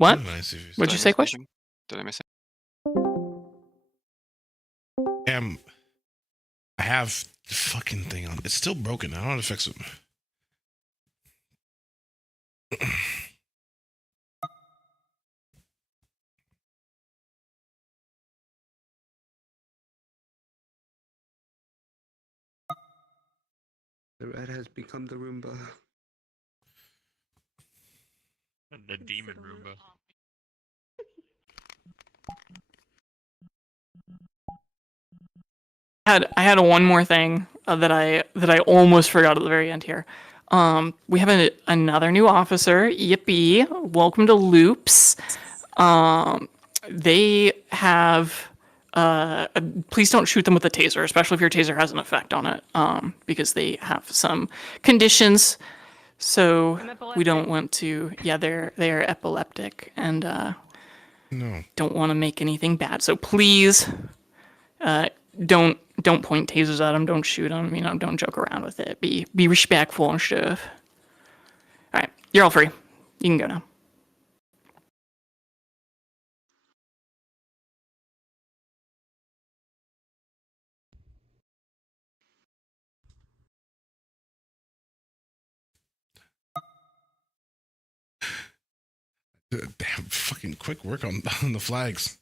What? Nice if you What'd said. you say, Quish? Did I miss it? I have the fucking thing on. It's still broken. I don't know how to fix it. The red has become the Roomba. The demon Roomba. I had one more thing that I almost forgot at the very end here. We have another new officer. Yippee! Welcome to Loops. They have. Please don't shoot them with a taser, especially if your taser has an effect on it, because they have some conditions. So we don't want to. Yeah, they are epileptic and No. don't want to make anything bad. So please, don't point tasers at them. Don't shoot them. You know, don't joke around with it. Be respectful and stuff. All right, you're all free. You can go now. Damn, fucking quick work on the flags.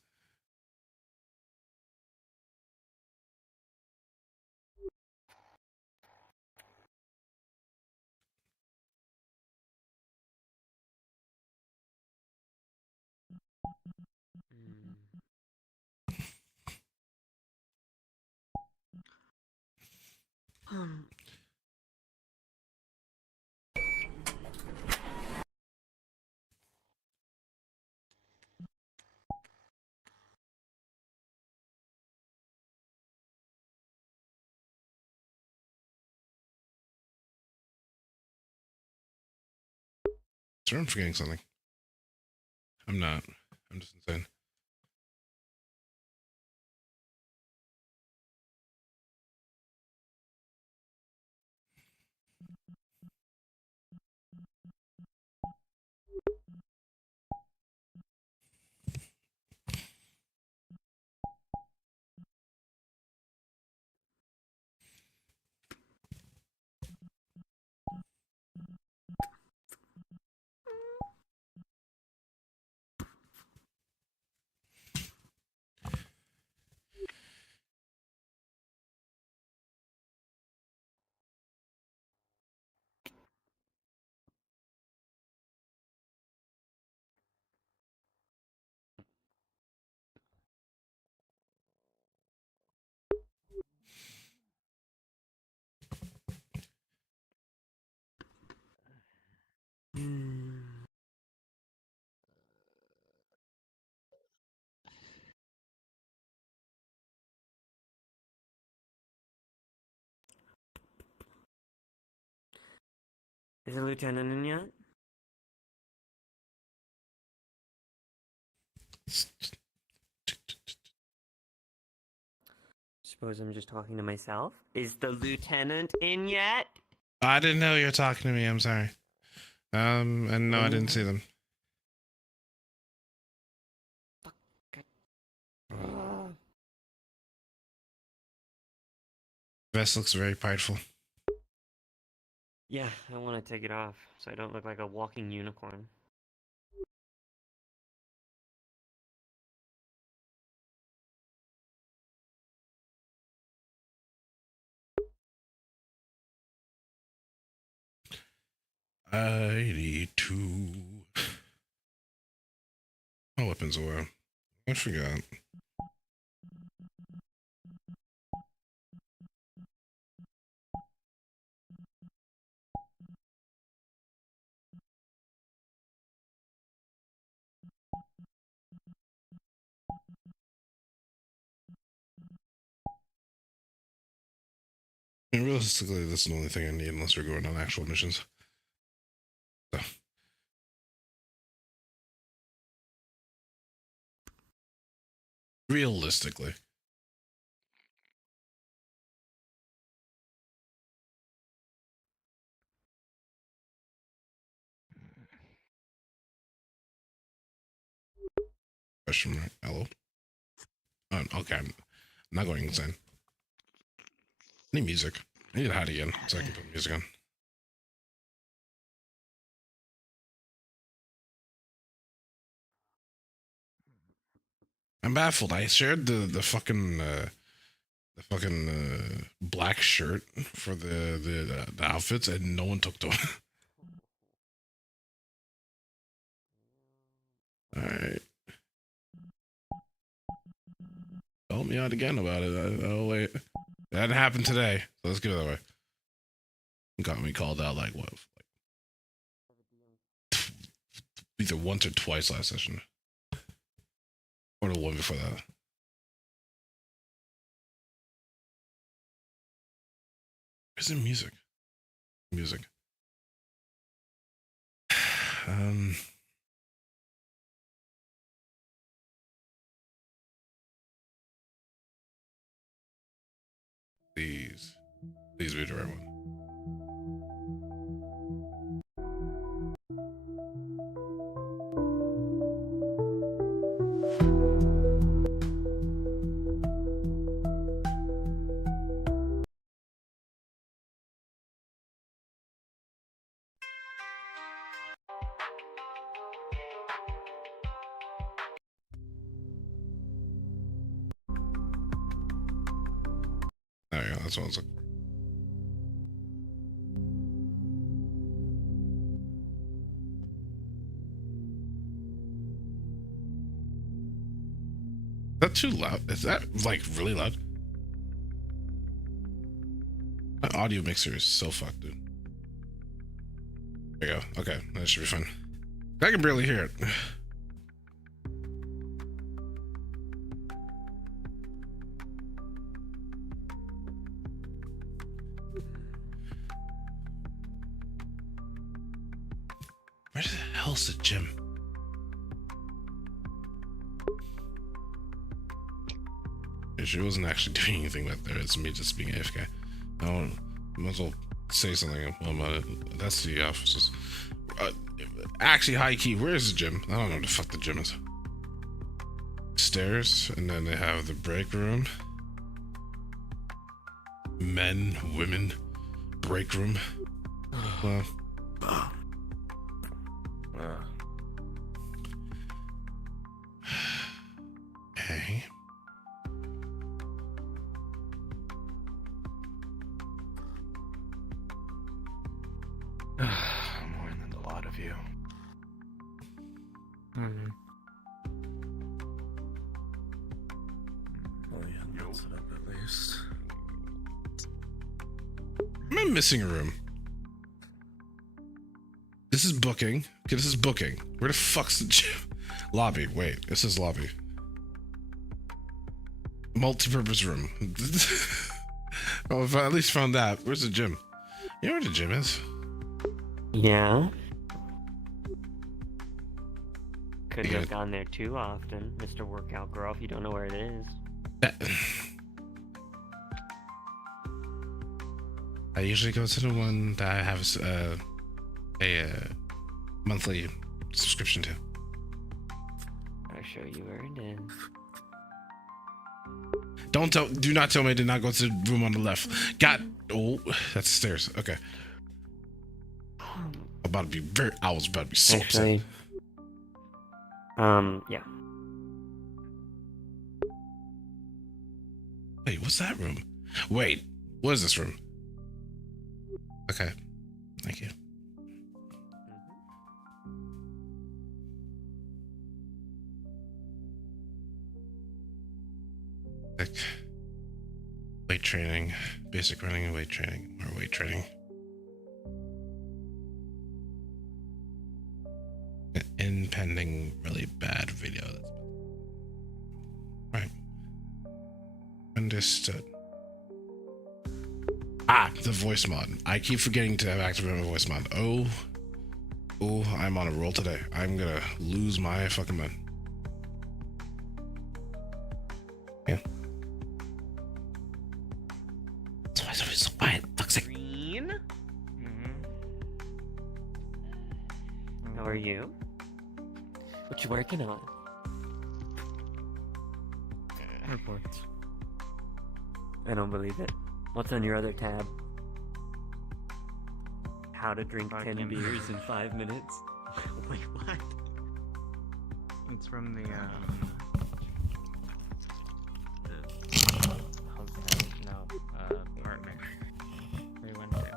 Sure, I'm forgetting something. I'm not. I'm just insane. Is the lieutenant in yet? Suppose I'm just talking to myself. Is the lieutenant in yet? I didn't know you were talking to me. I'm sorry. And no, I didn't see them. Vest looks very prideful. Yeah, I want to take it off so I don't look like a walking unicorn. ID2. My weapons aware. I forgot. I mean, realistically, this is the only thing I need unless we're going on actual missions. So. Realistically. Question mark. Hello. Okay, I'm not going insane. I need music. I need to hide again so I can put music on. I'm baffled. I shared the fucking black shirt for the outfits, and no one took them. All right. Help me out again about it. Oh wait, that didn't happen today. So let's go that way. Got me called out like what? Like, either once or twice last session, or the one before that. Where's the music? Music. Please be the right one. There you go. That's what I was looking for. Is that too loud? Is that like really loud? My audio mixer is so fucked, dude. There you go. Okay, that should be fine. I can barely hear it. Where the hell's the gym? She wasn't actually doing anything back there. It's me just being AFK. I might as well say something about it. That's the offices. Actually, high key, where is the gym? I don't know where the fuck the gym is. Stairs, and then they have the break room. Men, women, break room. Well. Okay. More than a lot of you. Oh yeah, that's it up at least. Am I missing a room? This is booking. Okay, this is booking. Where the fuck's the gym? Lobby. Wait, this is lobby. Multi-purpose room. Oh, if I at least found that. Where's the gym? You know where the gym is? Yeah. Couldn't Yeah. have gone there too often, Mr. Workout Girl, if you don't know where it is. I usually go to the one that I have a monthly subscription to. I'll show you where it is. Do not tell me I did not go to the room on the left. Oh, that's the stairs. Okay. I was about to be so Actually, upset. yeah. Wait, what's that room? Wait, what is this room? Okay, thank you. Like weight training, basic running and weight training, more weight training. An impending really bad video. Right. Understood. The voice mod. I keep forgetting to have activated my voice mod. Oh, I'm on a roll today. I'm gonna lose my fucking mind. Yeah. So quiet. Toxic. Green? How are you? What you working on? Reports. I don't believe it. What's on your other tab? How to drink 10 Fucking- beers in 5 minutes. Wait, what? It's from the hotel, partner we went to.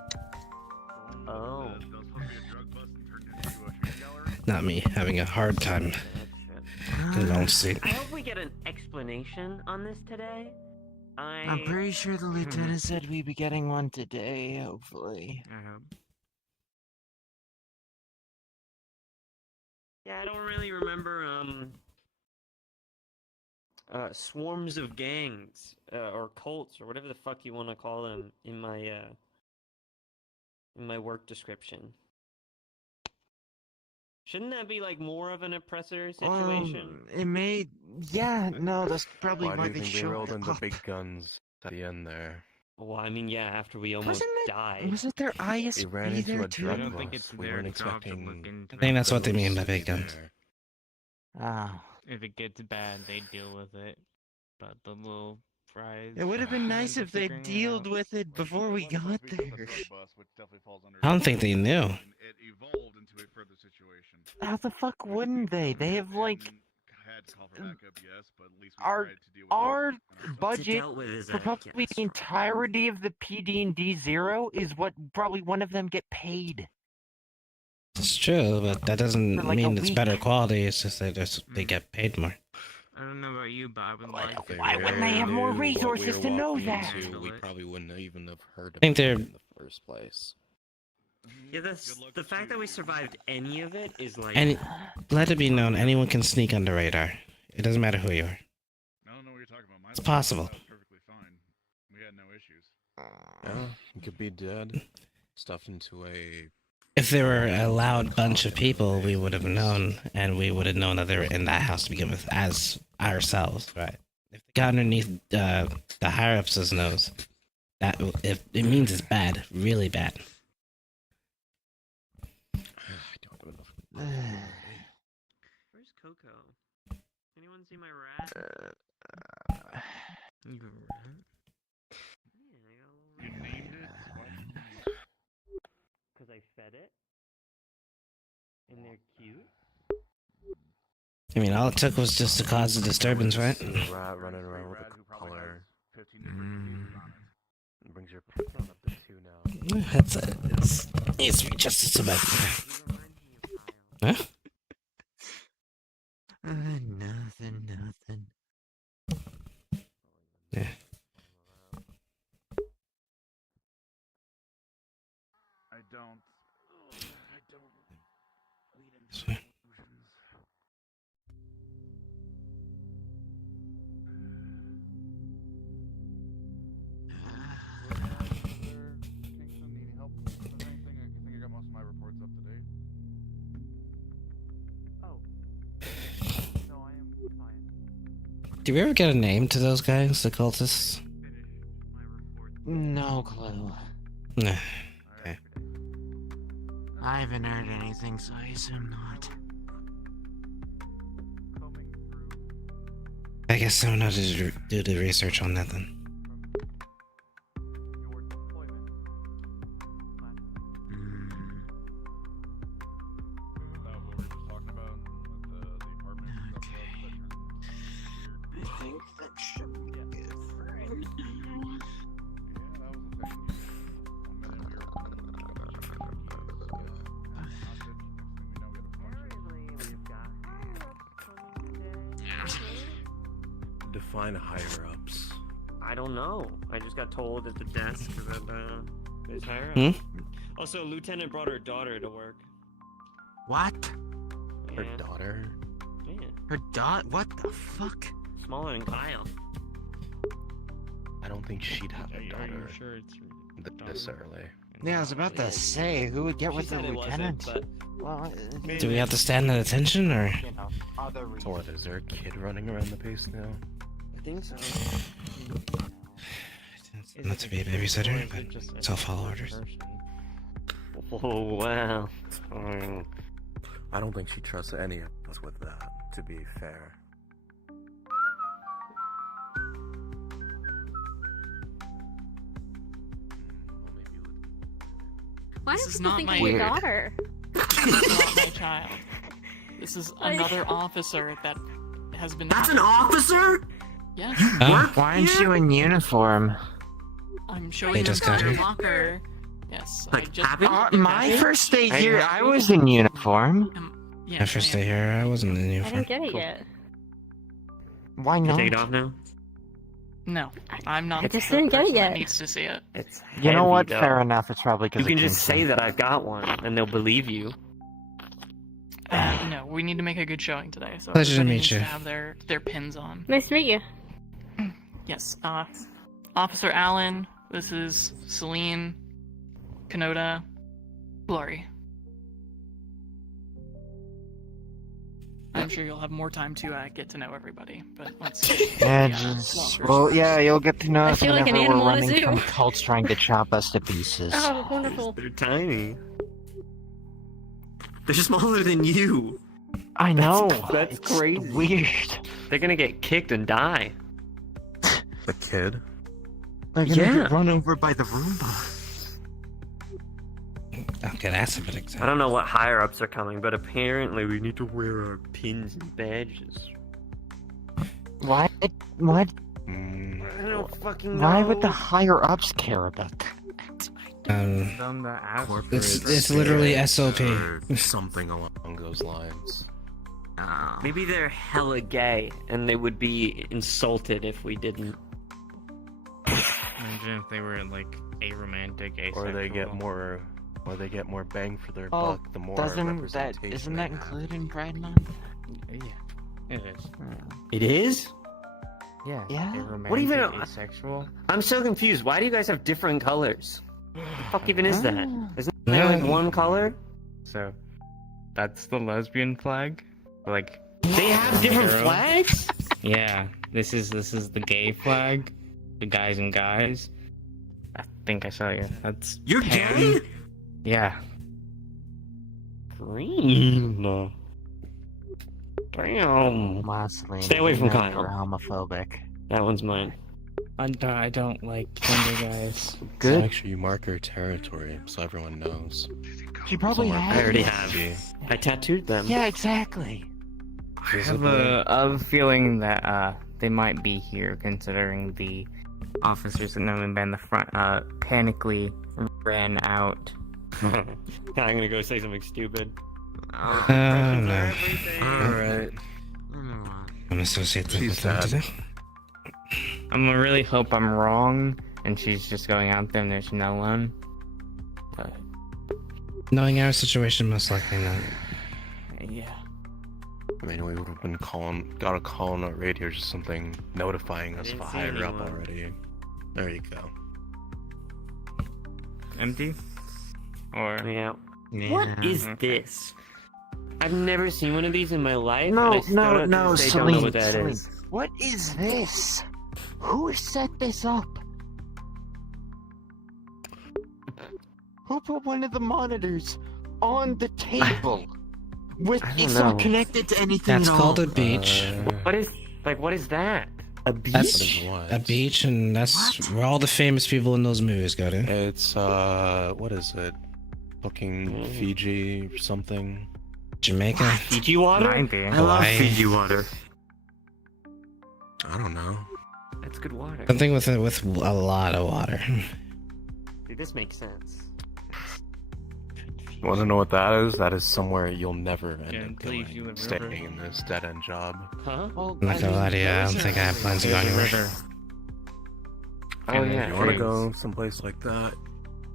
Oh. Not me having a hard time announcing. I hope we get an explanation on this today. I'm pretty sure the lieutenant said we'd be getting one today, hopefully. I hope. Yeah, I don't really remember, swarms of gangs, or cults, or whatever the fuck you want to call them in my work description. Shouldn't that be, like, more of an oppressor situation? It may. Yeah, no, that's probably Why do why you they think they showed rolled it in the up. big guns at the end there? Well, I mean, yeah, after we almost died. Wasn't there They ISB ran into there a too? I drug don't think it's bust. We their weren't job to expecting. look into I think that's what they those mean by to be big guns. there. Ah. If it gets bad, they deal with it. But the little fries. It would have been nice end if up they figuring it dealt out. with it before we got there. I don't think they knew. It evolved into a further situation. How the fuck wouldn't they? They have like Had to call for backup, yes, but at least we our tried to deal with our it ourselves. budget Dealt with is for a probably the entirety of the PD&D zero is what probably one of them get paid. It's true, but that doesn't For like mean a it's week. better quality. It's just that they get paid more. I don't know about you, but I would Why- like If they why wouldn't they have really more knew what we resources were to know walking that? into, we Handle it. probably wouldn't even have heard I think about it they're- in the first place. Yeah, the fact that we survived any of it is like... And let it be known, anyone can sneak under radar. It doesn't matter who you are. I don't know what you're talking about. It's possible. That was perfectly fine. We had no issues. Yeah, you could be dead, stuffed into a. If there were a loud bunch of people, we would have known, and we would have known that they were in that house to begin with, as ourselves, right? If they got underneath the higher ups' nose, if it means it's bad, really bad. I don't have enough. Where's Coco? Anyone see my rat? You go right. You named it? Because I fed it? And they're cute? I mean, all it took was just to cause a disturbance, right? See a rat running around with a collar. 15 different diseases on it. It brings your pet count up to 2 now. That's it. It's needs to be just as bad. You remind me of Kyle. Huh? Nothing. Yeah. I don't. So- Kingston, need help with anything? I think I got most of my reports up to date. Oh. No, I am fine. Did we ever get a name to those guys, the cultists? Finish my report. No clue. Nah. Alright. I haven't heard anything, so I assume not. Combing through I guess someone had to do the research on that then. from your deployment. That was what we were just talking about with the apartment and stuff. I think that should be good for right now. Yeah, that was the thing. 1 minute we were not good. Next thing we know, we had a bunch of Apparently, we've got higher-ups coming today. Define higher ups. I don't know. I just got told at the desk that there's higher Hmm? Also, Lieutenant brought her daughter to work. What? Her Yeah. daughter? Yeah. Her dot? What the fuck? Smaller than Kyle. I don't think she'd have a Are you daughter sure it's this early. Yeah, I was about to say, who would get She with the said it lieutenant? wasn't, Well, Do we have to stand at attention, or? you know, other So what, is there a kid running around the base now? I think so. Not to be a babysitter, but it's all follow orders. Oh, wow. I don't think she trusts any of us with that, to be fair. Why This is is people not thinking my- your daughter? This is not my child. This is another officer that has been. That's an officer? Yes. Why aren't you in uniform? I'm showing They them just got their here. locker. Yes. I Like, just. My first day Are you here, happy? I was in uniform. Yeah, My first day here, I wasn't in I uniform. didn't get it Cool. yet. Why Can you not? take it off now? No, I'm not. I the just didn't get it person that yet. Needs to see it. It's You know heavy, what? though. Fair enough. It's probably because You can just say that I've got one, and they'll believe you. No, we need to make a good showing today. So Pleasure to everybody meet needs you. To have their pins on. Nice to meet you. Yes. Officer Allen. This is Celine, Kanoda, Glory. I'm sure you'll have more time to get to know everybody, but let's. Yeah, get the, just lockers. well, yeah, you'll get to know I us feel like an whenever animal we're in a running zoo. from cults trying to chop us to pieces. Oh, wonderful. They're tiny. They're smaller than you. I know. That's it's crazy. Weird. They're gonna get kicked and die. The kid. They're gonna Yeah. get run over by the Roomba. Okay, that's a bit I exciting. don't know what higher ups are coming, but apparently we need to wear our pins and badges. What? What? I don't fucking know. Why would the higher ups care about that? On the app. It's literally SOP. Or something along those lines. Maybe they're hella gay, and they would be insulted if we didn't. Imagine if they were like aromantic, asexual. Or they get more bang for their Oh, buck the more Doesn't that representation isn't they that have. included in Pride Month? Yeah, it is. It is? Yeah. Yeah? Aromantic, What even- asexual. I'm so confused. Why do you guys have different colors? What the fuck even is that? Ah. Isn't there like one color? So, that's the lesbian flag. Like, They have different Hetero. flags? yeah, this is the gay flag. The guys and guys. I think I saw you. That's You're pan. gay? Yeah. Green. Damn. Marceline, Stay away you from know Kyle. You're homophobic. That one's mine. I don't like gender guys. Good. Make sure you mark your territory so everyone knows. She probably Somewhere has. I already PG. have. I tattooed them. Yeah, exactly. I have a feeling that they might be here, considering the officers that normally been in the front panically ran out. I'm gonna go say something stupid. Oh no. Alright. I'm associated She's with them sad. today. I'm gonna really hope I'm wrong, and she's just going out there and there's no one. But Knowing our situation, most likely not. yeah. I mean, we would have been got a call on our radio or something notifying us didn't for see higher up anyone. already. There you go. Empty? Or Yeah. Yeah. What is Okay. this? I've never seen one of these in my life. No, and I still no, to no, this day don't know Celine, what that Celine. is. What is this? Who set this up? Who put one of the monitors on the table? With I don't it's not know. connected to anything That's at called all. a beach. What is what is that? A beach? That's What? a beach, and that's where all the famous people in those movies go to. It's what is it? Fucking Fiji or something. Jamaica. Fiji water? might be. I love Hawaii. Fiji water. I don't know. That's good water. Something with a lot of water. Dude, this makes sense. You want to know what that is? That is somewhere you'll never end Yeah, up please, going, you would staying river. in this dead end job. Huh? Well, I'm not gonna lie to you, I don't think I have plans to go anywhere. Oh And yeah. If you want to Thanks. go someplace like that,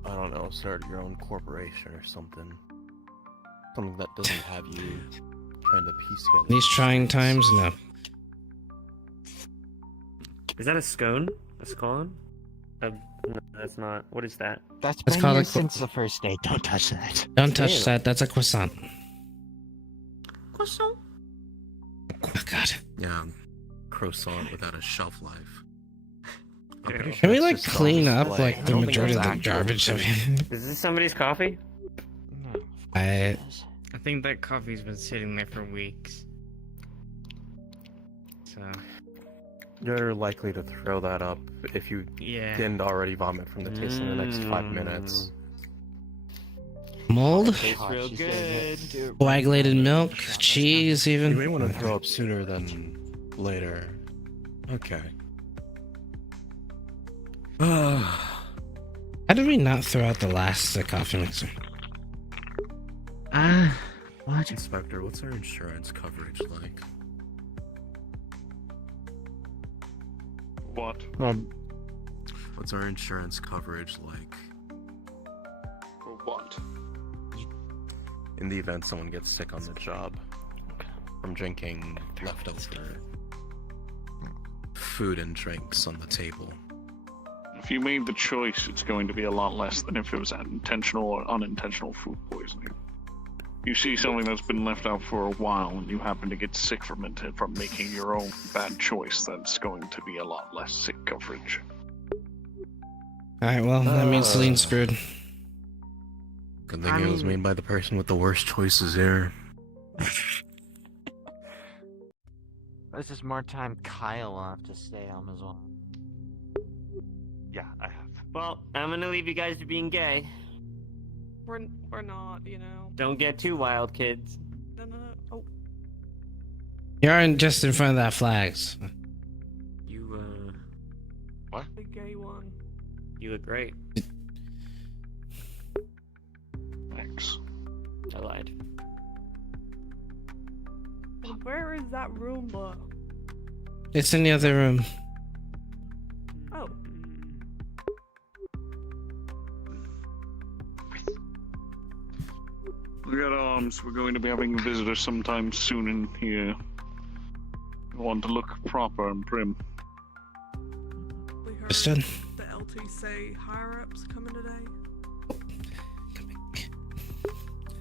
I don't know, start your own corporation or something. Something that doesn't have you trying to piece together. These trying times, no. Is that a scone? A scone? No, that's not. What is that? That's It's been called here a since the first day. Don't touch that. Don't touch Ew. that. That's a croissant. Croissant? Oh god. Yeah, croissant without a shelf life. I'm pretty Can we sure like it's just clean on up display. like I the don't think majority of that's the actual garbage? food. Is this somebody's coffee? No. I I think that coffee's been sitting there for weeks. So, You're likely to throw that up if you yeah. didn't already vomit from the taste in the next 5 minutes. mold, Tastes real good. coagulated milk, cheese, You may even. want to throw up sooner than later. Okay. How did we not throw out the last coffee mixer? What? Inspector, what's our insurance coverage like? What? What's our insurance coverage like? For what? In the event someone gets sick on the job from drinking leftover Food and drinks on the table. If you made the choice, it's going to be a lot less than if it was intentional or unintentional food poisoning. You see something that's been left out for a while and you happen to get sick from it from making your own bad choice, that's going to be a lot less sick coverage. Alright, well, that means Celine's screwed. Good thing it was made by the person with the worst choices here. This is more time Kyle will have to stay home as well. Yeah, I have. Well, I'm gonna leave you guys to being gay. We're not, you know. Don't get too wild, kids. No. Oh, You're just in front of that flags. You, the gay one. you look great. Thanks. I lied. And where is that Roomba? It's in the other room. Oh, We got arms. We're going to be having a visitor sometime soon in here. We want to look proper and prim. we heard Understood. the LTC higher-ups coming today.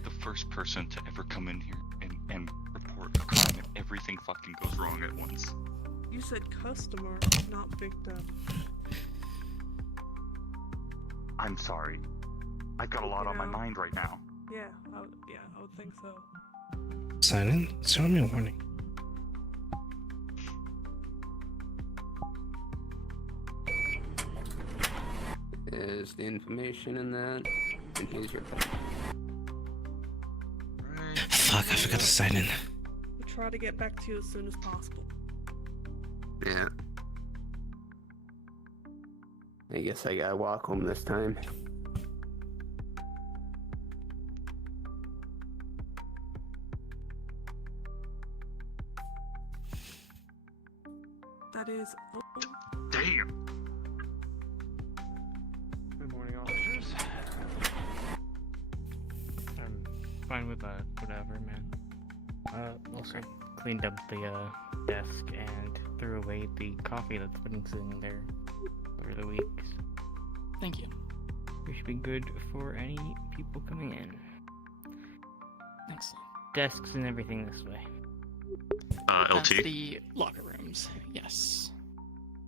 The first person to ever come in here and report a crime if everything fucking goes wrong at once. You said customer, not victim. I'm sorry. I've got a lot on my mind right now. Yeah, I would think so. Sign in? Show me a warning. Is the information in that? And here's your Fuck, I forgot to sign in. We'll try to get back to you as soon as possible. Yeah. I guess I gotta walk home this time. That is. Damn! Good morning, officers. I'm fine with that. Whatever, man. Also cleaned up the desk and threw away the coffee that's been sitting there over the weeks. Thank you. We should be good for any people coming in. Excellent. Desks and everything this way. That's LT? the locker rooms. Yes.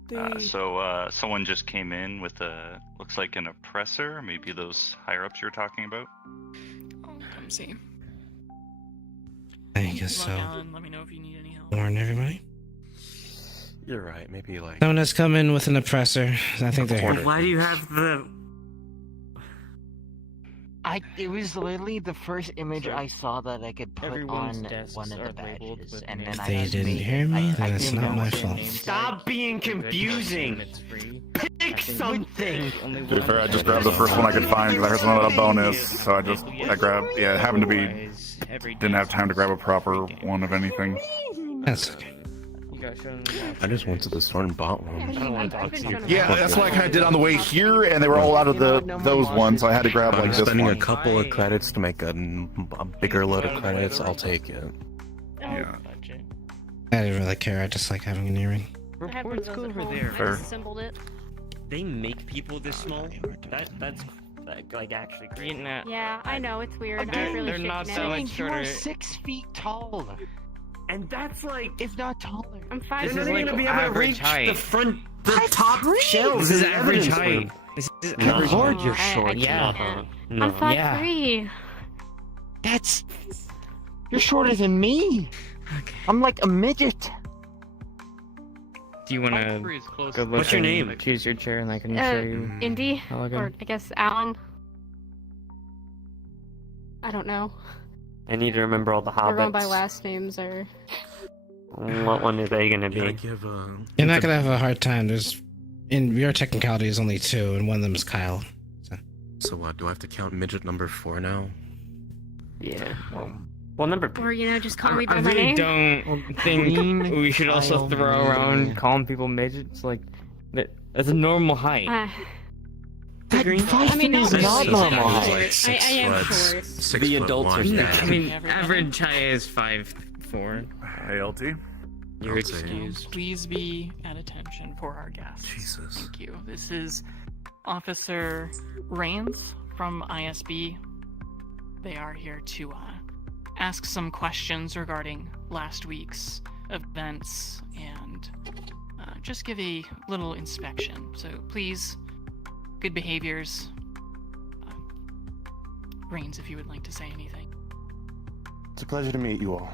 The Someone just came in with looks like an oppressor, maybe those higher-ups you're talking about? I'll come see. I guess Come on, so. Alan, let me know if you need any help. Warn everybody. You're right, maybe like... Someone has come in with an oppressor. I think they're here. Why do you have the... It was literally the first image So, I saw that I could put everyone's on desks one of are the labeled badges, with and names. then If I they just didn't made hear it. me, I then it's didn't not know my what fault. Stop being confusing! It's free. Pick something! Only To be fair, I just grabbed the first one I could find because I heard something about a bonus, so I grabbed. Yeah, it happened to be. Didn't have time to grab a proper one of anything. That's okay. You got shown the I just went to the store and bought one. I don't want to talk to you. Yeah, that's what I kind of did on the way here, and they were all out of those ones, so I had to grab like I'm this spending one. a couple of credits to make a bigger load of credits. I'll take it. Yeah. I didn't really care. I just like having an earring. Report's go over there. Fair. assembled it. They make people this small? That's like actually great. Yeah, I know it's weird. They're not so much You shorter. are 6 feet tall, And that's like... if not taller. I'm They're 5 This not is even like gonna be able to average reach height. the front, the top shelves. This is in the average evidence height. room. This is Good average lord, height. you're short. Yeah. No. I'm 5'3". Yeah. That's... You're shorter than me. I'm like a midget. Do you want to go look What's your and name? choose your chair and I can show you Indy, how I go? or I guess Alan. I don't know. I need to remember all the They're run by hobbits. last names or. What one are they gonna be? You're not gonna have a hard time. There's, in your technicality, is only 2, and one of them is Kyle. So what? Do I have to count midget number 4 now? Yeah. Well, number. Or, just call me by I my really name. don't think we should also Kyle, throw around calling people midgets. Like, that's a normal height. I mean, no, is really, not I normal am height. short. I am short. 6 The foot adults are 1. stacked. I mean, average height is 5'4". Hey, LT. You're excused. Please be at attention for our guests. Jesus. Thank you. This is Officer Rains from ISB. They are here to ask some questions regarding last week's events and just give a little inspection. So please, good behaviors. Rains, if you would like to say anything. It's a pleasure to meet you all.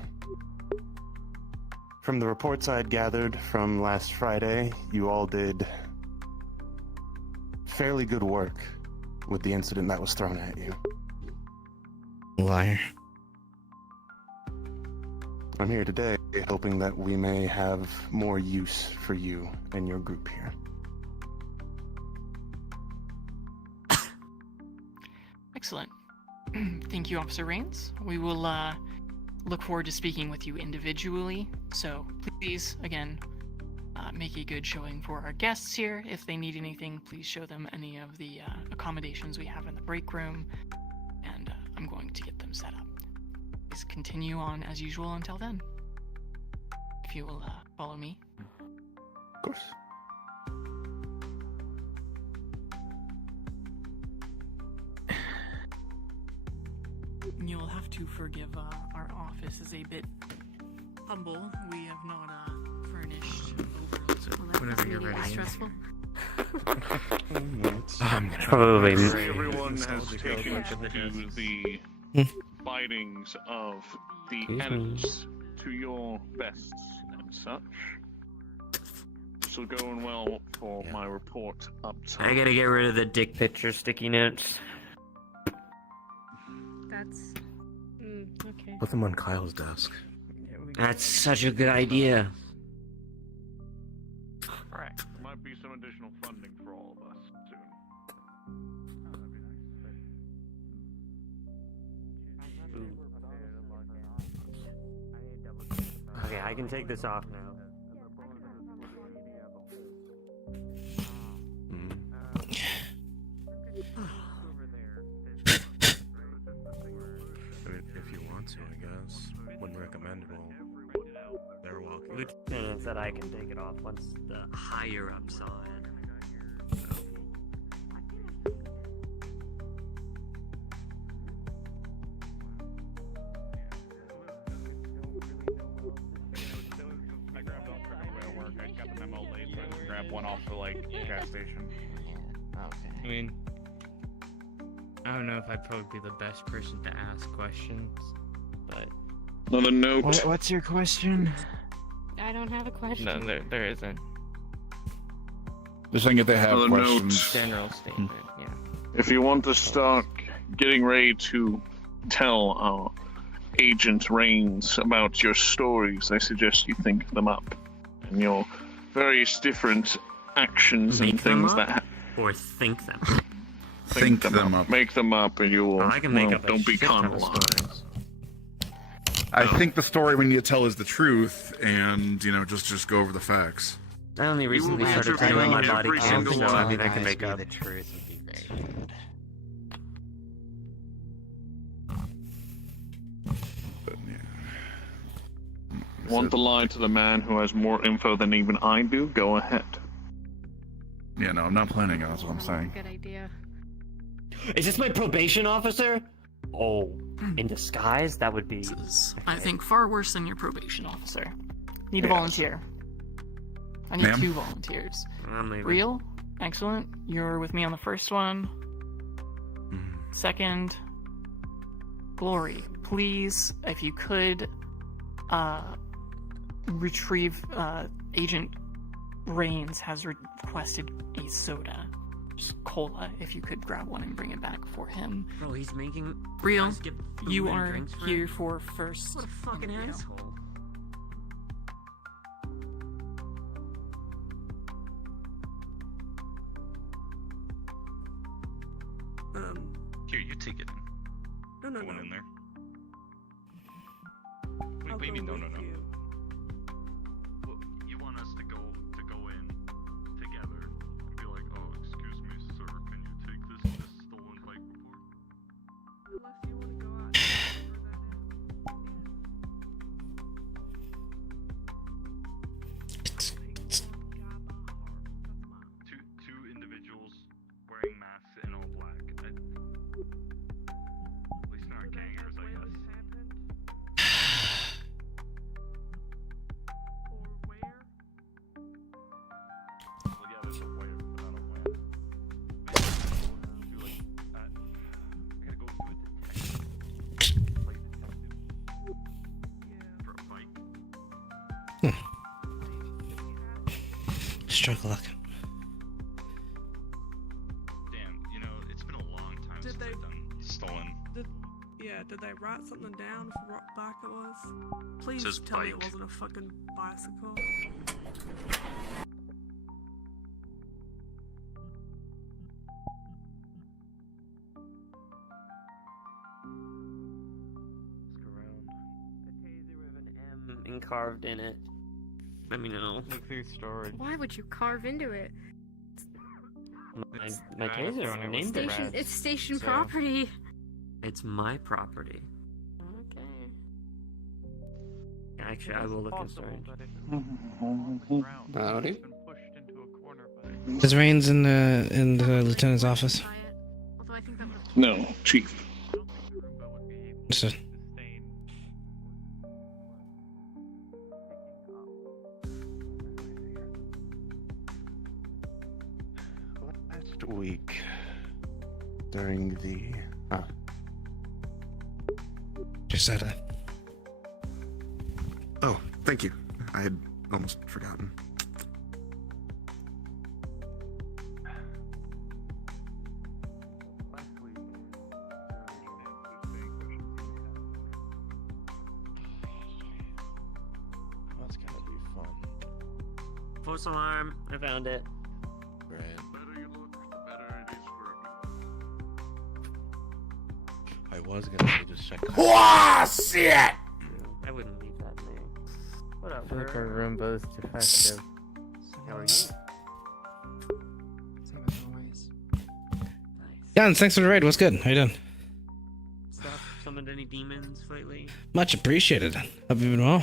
From the reports I had gathered from last Friday, you all did fairly good work with the incident that was thrown at you. Liar. I'm here today hoping that we may have more use for you and your group here. Excellent. Thank you, Officer Rains. We will look forward to speaking with you individually. So please, again, make a good showing for our guests here. If they need anything, please show them any of the accommodations we have in the break room, and I'm going to get them set up. Please continue on as usual until then. If you will follow me. Of course. You'll have to forgive our office is a bit humble. We have not furnished over. Whenever you're ready. Stressful. Probably. Everyone has taken to the findings of the enemies to your bests and such. So going well for my report up top. I gotta get rid of the dick picture sticky notes. That's. Okay. Put them on Kyle's desk. That's such a good idea. Right. There might be some additional funding for all of us soon. Okay, I can take this off now. If you want to, I guess. Wouldn't recommend it all. They're welcome. Lieutenant said I can take it off once the higher ups saw it. I grabbed all the way to work. I got the memo late, so I just grabbed one off the gas station. I mean, I don't know if I'd probably be the best person to ask questions, but. Another note. What's your question? I don't have a question. No, there isn't. Just saying if they have Another questions. General statement, yeah. If you want to start getting ready to tell our Agent Rains about your stories, I suggest you think them up. And your various different actions and things that... Or think them. Think them up. Make them up and you will... I can make up a don't be shit ton of carnalized. I think the story we need to tell is the truth, and just go over the facts. I only recently be started feeling my body every count, single so I one. mean I can make up. The truth would be very good. But yeah. Want to lie to the man who has more info than even I do? Go ahead. Yeah, no, I'm not planning on. That's what I'm saying. Good idea. Is this my probation officer? Oh, in disguise? That would be... This is, I think, far worse than your probation officer. Need a volunteer. I need Ma'am? 2 volunteers. I'm leaving. Real? Excellent. You're with me on the first one. Second, Glory. Please, if you could, retrieve, Agent Rains has requested a soda. just cola, if you could grab one and bring it back for him. Bro, he's making Real, guys get food you and are drinks for here him? for first. What a fucking interview. asshole. Here, you take it. No, no, Go on no. in there. What do you mean? No, no, no. Well, you want us to go in together and be like, oh, excuse me, sir, can you take this stolen bike report? Unless you want to go out and throw Two individuals wearing masks and all black. At least not gangers, I guess. Well, yeah, there's a where, but not a when. I gotta go do a detective. Play detective. For a fight. Stroke of luck. Damn, you know, it's been a long time Did since they- I've done stolen. Did they write something down for what bike it was? Please Says tell me it bike. wasn't a fucking bicycle. A taser with an M carved in it. Let me know. Look through storage. Why would you carve into it? My taser, I named it. Station, it's station So- property. It's my property. Okay. Actually, I will look in storage. Howdy. Is Rains in the lieutenant's office? Although I think that would No, Chief. Understood. Last week, during the Just said that. Oh, thank you. I had almost forgotten. That's gonna be fun. False alarm. I found it. Great. better you look, the better it is for everyone. I was gonna say just check. Shit! I wouldn't leave that in there. What up, I feel like our bro? Roomba's defective. How are you? Jan, thanks for the raid. What's good? How you doing? Stuff? Summoned any demons lately? Much appreciated. Hope you've been well.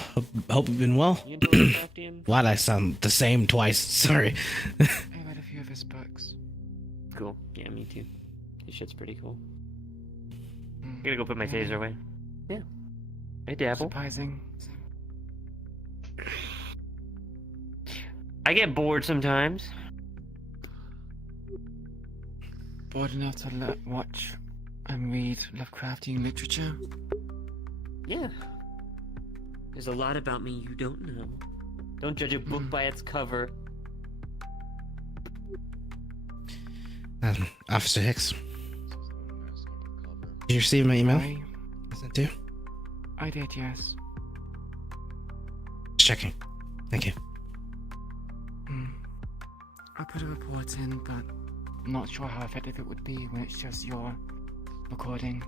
Hope you've been well. You enjoy Lovecraftian? Why'd I sound the same twice? Sorry. I read a few of his books. Cool. Yeah, me too. This shit's pretty cool. Mm. I'm gonna go put my taser away. Yeah. I dabble. Surprising. I get bored sometimes. Bored enough to watch and read Lovecraftian literature? Yeah. There's a lot about me you don't know. Don't judge a book by its cover. Officer Hicks. Did you receive my email? I Is that too? I did, yes. Just checking. Thank you. I put a report in, but I'm not sure how effective it would be when it's just your recording.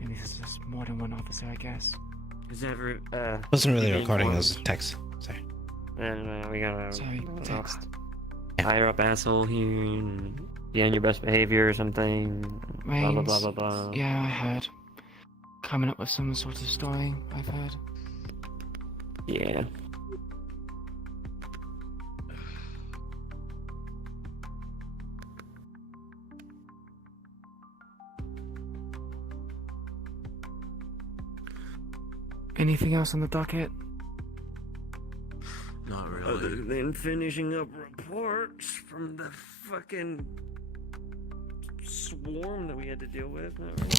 Maybe this is just more than one officer, I guess. Is ever Wasn't really a being recording, it informed? was text. Sorry. And we got a Sorry, text. higher up asshole here and be on your best behavior or something. Blah blah blah Rains. blah blah. Yeah, I heard. Coming up with some sort of story, I've heard. Yeah. Anything else on the docket? Not Other really. than finishing up reports from the fucking swarm that we had to deal with. Not really.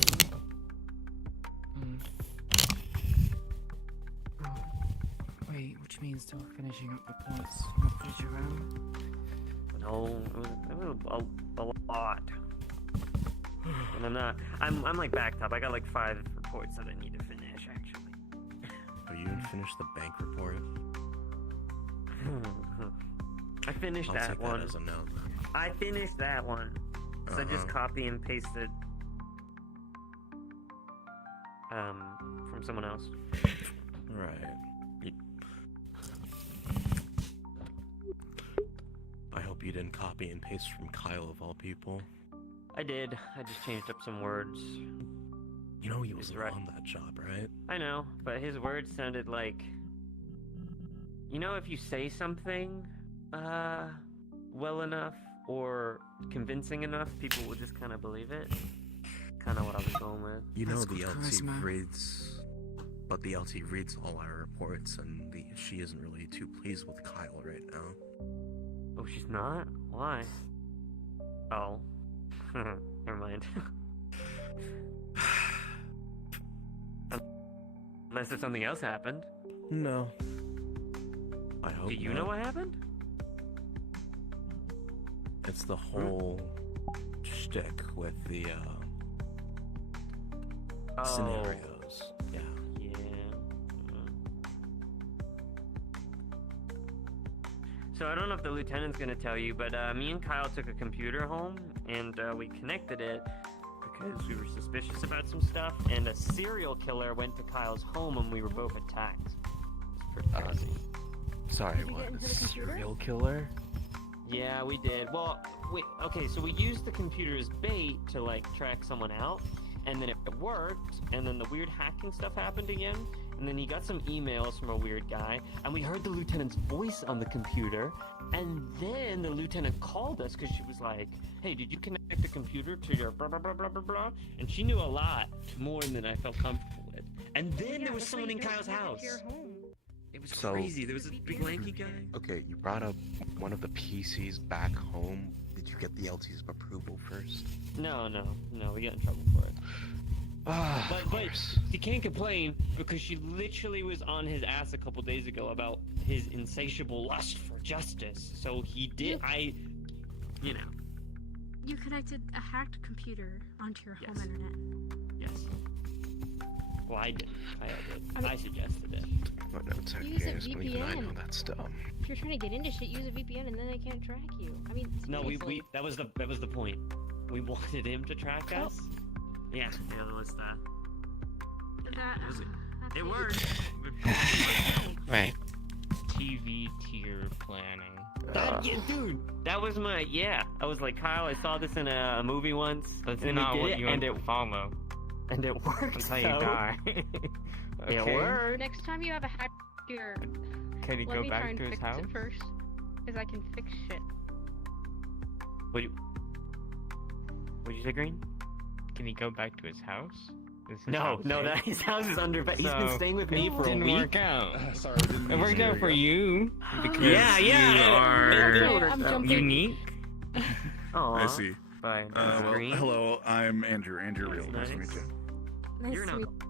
Wait, which means still finishing up reports, not finish around? No, it was a lot. And I'm like backed up. I got like 5 reports that I need to finish, actually. Are you gonna finish the bank report? I finished I'll that take one. that as a no. I finished that one. So I just copy and pasted from someone else. Right. I hope you didn't copy and paste from Kyle of all people. I did. I just changed up some words. You know he was He's right. on that job, right? I know, but his words sounded like, you know, if you say something well enough or convincing enough, people will just kind of believe it. Kind of what I was going with. You know That's the good LT charisma. reads, but the LT reads all our reports, and she isn't really too pleased with Kyle right now. Oh, she's not? Why? Oh. Never mind. Unless if something else happened. No. I hope Do you not. know what happened? It's the whole shtick with the scenarios. Yeah. Yeah. So I don't know if the lieutenant's gonna tell you, but me and Kyle took a computer home and we connected it because we were suspicious about some stuff, and a serial killer went to Kyle's home and we were both attacked. It's pretty crazy. Sorry, Did you what? get into the computer? Serial killer? Yeah, we did. Well, okay, so we used the computer as bait to like track someone out, and then it worked, and then the weird hacking stuff happened again, and then he got some emails from a weird guy, and we heard the lieutenant's voice on the computer, and then the lieutenant called us because she was like, hey, did you connect the computer to your blah blah blah blah blah blah? And she knew a lot more than I felt comfortable with. And then there was someone in Kyle's house. It was So- crazy. There was a big lanky guy. Okay, you brought up one of the PCs back home. Did you get the LT's approval first? No, we got in trouble for it. But she can't complain because she literally was on his ass a couple days ago about his insatiable lust for justice. So he did. You know. You connected a hacked computer onto your home Yes. internet. Yes. Well, I didn't. Kyle did. I mean- I suggested it. But no tech Use a games, but even I know VPN. that's dumb. If you're trying to get into shit, use a VPN and then they can't track you. I mean, No, seriously. that was the point. We wanted him to track us. Yeah, it was that. It worked. Right. TV tier planning. Yeah, dude, that was my I was like, Kyle, I saw this in a movie once. That's and not we did what it, you and it follow. and it worked. That's how you so- die. It Okay. worked. Next time you have a hack here, Can he let go me back try and to his fix house? it first, because I can fix shit. What'd you say, Green? Can he go back to his house? Is his No, house no, safe? that his house is under. He's been So, staying with me for a didn't week. work out. Sorry, I didn't It mean worked to out hear for you because Yeah, you yeah. I'm are jumping. unique. Aw. I see. Bye. Well, Green. hello, I'm Andrew. Andrew Real. Nice to meet you. Nice You're to an meet uncle.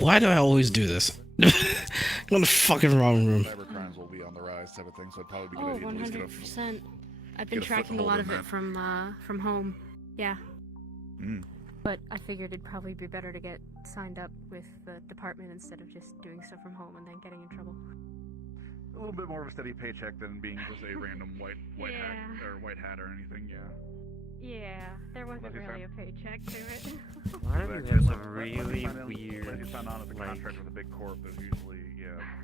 Why do I always do this? I'm in the fucking wrong room. Cyber crimes will be on the rise, type of thing. So it'd probably be a Oh, good idea to at least get a 100%. I've been get a tracking a foothold lot in of it that. from home. Yeah. Mm. But I figured it'd probably be better to get signed up with the department instead of just doing stuff from home and then getting in trouble. A little bit more of a steady paycheck than being just a random white hat or anything. Yeah. Yeah, there wasn't really a paycheck to it. Why do Exactly. you have Unless- some unless really you sign in- weird, Unless you sign on as a like, contract with a big corp, there's usually,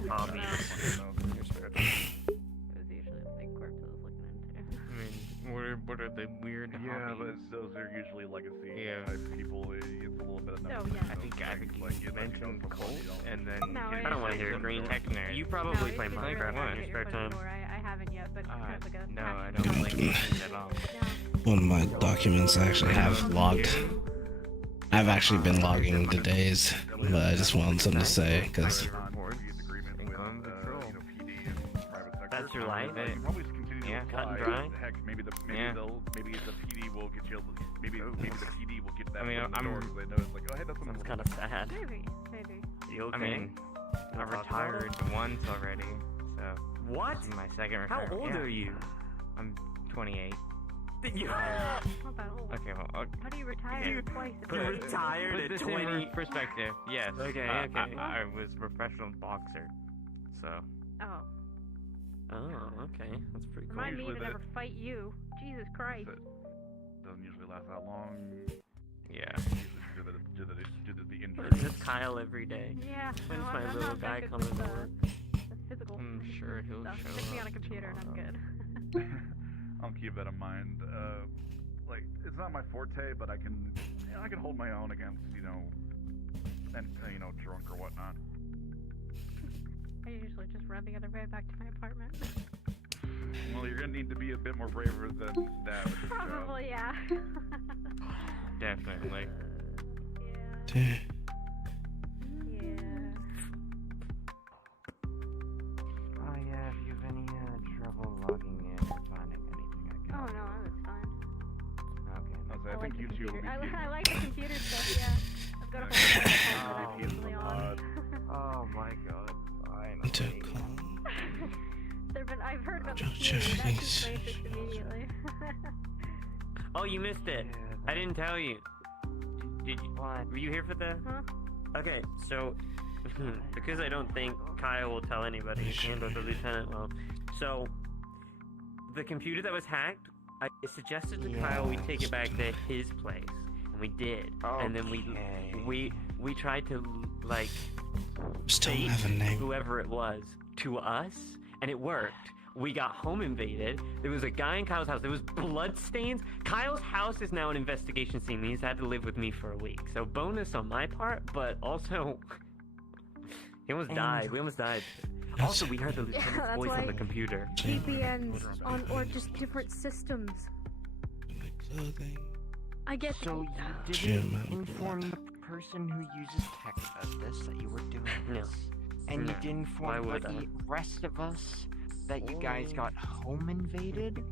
hobbies? in your spare time. It was usually a big corp that I was looking into. I mean, what are the weird Yeah, but hobbies? those are usually legacy Yeah. type people. It's a little bit of Oh, nothing. yeah. I think you mentioned Colt, and then No, I don't want to hear some green. tech nerd. You No, probably you play should really Minecraft try in to your get spare foot in time. the door. I haven't yet, but it's kind of like a No, I passion. don't like games at all. One of my documents I actually have logged. I've actually been logging the days, but I just wanted something to say because That's your life? You can probably just continue to Yeah, cut and apply. dry. Heck, maybe the PD will get you. Maybe the PD will get that I mean, foot in the I'm- door, so they know it's like, oh hey, that's Sounds kind of sad. Maybe, maybe. You okay? I mean, I Wanna talk about it? retired once already, so What? this is my second How retirement. old Yeah. are you? I'm 28. You Not that old. Okay, well, How do you retire twice? You retired Put at this 20. in perspective. Yes. Okay, okay. I was a professional boxer, so. Oh. Oh, okay. That's pretty cool. Remind me to Usually never fight you. Jesus Christ. doesn't usually last that long. Yeah. Usually due to the injury. It's just Kyle every day. Yeah. When's no, my I'm little not guy that good coming with, over? the physical I'm sure he'll stuff. show Stick me up on a computer and I'm good. I'll keep that in mind. Like it's not my forte, but I can hold my own against and drunk or whatnot. I usually just run the other way back to my apartment. Well, you're gonna need to be a bit more braver than that with this job. Probably, yeah. Definitely. Yeah. Oh yeah, if you have any trouble logging in or finding anything, I can. Oh no, I was fine. Okay. I think like you the two will be computer. I like the computer stuff, yeah. I've got a whole bunch of that's usually on. Oh my god, finally. I've heard about the Don't queue. you That think just so? places immediately. Oh, you missed it. I didn't tell you. Did you? Were you here for the? Huh? Okay, so because I don't think Kyle will tell anybody, and the lieutenant will. So the computer that was hacked, I suggested to Kyle we take it back to his place, and we did. And then we tried to like Still bait have a name. whoever it was to us, and it worked. We got home invaded. There was a guy in Kyle's house. There was blood stains. Kyle's house is now an investigation scene. He's had to live with me for a week. So bonus on my part, but also he almost died. We almost died. Also, we heard the lieutenant's that's voice on why the computer. VPNs on or just different systems. I get So you didn't inform the person who uses tech about this that you were doing No. this, and No. you didn't Why inform would the I? rest of us that you guys got home invaded.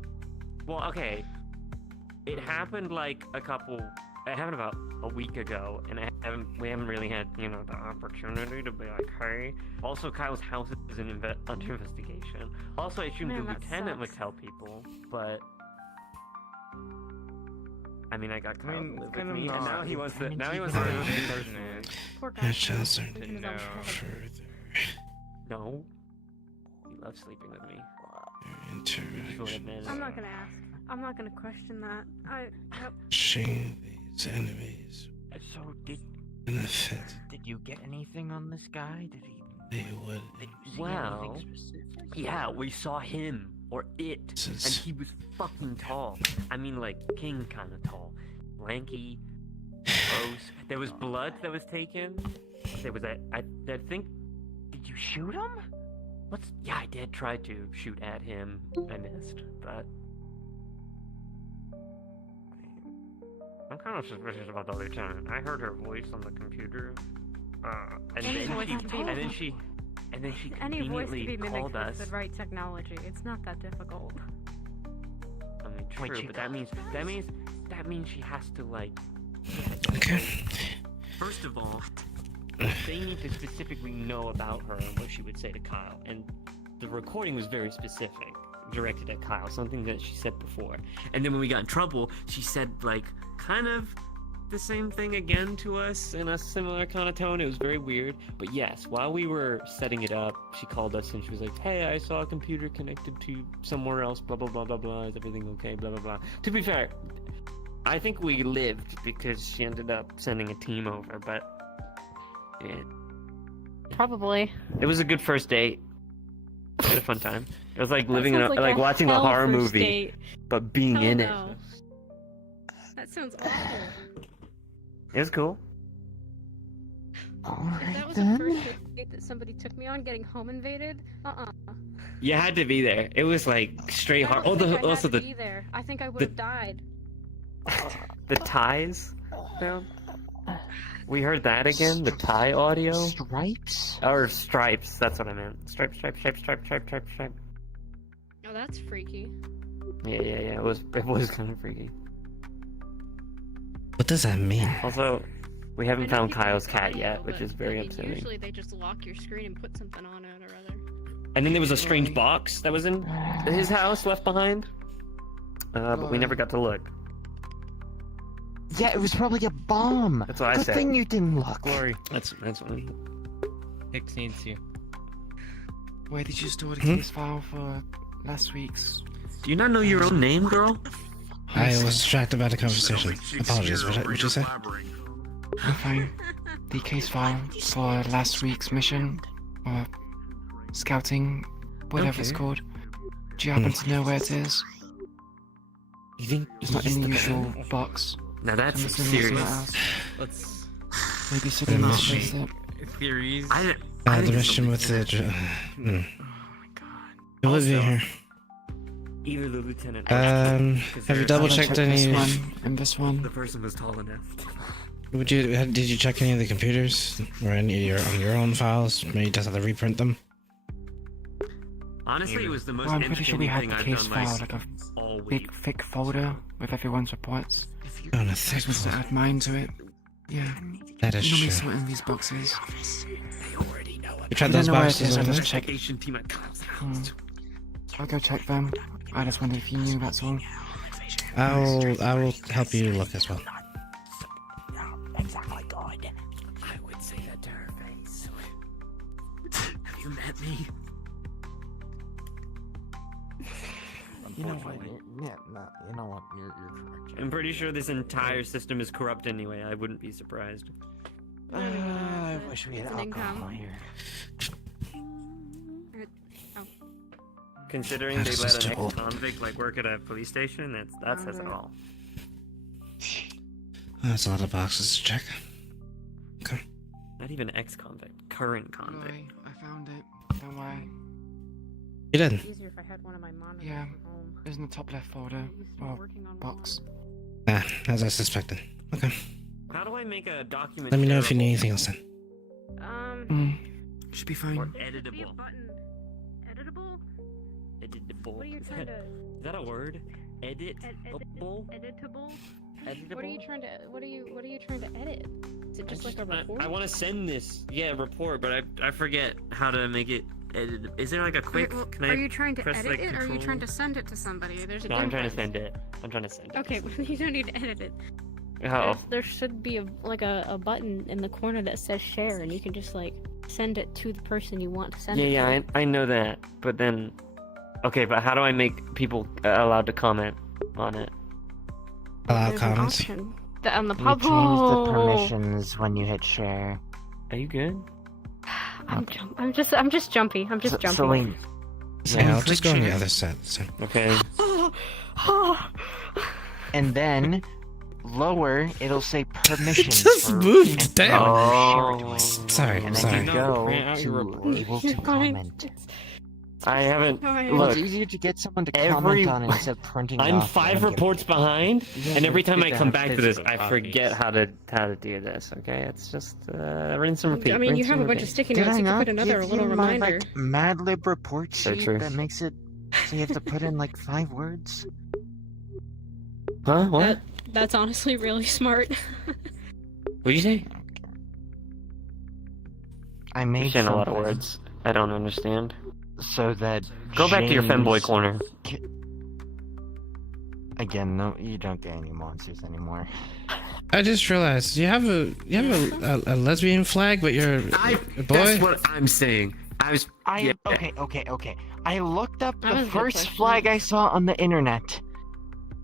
Well, okay. It happened like it happened about a week ago, and we haven't really had, the opportunity to be like, hey. Also, Kyle's house is under investigation. Also, I assumed Man, the that lieutenant would sucks. tell people, but I mean, I got Kyle mean, to live it's kind with of me, and not- now he wants to. Lieutenant Now he wants even to knows live this with me. person. Poor guy. I shall start Sleeping to on know his bed. further. No, he loves sleeping with me. Your You should interaction. admit it. I'm not gonna ask. I'm not gonna question that. Yep. Shame these enemies So did benefit. you get anything on this guy? Did They would. you see Well, anything specific? yeah, we saw him or it, and he was fucking tall. I mean, like king kind of tall, lanky, gross. There was blood that was taken. There was I think. Did you shoot him? Yeah, I did try to shoot at him. I missed, but I'm kind of suspicious about the lieutenant. I heard her voice on the computer, and Any voice then can she, be and then she Any voice can conveniently be mimicked called us. with the right technology. It's not that difficult. I mean, Wait, true, she but that means she has to like. Okay. First of all, they need to specifically know about her and what she would say to Kyle. And the recording was very specific, directed at Kyle, something that she said before. And then when we got in trouble, she said, like, kind of the same thing again to us in a similar kind of tone. It was very weird. But yes, while we were setting it up, she called us and she was like, hey, I saw a computer connected to somewhere else, blah, blah, blah, blah, blah. Is everything okay? Blah, blah, blah. To be fair, I think we lived because she ended up sending a team over, but Probably. it was a good first date. We had a fun time. It was like living in sounds like a watching a hell horror first movie, date. but being Hell in no. That sounds awful. it was cool. If that was the first date that somebody took me on, getting home invaded, You had to be there. It was like straight I hard. don't Oh, think I the, had also to the be there. I think I would the- have died. the ties. Sound? We heard that again. The tie audio. Stripes. Or stripes. That's what I meant. Stripe. Oh, that's freaky. Yeah. It was kind of freaky. What does that mean? Also, we I haven't know found people Kyle's use cat audio, yet, which but, is very I mean, upsetting. Usually they just lock your screen and put something on it or other. And then there was a strange box that was in his house left behind. But we never got to look. Yeah, it was probably a bomb. That's what I Good said. thing you didn't look. Glory. That's what. Hicks needs you. Where did you store the Hmm? case file for last week's? Do you not know your own name, girl? I was distracted by the conversation. Apologies. What did you say? I'm fine. The case file for last week's mission, or scouting, whatever it's Okay. called. Do you happen to know where it is? You think It's not in the usual box. Now that's I'm assuming it's serious. somewhere else. Let's Maybe sitting The next mission. to it. theories. The mission with the. You live here. Either the lieutenant. Have you double checked This any? one and this one. The person was tall enough. Did you check any of the computers or any on your own files? Maybe just have to reprint them. Honestly, it was the most Well, I'm pretty sure we had entertaining the thing case I've done file, like like all a week. big thick folder with everyone's reports. On a I thick was supposed to add mine to it. Yeah. That is You normally true. sort in these boxes. You tried I those don't know where it boxes is, I over just there? checked. Vacation team at Kyle's house. I'll go check them. I just wondered if you knew, that's all. I will help you look as well. Exactly good. I would say that to her face. Have you met me? You know what? Yeah, no, you know what? You're correct. I'm pretty sure this entire system is corrupt anyway. I wouldn't be surprised. I wish we had It's an alcohol income. here. Oh. Considering That they is let just an too old. ex-convict like work at a police station, that says it all. That's a lot of boxes to check. Not even ex-convict, current convict. Chloe, I found it. Don't worry. You did. It'd be easier if I had one of my monitors Yeah. from home. It's in the top left folder. I used to be Or working on box. Ah, as I suspected. Okay. How do I make a document? Let me know if you need shareable anything else then. Should be fine. Or Be a editable. button. Editable? Editable. What are you Is trying to? Is that a word? Editable. Editable? Editable. What are you trying to? What are you trying to edit? Is it just like a report? I want to send this, report, but I forget how to make it edit. Is there like a quick? Okay, well, Can are I you trying to press, edit like, it, or are you control? trying to send it to somebody? There's a No, I'm trying to difference. send it. I'm trying to send it. Okay, well, you don't need to edit it. Oh. There should be a button in the corner that says share, and you can just like send it to the person you want to send it to. Yeah, I know that, but then, okay, but how do I make people allowed to comment on it? Allow There's an comments. option. On the You pub. change the permissions when you hit share. Are you good? I'm just jumpy. I'm just jumpy. So wait. Yeah, I'll just go on the other side. So. Okay. And then lower, it'll say permissions. just for moved and down. Oh. Sorry, And then sorry. you go Grant out your to report. able to You're fine. comment. I haven't. Fine. Well, Look, it's easier to get someone to every- comment on it instead of printing it I'm off 5 and get- reports behind, Yeah, and every it's time good I to come have back to this, physical I forget how to do this. Okay, it's just rinse and repeat. I mean, you rinse have and a bunch of repeat. sticky Did notes. I You can not put another give little you my, reminder. like, Mad Lib report So sheet true. that makes it so you have to put in like 5 words? Huh? What? That's honestly really smart. What'd you say? I You're made saying a lot of something words. I don't understand. so that Go back to your femboy James corner. Again, no, you don't get any monsters anymore. I just realized you have a lesbian flag, but you're a boy. That's what I'm saying. Okay. I looked up That the was a good first question. flag I saw on the internet,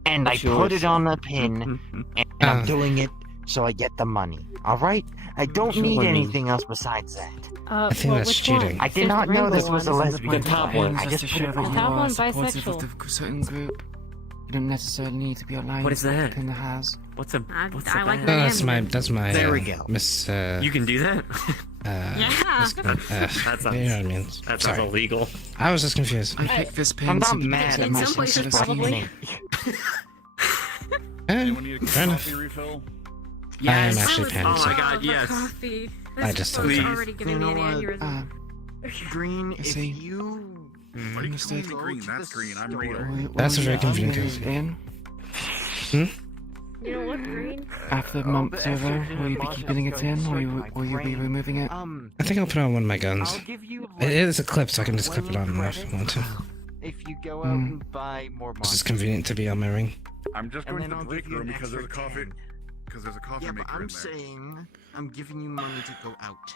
and I put it on a pin, and I'm Uh. doing it so I get the money. All right? I don't Sure, need I mean- anything else besides that. I think that's cheating. I did not know this was a lesbian top thing. one I just just to put show it that on. you Top are one's supportive of bisexual. the certain group. You don't necessarily need to be aligned What is with that? the pin that has. What's a I what's like a that. No, that's my There we go. Miss You can do that? Yeah. That sounds, you know what I mean. that sounds Sorry. illegal. I was just confused. I picked this pin I'm not simply mad because at it In makes some places, sense to probably. Anyone need a Fair enough. coffee refill? I am actually Oh my panicked. god, yes. Coffee. I This just is don't Please. already giving me an aneurysm. Green, I see. you Why do you call me green? That's green. I'm Rito. That's a very convenient confused. confusing. In You don't look green. after the month's over, will you be keeping it in, or will you be removing it? I think I'll put it on one of my guns. I'll give you It is a clip, so I can just clip it on if I want to. if you go out and buy more It's just convenient to be on my ring. I'm just And going to then the I'll break give you room an because there's a extra coffee. 10. Because there's a coffee Yeah, but maker in I'm there. saying I'm giving you money to go out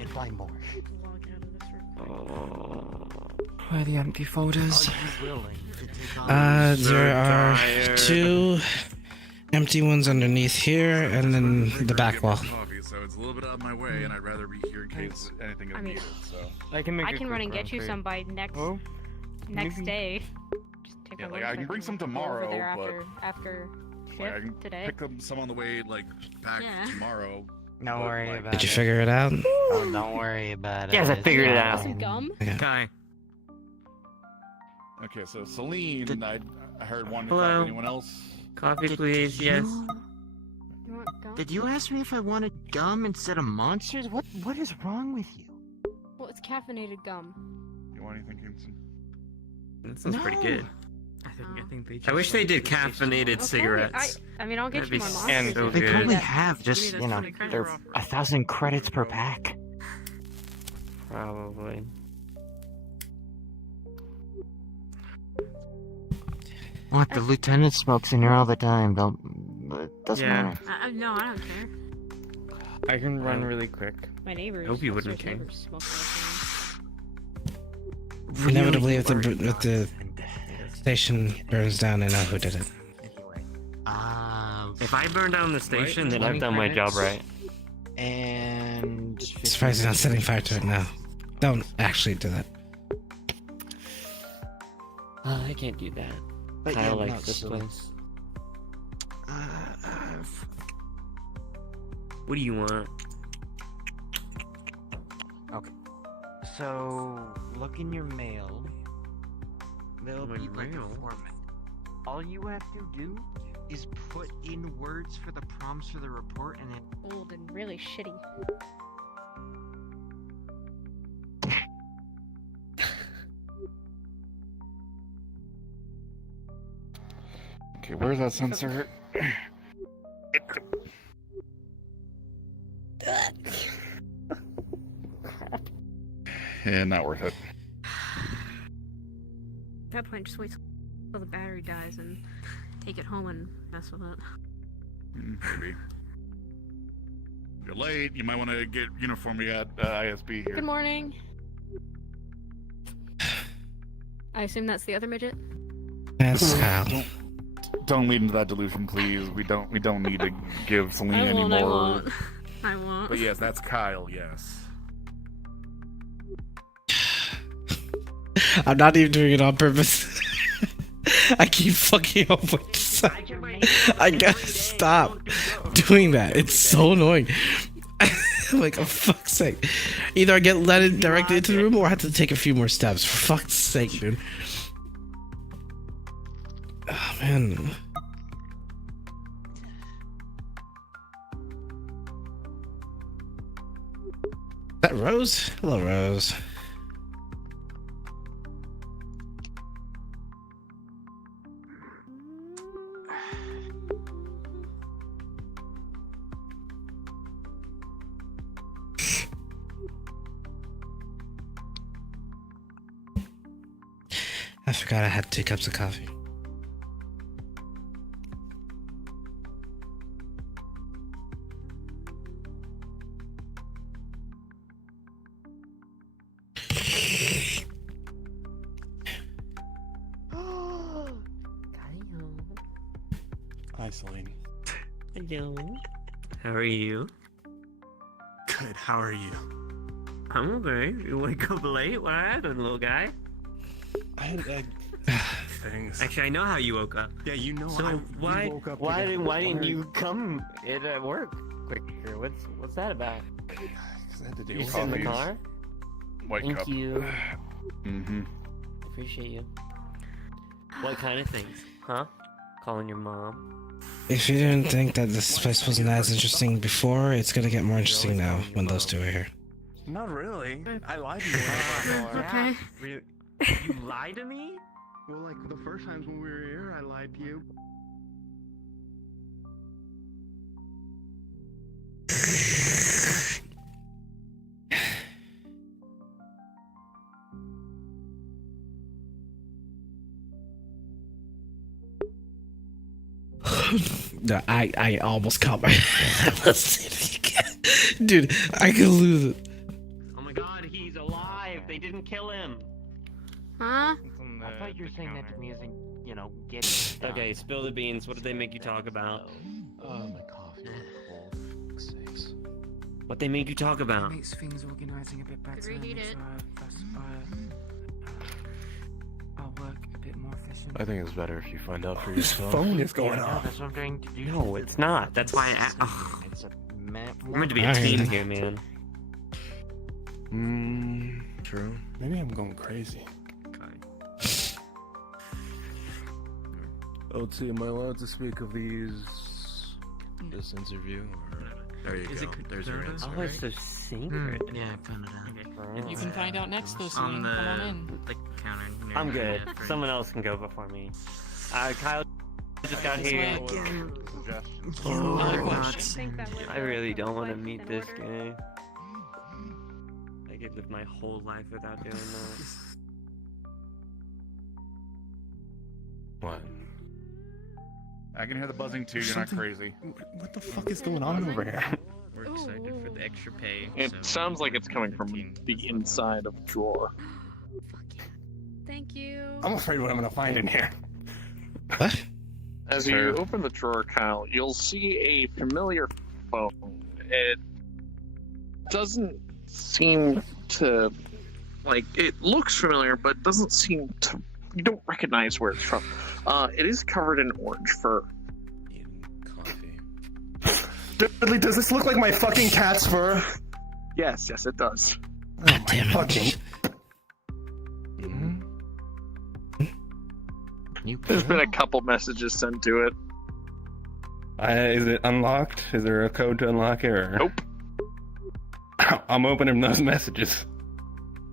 and buy more. Where are the empty folders? There are two empty ones underneath here, and then the back wall. Coffee, so it's a little bit out of my way, and I'd rather be here in case anything is I mean, needed. So I can make I a can quick run and get run you for some by next maybe. day. Just take yeah, a like look I if can bring some go over tomorrow, there but after shift like, I can today. pick up some on the way, like back Yeah. tomorrow. Don't but, worry like, about Did you figure it out? Oh, don't worry about it. Yes, I figured it out. Some gum? Yeah. Kai. Okay, so Celine, I heard one. Hello. Anyone else? Coffee, please. Yes. You want gum? Did you ask me if I wanted gum instead of monsters? What is wrong with you? Well, it's caffeinated gum. You want anything, Kingston? That sounds pretty good. I think they I wish they did caffeinated Okay, cigarettes. I mean, I'll get That'd you be more so monsters. good. They Good. probably Yeah. have just, Give me you the know, 20 credit they're off. 1,000 credits per pack. Probably. What, the lieutenant smokes in here all the time, don't... It doesn't Yeah. matter. No, I don't care. I can run really quick. My neighbors. Hope you wouldn't upstairs care. neighbors smoke all the time. Inevitably, if the station burns down, I know who did it. If I burn down the station, then 20 I've done my job credits. right. And... Surprised you're not setting fire to it now. Don't actually do that. I can't do that. But Kyle yeah, likes no, this so- place. What do you want? Okay. So, look in your mail. There'll My be like mail? a format. All you have to do is put in words for the prompts for the report, and then Old and really shitty. Okay, where's that sensor? Yeah, not worth it. At that point, just wait till the battery dies and take it home and mess with it. Maybe. You're late. You might want to get uniform. We got ISB here. Good morning. I assume that's the other midget. That's Kyle. Don't lead into that delusion, please. We don't need to give Celine I any won't, more. I won't. I won't. But yes, that's Kyle. Yes. I'm not even doing it on purpose. I keep fucking up with this. I gotta stop doing that. It's so annoying. Like, for fuck's sake. Either I get let in directly into the room or I have to take a few more steps. For fuck's sake, dude. Oh, man. Is that Rose? Hello, Rose. I forgot I had 2 cups of coffee. Yo. How are you? Good, how are you? I'm okay. You wake up late? What happened, little guy? Things. Actually, I know how you woke up. Yeah, you know So why? woke up Why together. didn't you come in at work quicker? What's that about? You sit in the car? Thank you. Mm-hmm. Appreciate you. What kind of things? Huh? Calling your mom? If you didn't think that this place wasn't as interesting before, it's gonna get more interesting now when those two are here. Not really. I lied to you. Okay. You lied to me? Well, like the first times when we were here, I lied to you. No, I almost caught my dude, I could lose it. Oh my god, he's alive! They didn't kill him! Huh? I thought you were saying that to me as in, you know, getting stuff. Okay, spill the beans. What did they make you talk about? Oh, my coffee. What they make you talk about? Makes things organizing a bit better. Reheat makes, it. I'll work a bit more efficient. I think it's better if you find out for yourself. Phone is going Yeah, off. that's what I'm trying to do. No, it's not. That's why I. It's a We're meant to be a team here, man. True. Maybe I'm going crazy. Oh, let's see, am I allowed to speak of this interview? Or... There you go. There's your answer. Oh, it's so secret. Yeah, I found it out. You can find out next, though, Celine. Come on in. Counter. I'm good. Someone else can go before me. Kyle just got This here. way. I Another question. think that was I really don't want to quite meet in this order. guy. I could live my whole life without doing that. What? I can hear the buzzing too. You're not crazy. What the fuck is going on over here? We're excited for the extra pay. It so sounds like it's coming from the inside of a drawer. Thank you. I'm afraid what I'm gonna find in here. What? As you open the drawer, Kyle, you'll see a familiar phone. It doesn't seem to, like, it looks familiar, but doesn't seem to, you don't recognize where it's from. It is covered in orange fur. Dudley, does this look like my fucking cat's fur? Yes, it does. God damn it. Fucking. There's been a couple messages sent to it. Is it unlocked? Is there a code to unlock it? Or... Nope. I'm opening those messages.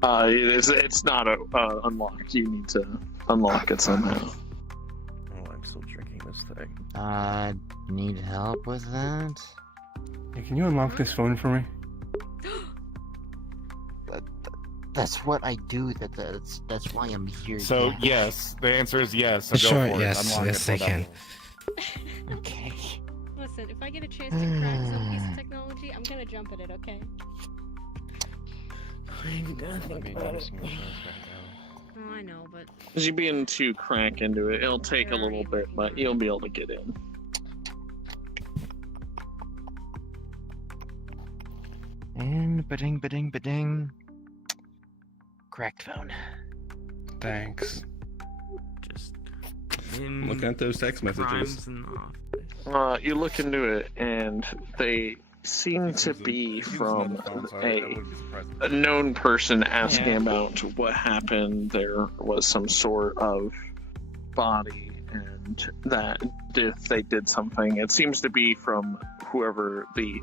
It's not unlocked. You need to unlock it somehow. Oh, I'm still drinking this thing. Need help with that? Hey, can you unlock this phone for me? That's what I do. That's why I'm here. So yeah. yes, the answer is yes. So Sure, go for yes, it. Unlock yes, it they for can. that. Okay. Listen, if I get a chance to crack some piece of technology, I'm gonna jump at it, okay? I'm gonna think about it. Oh, I know, but As you begin to crack into it, it'll take a little bit, but you'll be able to get in. And ba-ding. Cracked phone. Thanks. just Looking at those text messages. crimes and You look into it, and they seem to be from a known person asking about what happened. There was some sort of body, and that if they did something, it seems to be from whoever the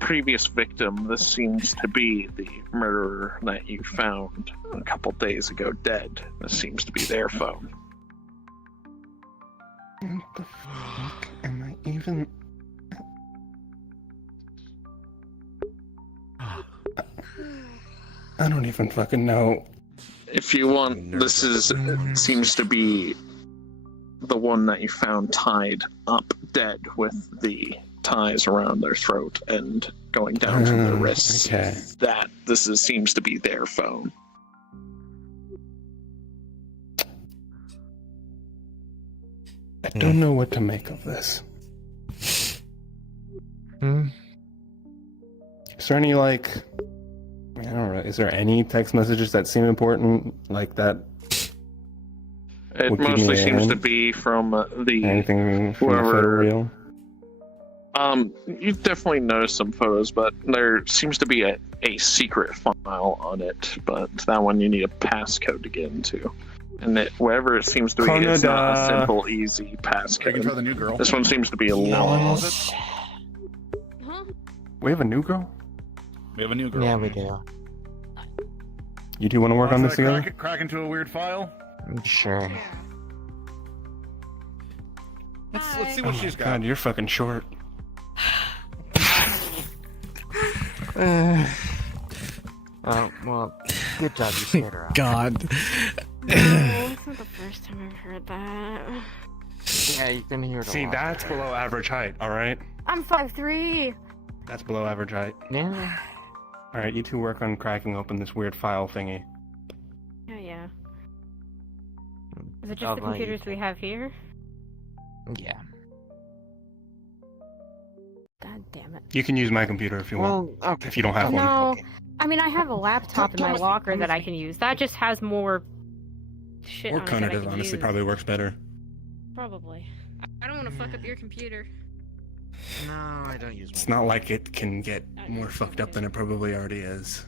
previous victim. This seems to be the murderer that you found a couple days ago dead. This seems to be their phone. What the fuck am I even... I don't even fucking know. If you want, this is seems to be the one that you found tied up dead with the ties around their throat and going down from their wrists. Okay. That seems to be their phone. I don't know what to make of this. Is there any like, I don't know, is there any text messages that seem important like that? It would keep mostly me seems in? to be from the Anything from the photo whoever. reel? You definitely noticed some photos, but there seems to be a secret file on it. But that one you need a passcode to get into, and whatever it seems to be, it's not a Canada. simple, easy passcode. We can try the new girl. This one seems to be a long. We have a new girl? We have a new girl. Yeah, we do. You two want to work on this together? Crack into a weird file? Sure. Let's see what she's got. God, you're fucking short. Well, good job, you scared her off. God. No, it's not the first time I've heard that. Yeah, you can hear it a See, lot. that's below average height, alright? I'm 5'3". That's below average height. Yeah. Alright, you two work on cracking open this weird file thingy. Yeah. Is it just I'll the let you computers we have here? Yeah. God damn it. You can use my computer if you want. Well, okay. If you don't have one. No, I mean I have a laptop in my locker that I can use. That just has more shit Or on it Kona that I does, can honestly, use. probably works better. Probably. I don't want to fuck up your computer. No, I don't use It's not like it can get more fucked up than it probably already is.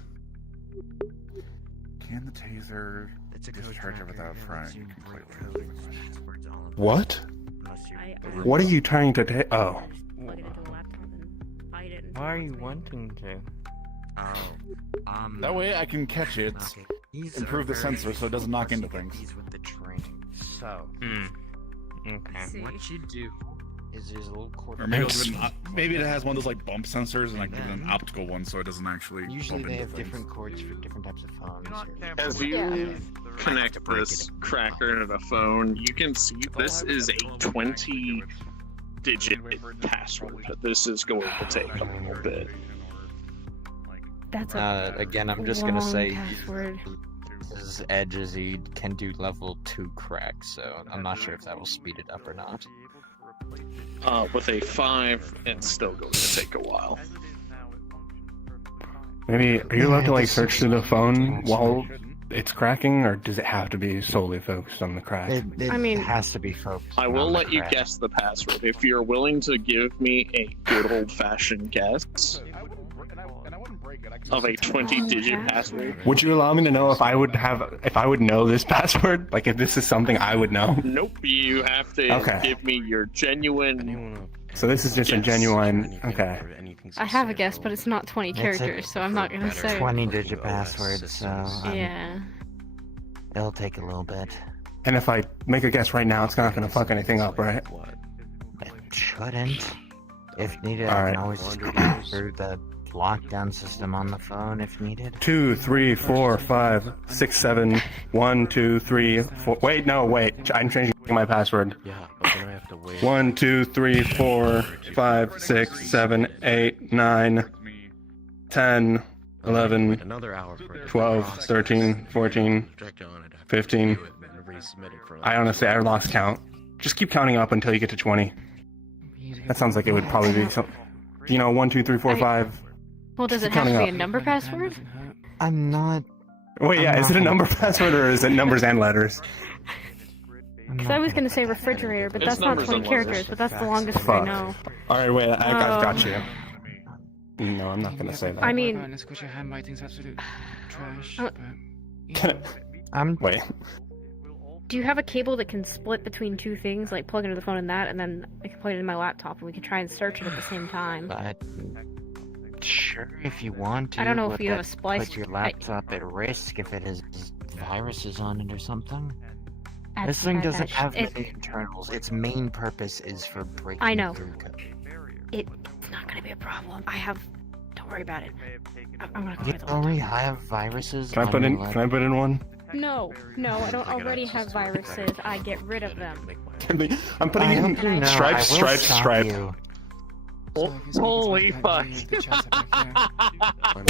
Can the taser discharge it without frying completely? What? What are you trying to take? Oh. Plug it into a laptop and hide it. Why are you wanting to? Oh, That way I can catch it, improve the sensor so it doesn't knock into things. With the training. So, Okay. what you do is there's a little cord. Or maybe, maybe it has one of those like bump sensors and I give it an optical one so it doesn't actually Usually bump they into have things. different cords for different types of phones. As you connect this cracker to the phone, you can see this is a 20-digit password. This is going to take a little bit. That's again, I'm just gonna long say password. his edges he can do level 2 crack, so I'm not sure if that will speed it up or not. With a 5, it's still going to take a while. Maybe, are you allowed to like search through the phone while it's cracking, or does it have to be solely focused on the crack? I mean, it has to be focused. I will on the let you crack. guess the password. If you're willing to give me a good old-fashioned guess of a 20-digit password. Would you allow me to know if I would know this password? Like if this is something I would know? Nope, you have to Okay. give me your genuine... So this is just a Yes. genuine, okay. I have a guess, but it's not 20 It's a characters, so I'm not gonna say. 20-digit password, so Yeah. it'll take a little bit. And if I make a guess right now, it's not gonna fuck anything up, right? It shouldn't. If needed, I Alright. can always just go through the lockdown system on the phone if needed. 2, 3, 4, 5, 6, 7, 1, 2, 3, 4. Wait, no, wait. I'm changing my password. Yeah, but then I have to wait. 1, 2, 3, 4, 5, 6, 7, 8, 9, 10, 11, Another hour for it. 12, 13, 14, 15. I honestly, I lost count. Just keep counting up until you get to 20. That sounds like it would probably be some. You know, 1, 2, 3, 4, 5. Well, does Keep it have to counting be a up. number password? I'm not. Wait, yeah, is it a number password or is it numbers and letters? Because I was gonna say refrigerator, but It's that's not numbers 20 and characters, letters. but that's the longest I Fuck. know. Alright, wait, I've got Um, you. No, I'm not gonna say that. I mean, Escucha handwriting's absolute trash. Uh, Can I'm. Wait. do you have a cable that can split between two things, like plug into the phone and that, and then I can plug it in my laptop and we can try and search it at the same time? But sure, if you want to. I don't know if but you have that a splice- Put your laptop at risk if it has viruses on it or something. That's This thing bad, doesn't that have it- many internals. Its main purpose is for breaking I know. through code. It's not gonna be a problem. Don't worry about it. I'm gonna You clear the already have viruses. Can I on put your in? laptop? Can I put in one? No, I don't already have viruses. I get rid of them. I'm putting I in hope you know, stripe, I will stripe, stop stripe. you. Holy fuck.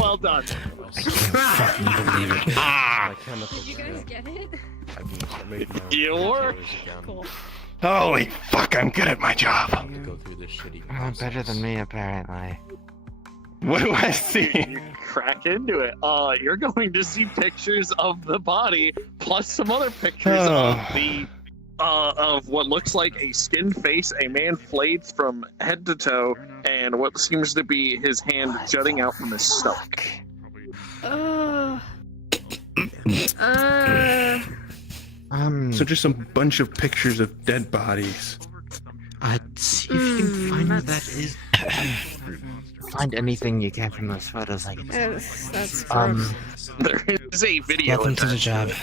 Well done. Fucking believe it. Did you guys get it? It'll work. Cool. Holy fuck, I'm good at my job. To go through this shitty Better than me, apparently. What do I see? Crack into it. You're going to see pictures of the body, plus some other pictures of what looks like a skinned face, a man flayed from head to toe, and what seems to be his hand jutting out from his stomach. So just a bunch of pictures of dead bodies. See if you can find what that is. Find anything you can from those photos, I guess. That's There is a video. Welcome to the job. It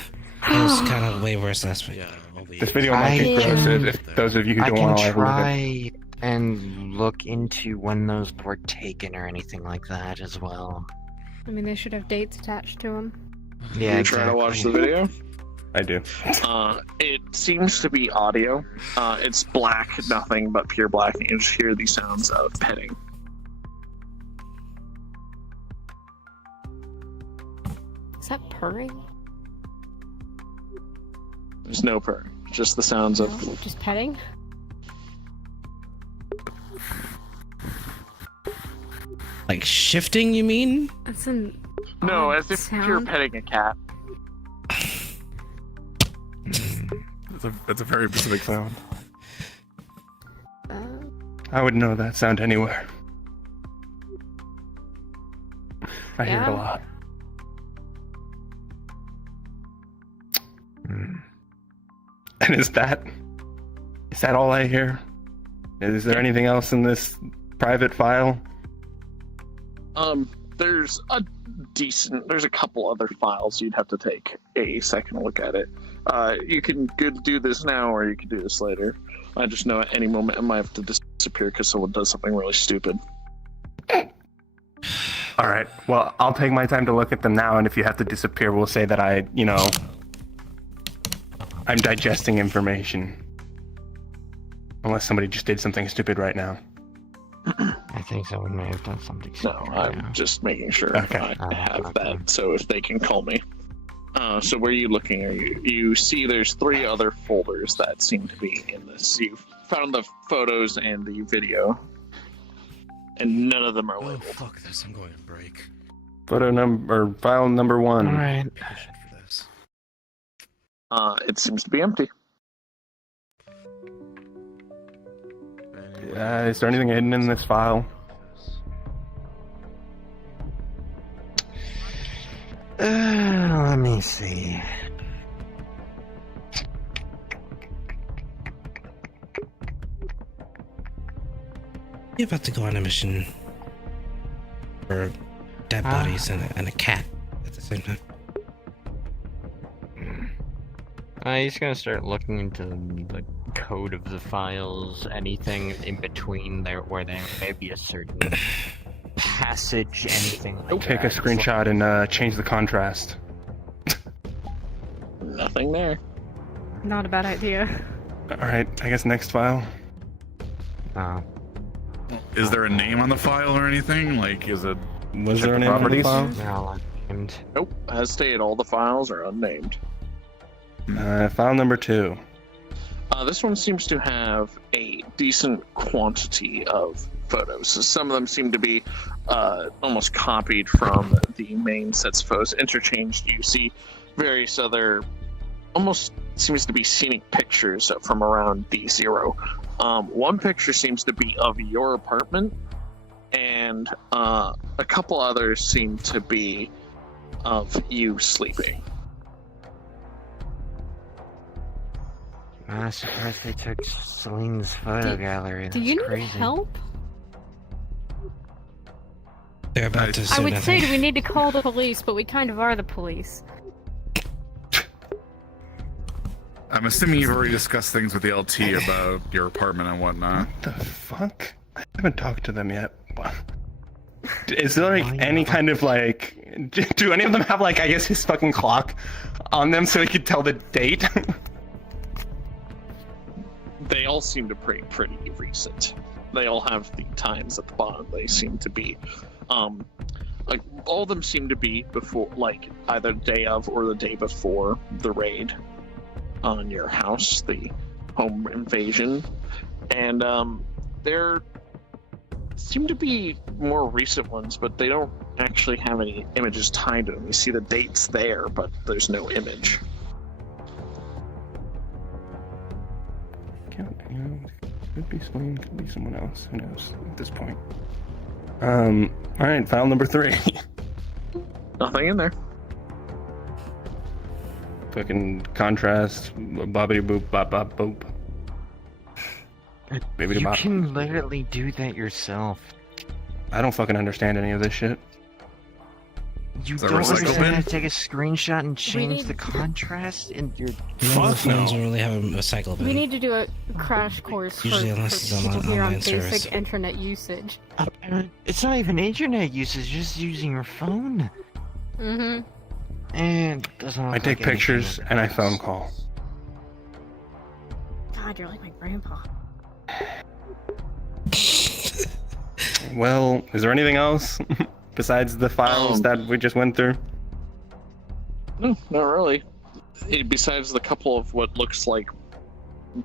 was kind of way worse last week. This video might be gross if those of you who I don't can want to try and look into when those were taken or anything like that as well. I mean, they should have dates attached to them. Yeah, You try to watch the video? I do. It seems to be audio. It's black, nothing but pure black, and you just hear the sounds of petting. Is that purring? There's no purr, just the sounds of. Just petting? Like shifting, you mean? That's an. No, odd as if you're sound. petting a cat. That's a very specific sound. I would know that sound anywhere. I hear it a Yeah? lot. And is that all I hear? Is there anything else in this private file? There's a couple other files you'd have to take a second look at it. You can do this now, or you can do this later. I just know at any moment I might have to disappear because someone does something really stupid. All right. Well, I'll take my time to look at them now, and if you have to disappear, we'll say that I'm digesting information. Unless somebody just did something stupid right now. I think someone may have done something No, stupid. I'm just making sure Okay. I have that, so if they can call me. So where are you looking? You see there's 3 other folders that seem to be in this. You've found the photos and the video, and none of them are labeled. Fuck this, I'm going to break. File number 1. Alright. It seems to be empty. Is there anything hidden in this file? Let me see. You're about to go on a mission for dead bodies and a cat at the same time. He's gonna start looking into the code of the files, anything in between there where there may be a certain passage, anything like Take that. a screenshot and change the contrast. Nothing there. Not a bad idea. Alright, I guess next file. Is there a name on the file or anything? Like, is it? Was there a name on the file? No, unnamed. Nope. As stated, all the files are unnamed. File number 2. This one seems to have a decent quantity of photos. So some of them seem to be almost copied from the main sets of photos, interchanged. You see various other, almost seems to be scenic pictures from around D0. One picture seems to be of your apartment, and a couple others seem to be of you sleeping. I'm surprised they took Celine's photo gallery. Do That's you need crazy. help? They're about to I would say, do we need to call the police? But we kind of are the police. I'm assuming you've already discussed things with the LT about your apartment and whatnot. What the fuck? I haven't talked to them yet. Is there like any kind of like... Do any of them have like, I guess, his fucking clock on them so he could tell the date? They all seem to be pretty recent. They all have the times at the bottom. They seem to be, like all of them seem to be before, like either day of or the day before the raid on your house. The home invasion, and there seem to be more recent ones, but they don't actually have any images tied to them. You see the dates there, but there's no image. Could be Celine, could be someone else. Who knows at this point? All right, file number 3. Nothing in there. Fucking contrast, bobbity boop, bop bop boop. Baby You bop. can literally do that yourself. I don't fucking understand any of this shit. You Is that don't recycle understand bin? how to take a screenshot and change need- the contrast in your. None of the phones will really have a cycle We bin. need to do a crash course Usually for unless it's people online- here on online service. basic internet usage. It's not even internet usage, just using your phone. Mm-hmm. And it doesn't look I take like anything pictures and I phone call. God, you're like my grandpa. Well, is there anything else besides the files that we just went through? No, not really. Besides the couple of what looks like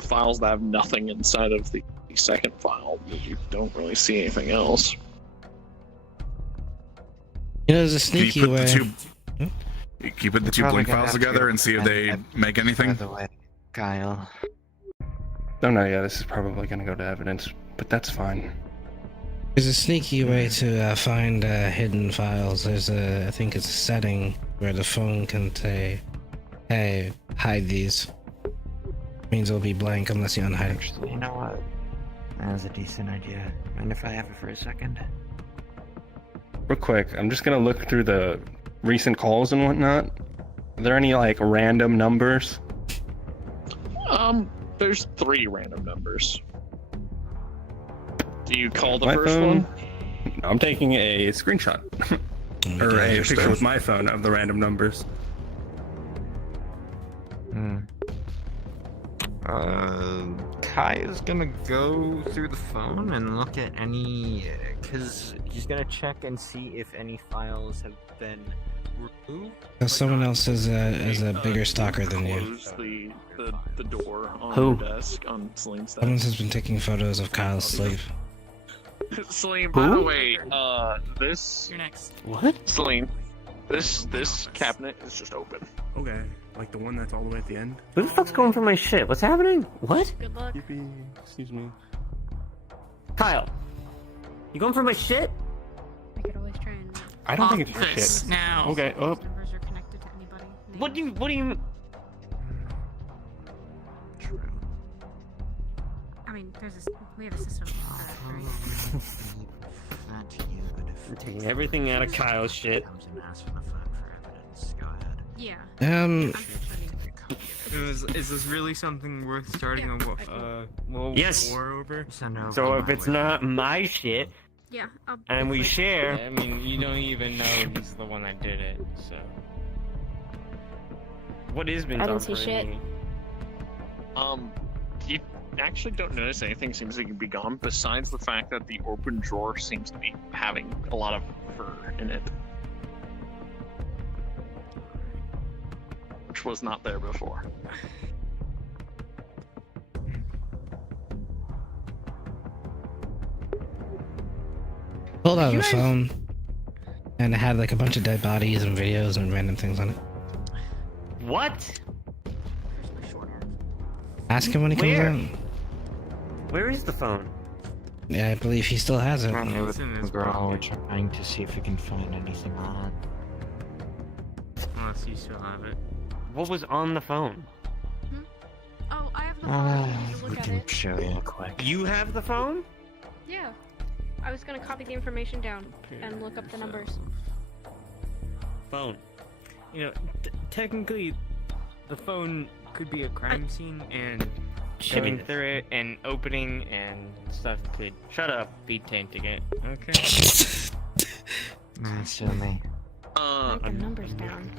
files that have nothing inside of the second file, you don't really see anything else. You know, there's a Can you sneaky put way. Can you put the two Probably blink gonna files have to together and see if they make anything? By the way, Kyle. Oh no, yeah, this is probably gonna go to evidence, but that's fine. There's a sneaky way to find hidden files. There's I think it's a setting where the phone can say, "Hey, hide these." Means it'll be blank unless you unhide it. You know what? That was a decent idea. Mind if I have it for a second? Real quick, I'm just gonna look through the recent calls and whatnot. Are there any like random numbers? There's 3 random numbers. Do you call the My first phone? one? I'm taking a screenshot or a picture with my phone of the random numbers. Kai is gonna go through the phone and look at any, because he's gonna check and see if any files have been removed. Someone else is a bigger stalker than you. Close the door on Who? the desk on Celine's Someone desk. has been taking photos of Kyle's sleep. Celine, by the Who? way, this. You're next. What? Celine, this cabinet is just open. Okay, like the one that's all the way at the end? Who the fuck's going for my shit? What's happening? What? Good luck. Excuse me. Kyle, you going for my shit? I could always try and. I don't think it's your Office shit. now. Okay, oh. Numbers are connected to anybody. What do you? I mean, we have a system for that, right? I'm taking everything out of Kyle's shit. Yeah. Is this really something worth starting a World Yes. War over? So if it's not my shit, Yeah. and we share, I mean, you don't even know he's the one that did it, so. what has been I done didn't see for shit. me? You actually don't notice anything seems to be gone, besides the fact that the open drawer seems to be having a lot of fur in it. Which was not there before. Pulled out a phone, and it had like a bunch of dead bodies and videos and random things on it. What? Ask him when he comes Where? out. Where is the phone? Yeah, I believe he still has it. Currently with the girl, we're trying to see if we can find anything on. Unless you still have it. What was on the phone? Oh, I have the phone. You can We look at can it. show you quick. You have the phone? Yeah. I was gonna copy the information down and look up the numbers. Phone. You know, technically, the phone could be a crime scene, and Going through it and opening and stuff could Shut up. be tainting it. Okay. Sue me. Write the numbers down.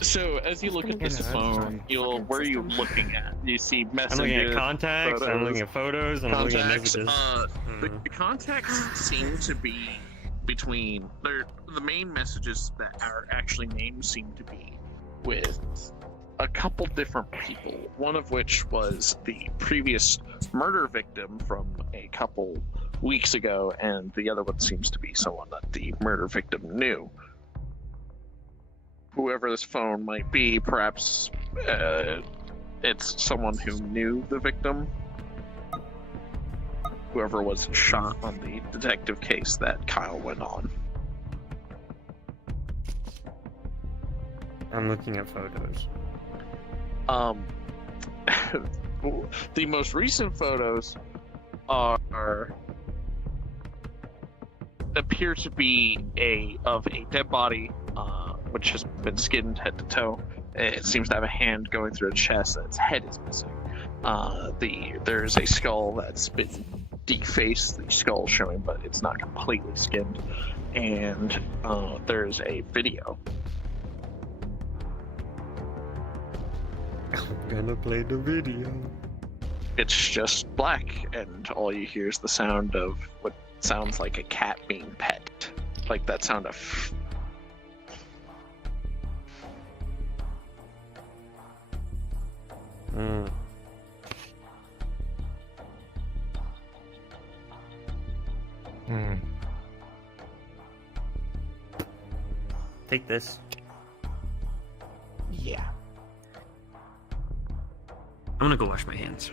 So as you look at this phone, where are you looking at? You see I'm messages. looking at contacts, I'm looking at photos, and I'm looking at contacts. messages. The contacts seem to be between. The main messages that are actually named seem to be with a couple different people, one of which was the previous murder victim from a couple weeks ago, and the other one seems to be someone that the murder victim knew. Whoever this phone might be, perhaps it's someone who knew the victim. Whoever was shot on the detective case that Kyle went on. I'm looking at photos. The most recent photos appear to be of a dead body, which has been skinned head to toe. It seems to have a hand going through its chest, and its head is missing. There's a skull that's been defaced, the skull showing, but it's not completely skinned. And there's a video. I'm gonna play the video. It's just black, and all you hear is the sound of what sounds like a cat being pet. Like that sound of... Take this. Yeah. I'm gonna go wash my hands.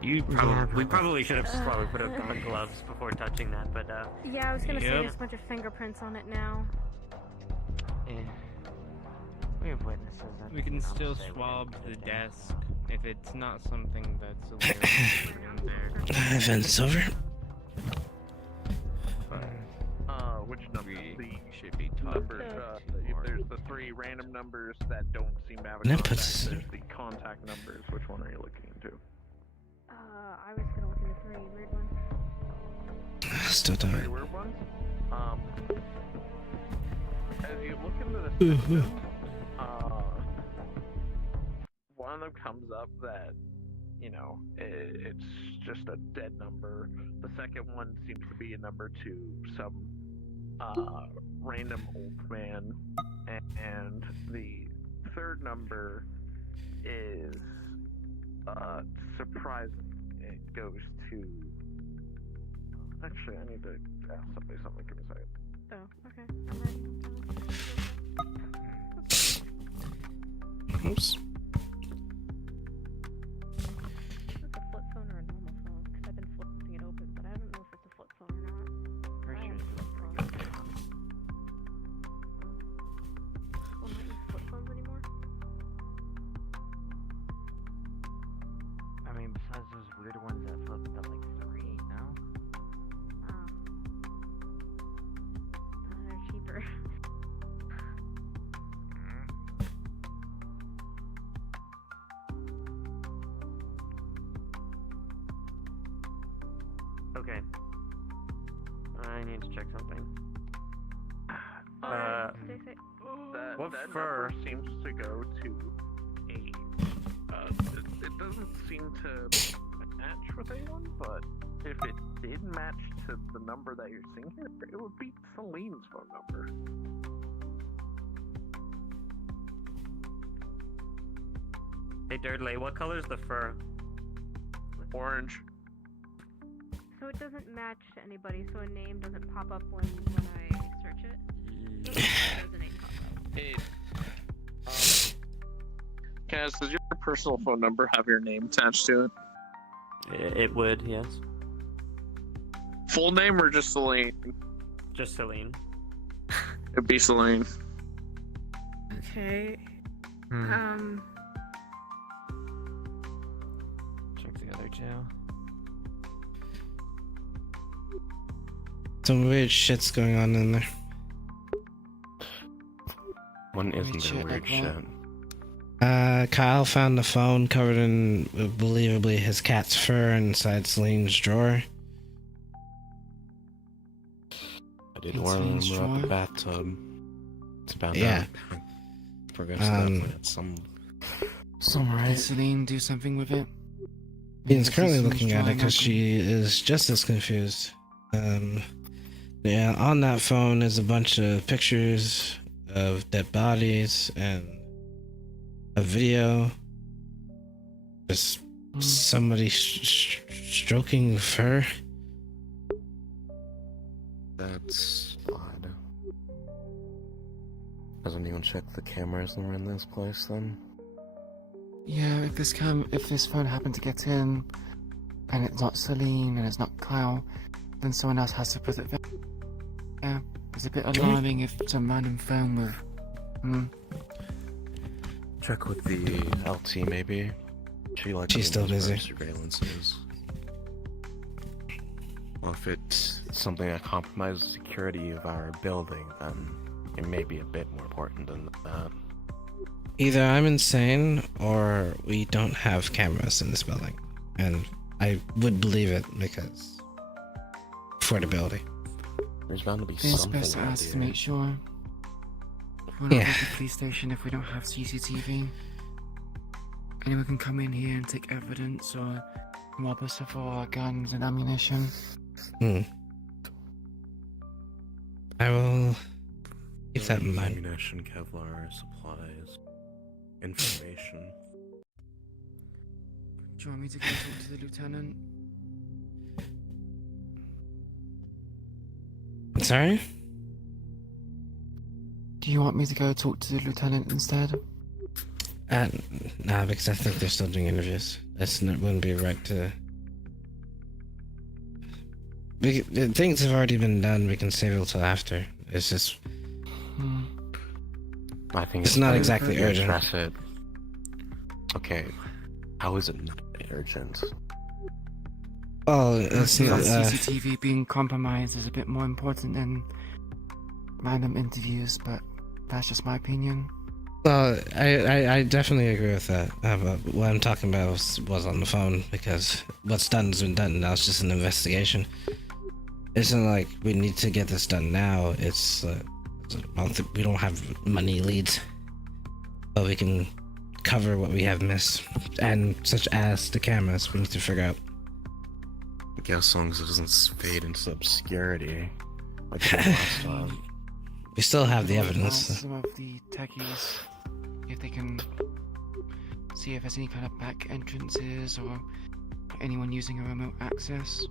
We probably should have probably put up the gloves before touching that, but Yeah, I was gonna say there's a bunch of fingerprints on it now. yeah. We have witnesses. We can still swab the desk if it's not something that's illegal in there. Event's over. Which number? Should be numbers. There's the 3 random numbers that don't seem to have a contact. There's the contact numbers. Which one are you looking into? I was gonna look into 3 weird ones. Still don't. 3 weird ones? As you look into the system, one of them comes up that, you know, it's just a dead number. The second one seems to be a number to some random old man, and the third number is surprising. It goes to... Actually, I need to ask somebody something. Give me a second. Oh, okay. I'm ready. Oops. Is it a flip phone or a normal phone? Because I've been flipping it open, but I don't know if it's a flip phone or not. Pretty I sure have it's flip phones. People not use flip phones anymore? I mean, besides those weird ones that flip to like 3, no? They're cheaper. Okay. I need to check something. What What that fur? number seems to go to a... it doesn't seem to match with anyone, but if it did match to the number that you're seeing here, it would be Celine's phone number. Hey, Durdley, what color's the fur? Orange. So it doesn't match to anybody, so a name doesn't pop up when I search it? Does a name pop up? Kaz, does your personal phone number have your name attached to it? It would, yes. Full name or just Celine? Just Celine. It'd be Celine. Okay. Check the other two. Some weird shit's going on in there. When isn't check there weird that shit? Kyle found the phone covered in, believably, his cat's fur inside Celine's drawer. I did warn them about the bathtub. It's about Yeah. that. Forgot stuff at some... Did Celine do something with it? Ian's Like currently this looking at it drawing because open? she is just as confused. Yeah, on that phone is a bunch of pictures of dead bodies and a video. Just somebody stroking fur. That's odd. Has anyone checked the cameras that are in this place then? Yeah, if this phone happened to get in, and it's not Celine and it's not Clow, then someone else has to put it there. Yeah, it's a bit alarming if it's a random phone with. Check with the LT maybe. She's still busy. Surveillance is. Well, if it's something that compromises security of our building, then it may be a bit more important than that. Either I'm insane or we don't have cameras in this building. And I would believe it because affordability. There's bound to be It's something best to out ask to here. make sure. We're not at the police station if we don't have CCTV. Anyone can come in here and take evidence or rob us of all our guns and ammunition. I will keep that in mind. Ammunition, Kevlar, supplies, information. Do you want me to go talk to the lieutenant? Sorry? Do you want me to go talk to the lieutenant instead? Nah, because I think they're still doing interviews. Wouldn't be right to. Things have already been done. We can save it till after. It's just. I think it's not exactly urgent. Address it. Okay, how is it not urgent? Oh, it's not. CCTV being compromised is a bit more important than random interviews, but that's just my opinion. Well, I definitely agree with that. But what I'm talking about was on the phone because what's done has been done. Now it's just an investigation. It's not like we need to get this done now. We don't have money leads, but we can cover what we have missed, and such as the cameras. We need to figure out. I guess as long as it doesn't fade into obscurity, like the last time. We still have the evidence. Some of the techies, if they can see if there's any kind of back entrances or anyone using a remote access,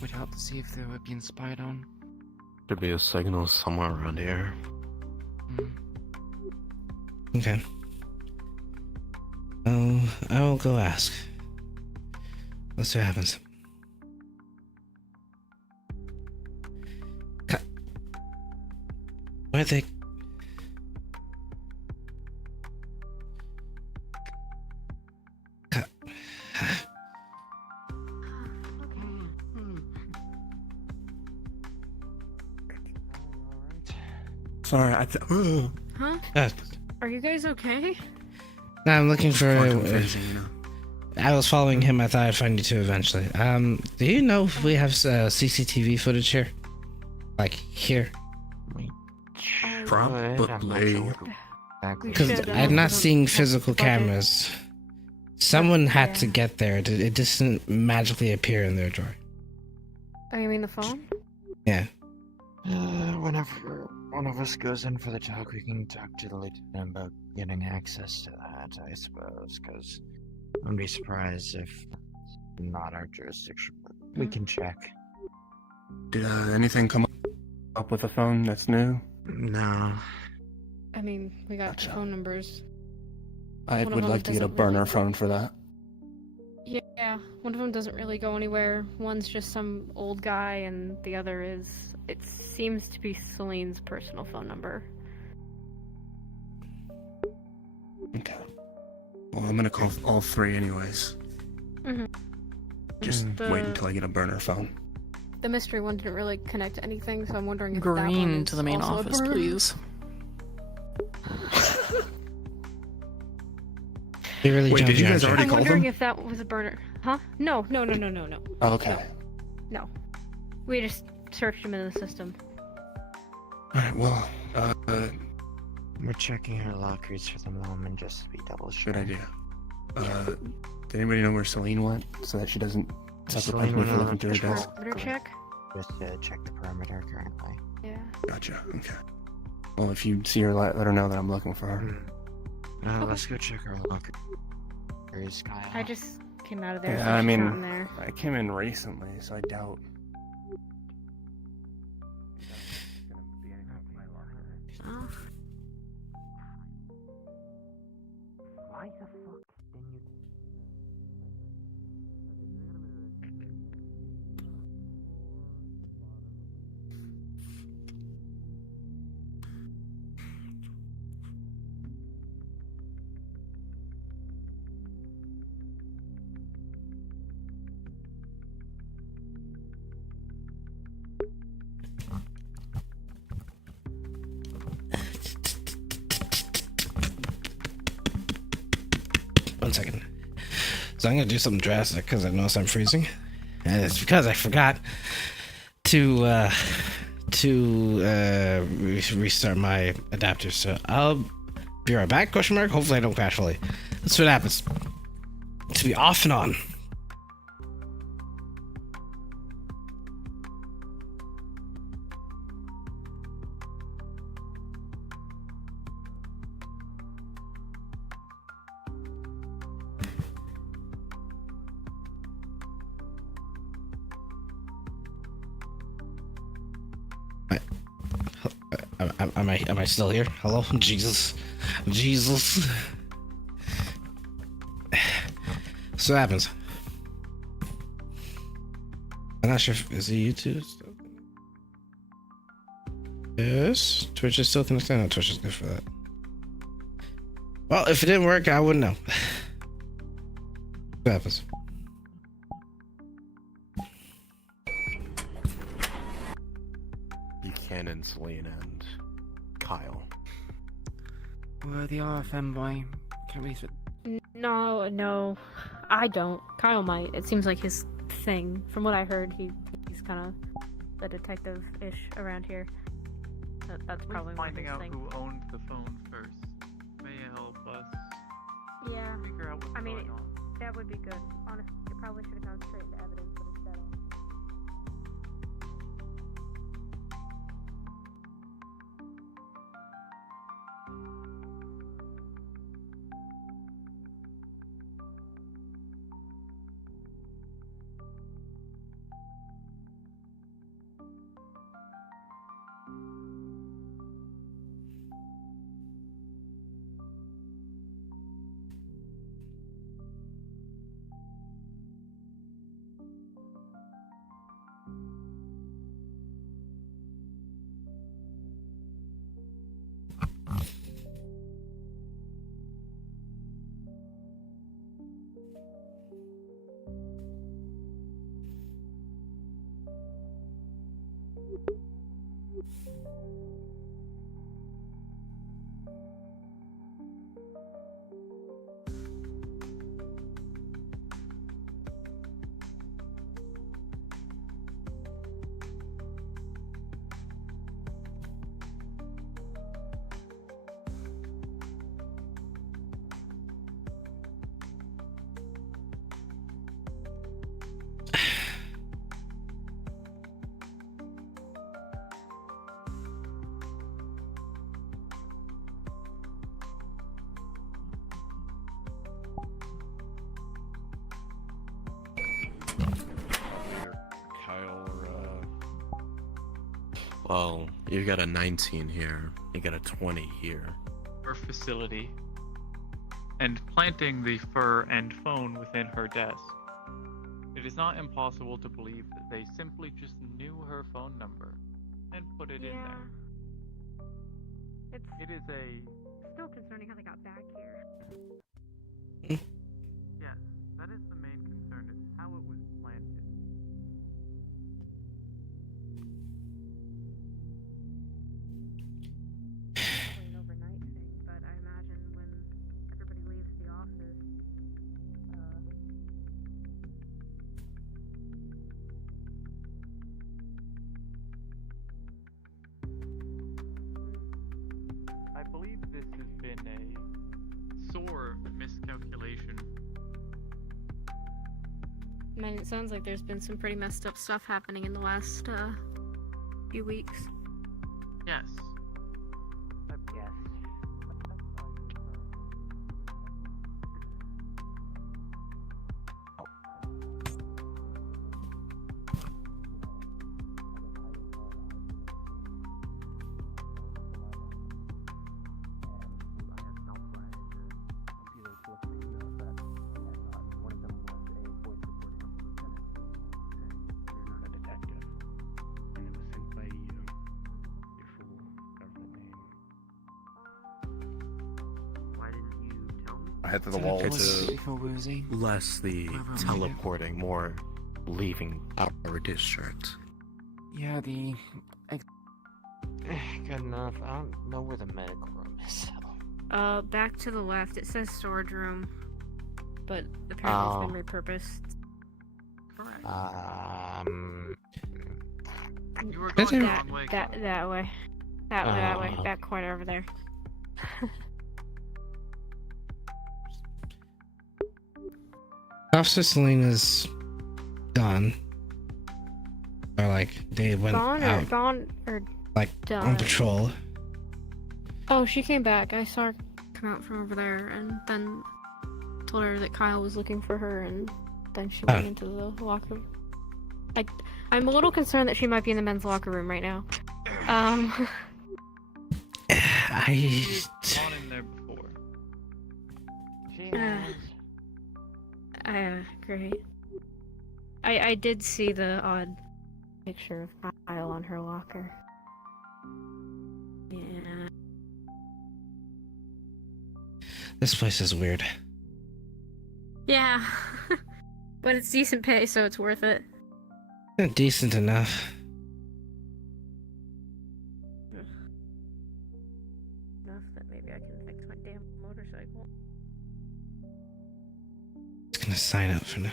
would help to see if they were being spied on. Should be a signal somewhere around here. Okay. I will go ask. Let's see what happens. Why they? Sorry, Huh? Are you guys okay? No, I'm looking for. I was following him. I thought I'd find you two eventually. Do you know if we have CCTV footage here? Like here? Probably. Because I'm not seeing physical cameras. Someone had to get there. It doesn't magically appear in their drawer. Oh, you mean the phone? Yeah. Whenever one of us goes in for the talk, we can talk to the lieutenant about getting access to that, I suppose, because I wouldn't be surprised if it's not our jurisdiction. We can check. Did anything come up with a phone that's new? No. I mean, we got phone numbers. I One of would them like to get a doesn't burner really- phone for that. Yeah, one of them doesn't really go anywhere. One's just some old guy, and the other is. It seems to be Celine's personal phone number. Okay. Well, I'm gonna call all three anyways. Just wait until I get a burner phone. The mystery one didn't really connect to anything, so I'm wondering if that one Green is to the main also a office, burner. please. We really Wait, jumped did you the guys gun. already I'm call wondering them? if that was a burner. Huh? No. Oh, okay. No. We just searched him in the system. Alright, well, We're checking her lockers for the moment just to be double sure. good idea. Did anybody know where Celine went? So that she doesn't suffer Celine punishment for went looking through her on desk? Perimeter check? Just check the perimeter currently. Yeah. Gotcha, okay. Well, if you see her, let her know that I'm looking for her. Let's go check our locker. Where's Kyle? I just came out of there. Yeah, so I she's mean, not in there. I came in recently, so I doubt. Oh. Why the fuck didn't you? One second. So I'm gonna do something drastic because I noticed I'm freezing, and it's because I forgot to restart my adapter. So I'll be right back. Question mark. Hopefully I don't crash fully. That's what happens. To be off and on. Am I still here? Hello? Jesus. Jesus. So what happens? I'm not sure if, is it YouTube still? Yes. Twitch is still connected. No, Twitch is good for that. Well, if it didn't work, I wouldn't know. What happens? Buchanan, Celine, and Kyle. Well, the RFM boy. Can't we... No, I don't. Kyle might. It seems like his thing. From what I heard, he's kind of the detective-ish around here. That's probably more finding his out thing. who owned the phone first may help us Yeah. figure out what's I mean, going on. that would be good. Honestly, you probably should have gone straight into evidence, but instead Kyle Well, you got a 19 here. You got a 20 here. Her facility. And planting the fur and phone within her desk. It is not impossible to believe that they simply just knew her phone number and put it in there. It is a... still concerning how they got back here. Yes, that is the main concern, is how it was planted. Probably an overnight thing, but I imagine when everybody leaves the office, I believe this has been a sore miscalculation. Man, it sounds like there's been some pretty messed up stuff happening in the last few weeks. Yes. Yes. I head to the wall It's to. before woozy. Less the teleporting, more leaving our district. Yeah, the. Good enough. I don't know where the medical room is. Back to the left. It says storage room, but apparently it's been repurposed. You were going the That wrong way. that way. That way. That corner over there. Officer Selena's gone. Or like they went out Gone or like done. on patrol. Oh, she came back. I saw her come out from over there, and then told her that Kyle was looking for her, and then she went into the locker room. I'm a little concerned that she might be in the men's locker room right now. Gone in there before. Great. I did see the odd picture of Kyle on her locker. Yeah. This place is weird. Yeah. But it's decent pay, so it's worth it. Decent enough. Enough that maybe I can fix my damn motorcycle. Just gonna sign up for now.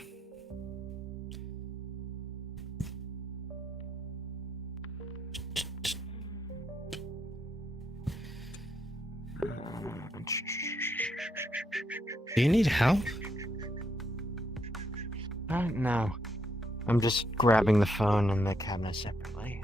Do you need help? No. I'm just grabbing the phone and the cabinet separately.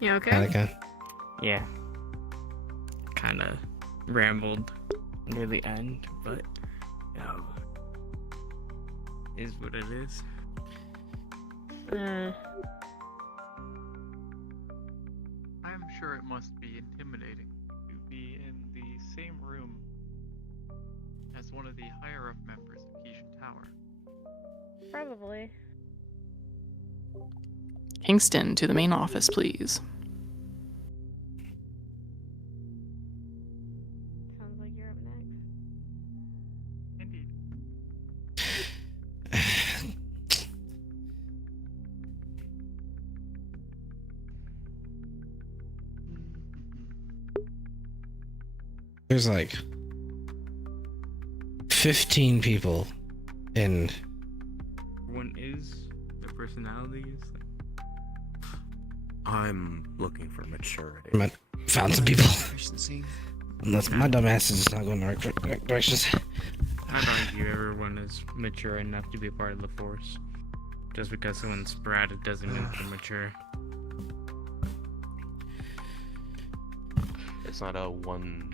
You okay? Attica. Yeah. Kinda rambled near the end, but is what it is. I am sure it must be intimidating to be in the same room as one of the higher up members of Keishan Tower. Probably. Kingston, to the main office, please. Sounds like you're up next. Indeed. There's like 15 people in. One is their personalities. I'm looking for maturity. Found some people. Efficiency. Unless my dumb ass is just not going the right directions. I'd argue everyone is mature enough to be a part of the force. Just because someone's sporadic doesn't mean they're mature. It's not a one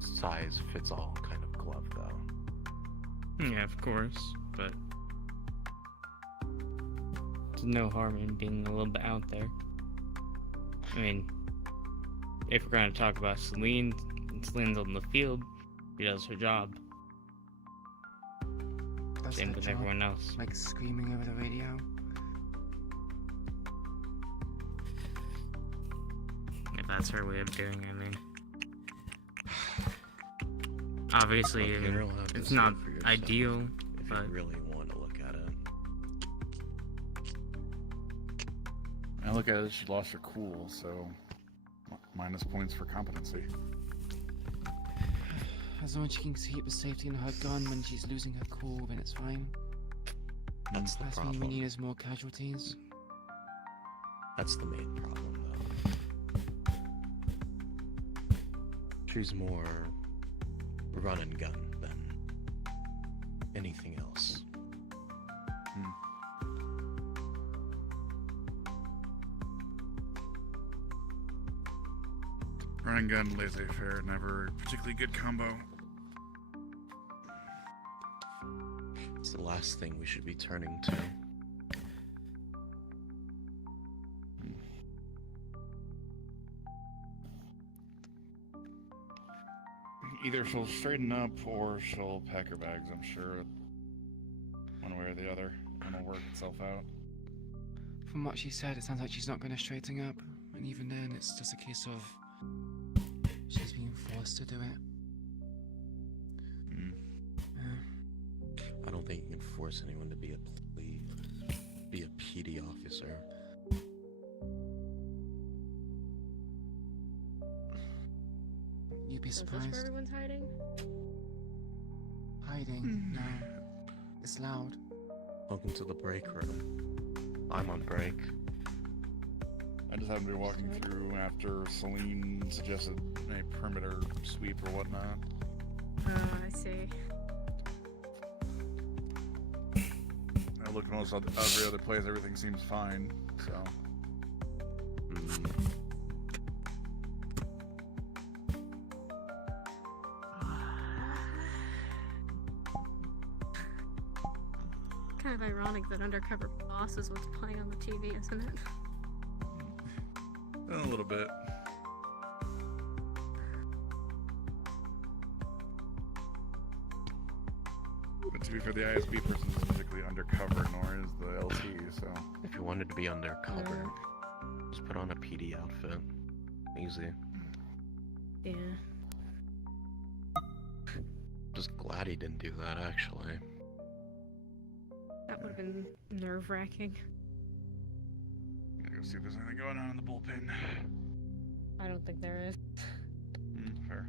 size fits all kind of glove, though. Yeah, of course, but there's no harm in being a little bit out there. I mean, if we're going to talk about Celine, Celine's on the field, she does her job. That's Same her with job, everyone else. like screaming over the radio. If that's her way of doing it, I mean. Obviously, Look, you're allowed to it's see not it for yourself ideal, if but you really want to look at it. I look at it, she lost her cool, so minus points for competency. As long as she can keep the safety in her gun when she's losing her cool, then it's fine. That's the Last thing problem. we need is more casualties. That's the main problem, though. She's more run and gun than anything else. Run and gun, laissez-faire, never a particularly good combo. It's the last thing we should be turning to. Either she'll straighten up or she'll pack her bags, I'm sure. One way or the other. It'll work itself out. From what she said, it sounds like she's not going to straighten up. And even then, it's just a case of she's being forced to do it. I don't think you can force anyone to be a PD officer. You'd be So is this where surprised. everyone's hiding? Hiding? No. It's loud. Welcome to the break room. I'm on break. I just happened to be walking through after Celine suggested a perimeter sweep or whatnot. I see. I looked most every other place, everything seems fine, so. Kind of ironic that Undercover Boss is what's playing on the TV, isn't it? A little bit. But to be fair, the ISB person isn't particularly undercover, nor is the LT, so. If you wanted to be undercover, just put on a PD outfit. Easy. Yeah. Just glad he didn't do that, actually. That would have been nerve-wracking. Go see if there's anything going on in the bullpen. I don't think there is. Fair.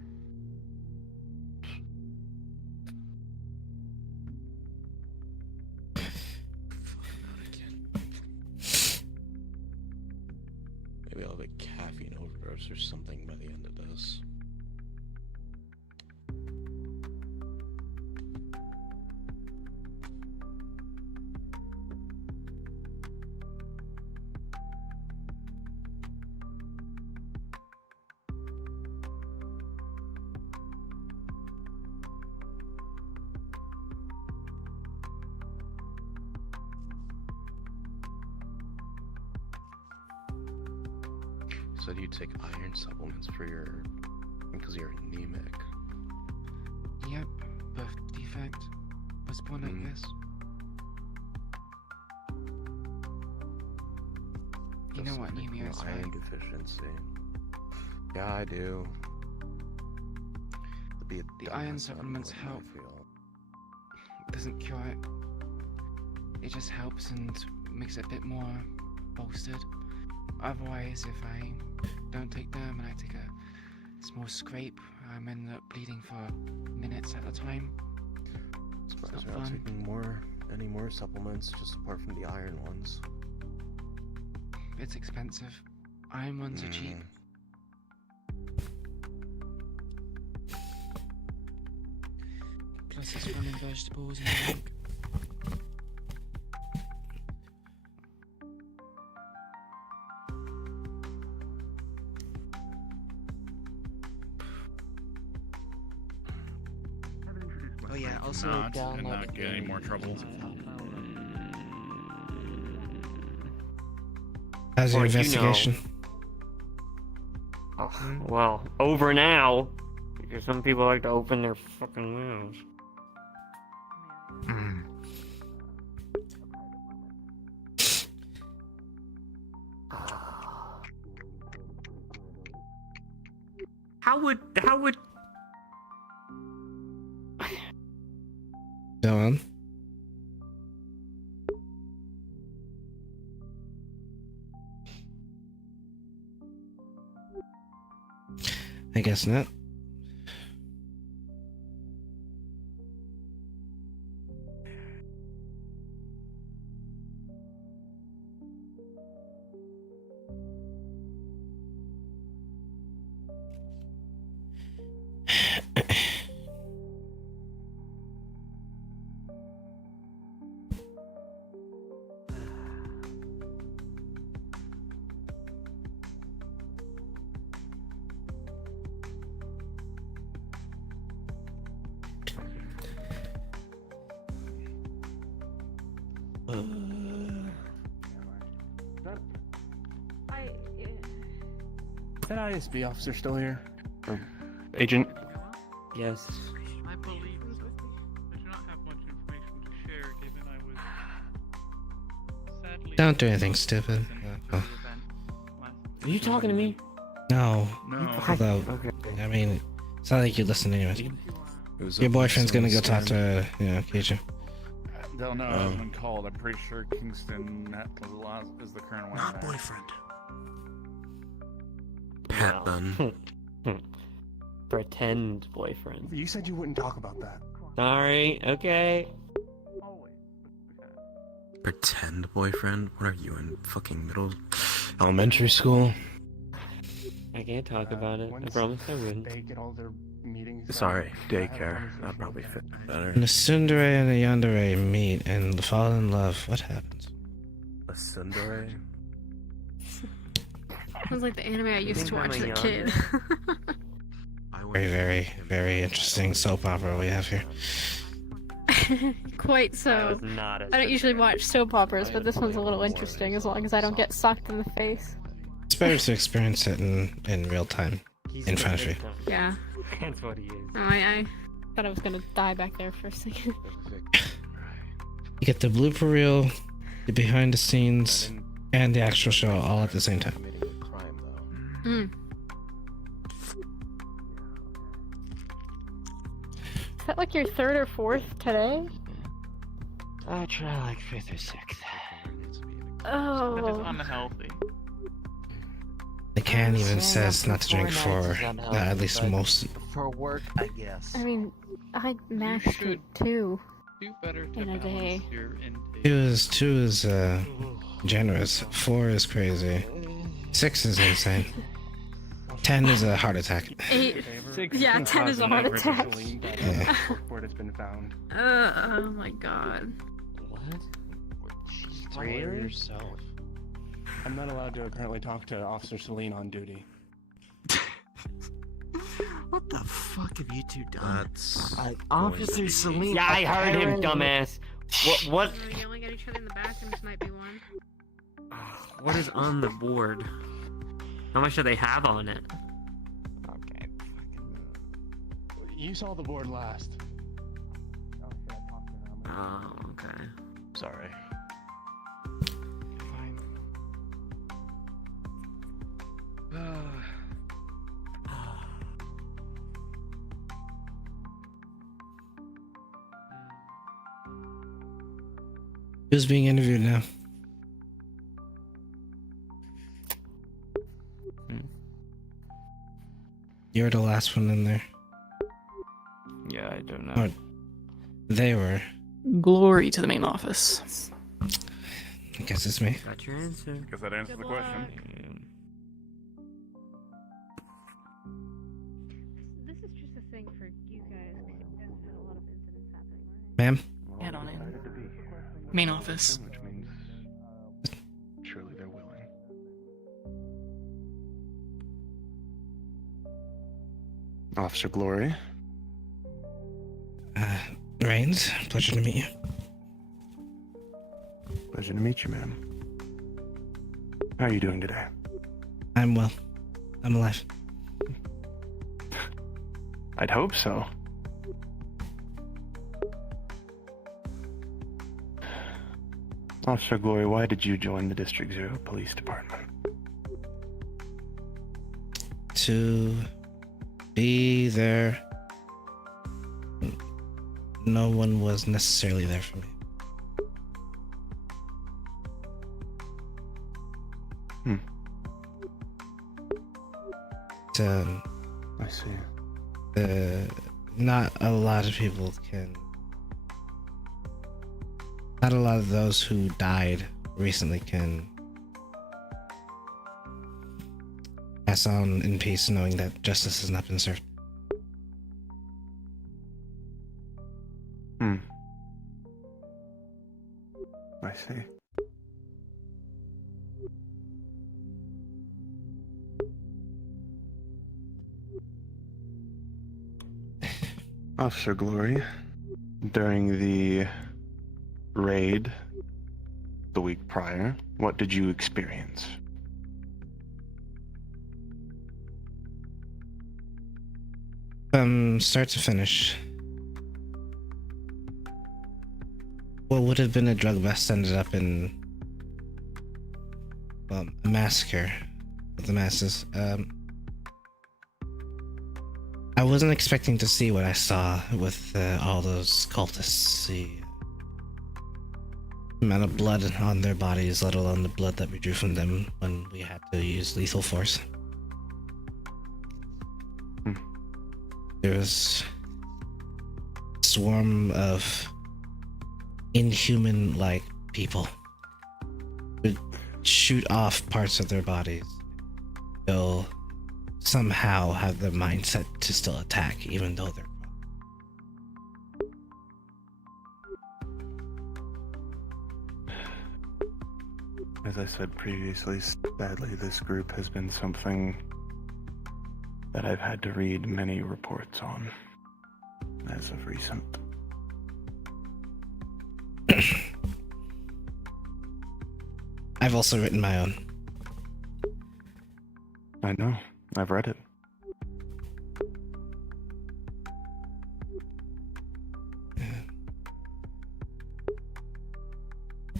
Maybe I'll have a caffeine overdose or something by the end of this. Said you take iron supplements for because you're anemic. Yep, birth defect. Was born like this. You know what anemia is, right? Iron deficiency. Yeah, I do. The iron supplements help. Doesn't cure it. It just helps and makes it a bit more bolstered. Otherwise, if I don't take them and I take a small scrape, I'm end up bleeding for minutes at a time. Surprised you're not taking any more supplements, just apart from the iron ones. It's expensive. Iron ones are cheap. Plus it's running vegetables and milk. Oh yeah, also not download. get any more trouble. How's your investigation? Oh, well, over now. Because some people like to open their fucking mouths. How would Go on. I guess not. Is that ISB officer still here? Or agent? Yes. I believe I do not have much information to share, given I was sadly. Don't do anything stupid. Oh. Are you talking to me? No. No. Although, Okay. I mean, it's not like you listen anyways. Your boyfriend's gonna go talk to, Keisha. They'll know I've been called. I'm pretty sure Kingston is the current one. Not there. boyfriend. Pat then. Pretend boyfriend. You said you wouldn't talk about that. Sorry. Okay. Pretend boyfriend? What are you in fucking elementary school? I can't talk about it. I promise I wouldn't. They get all their meetings. Sorry, daycare. That probably fit better. When a tsundere and a yandere meet and fall in love, what happens? A tsundere? Sounds like the anime I used to watch as a kid. Very, very, very interesting soap opera we have here. Quite so. Not I don't usually watch soap operas, but this one's a little interesting as long as I don't get socked in the face. It's better to experience it in real time, in front of you. Yeah. That's what he is. Oh, I thought I was gonna die back there for a second. You get the blooper reel, the behind the scenes, and the actual show all at the same time. Mm. Is that like your third or fourth today? I try like 5th or 6th. Oh. That is unhealthy. The can even says not to drink for at least most. For work, I guess. I mean, I mashed should two Do better to in a day. balance your intake. Two is generous. 4 is crazy. 6 is insane. 10 is a heart attack. 8. Yeah, 10 is a heart attack. Yeah. Where it's been found. Oh my god. What? Yourself. I'm not allowed to currently talk to Officer Celine on duty. What the fuck have you two done? That's Officer Celine. Yeah, I heard him, dumbass. What? Yelling at each other in the bathrooms might be one. What is on the board? How much do they have on it? Okay. You saw the board last. Oh, okay. Sorry. Who's being interviewed now? You're the last one in there. Yeah, I don't know. Or they were. Glory to the main office. I guess it's me. Got your answer. Guess that answers the question. This is just a thing for you guys because you guys had a lot of incidents happening, right? Ma'am? Head on in. Main office. Which means surely they're willing. Officer Glory. Rains, pleasure to meet you. Pleasure to meet you, ma'am. How are you doing today? I'm well. I'm alive. I'd hope so. Officer Glory, why did you join the District 0 Police Department? To be there. No one was necessarily there for me. I see. Not a lot of people can. Not a lot of those who died recently can pass on in peace knowing that justice has not been served. I see. Officer Glory, during the raid the week prior. What did you experience? Start to finish. What would have been a drug bust ended up in, well, a massacre of the masses. I wasn't expecting to see what I saw with all those cultists. The amount of blood on their bodies, let alone the blood that we drew from them when we had to use lethal force. There was a swarm of inhuman-like people would shoot off parts of their bodies. They'll somehow have the mindset to still attack, even though they're As I said previously, sadly, this group has been something that I've had to read many reports on as of recent. I've also written my own. I know. I've read it.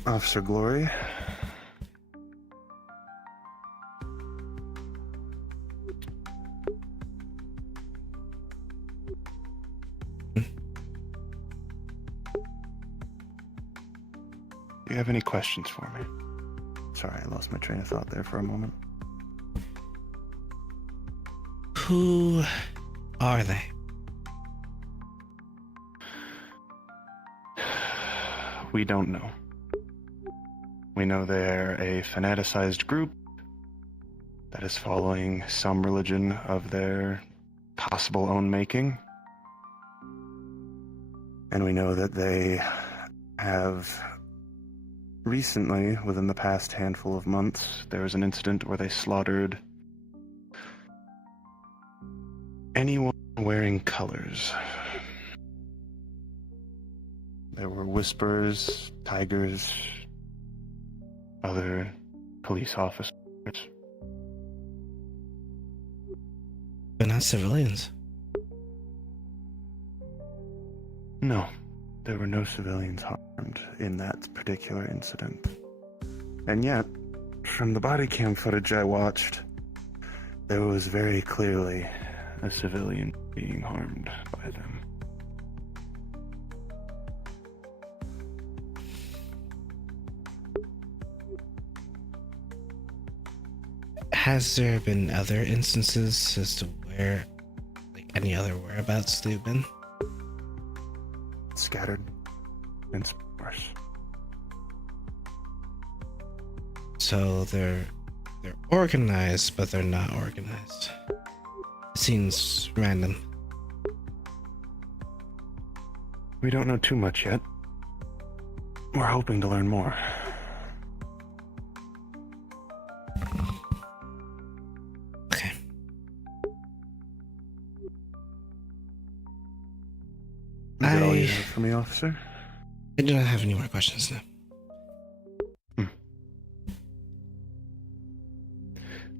Officer Glory. Do you have any questions for me? Sorry, I lost my train of thought there for a moment. Who are they? We don't know. We know they're a fanaticized group that is following some religion of their possible own making. And we know that they have recently, within the past handful of months, there was an incident where they slaughtered anyone wearing colors. There were Whisperers, Tigers, other police officers. But not civilians. No, there were no civilians harmed in that particular incident. And yet, from the body cam footage I watched, there was very clearly a civilian being harmed by them. Has there been other instances as to where, like, any other whereabouts they've been? Scattered and sparse. So they're organized, but they're not organized. It seems random. We don't know too much yet. We're hoping to learn more. Okay. Is that all you have for me, officer? I do not have any more questions now.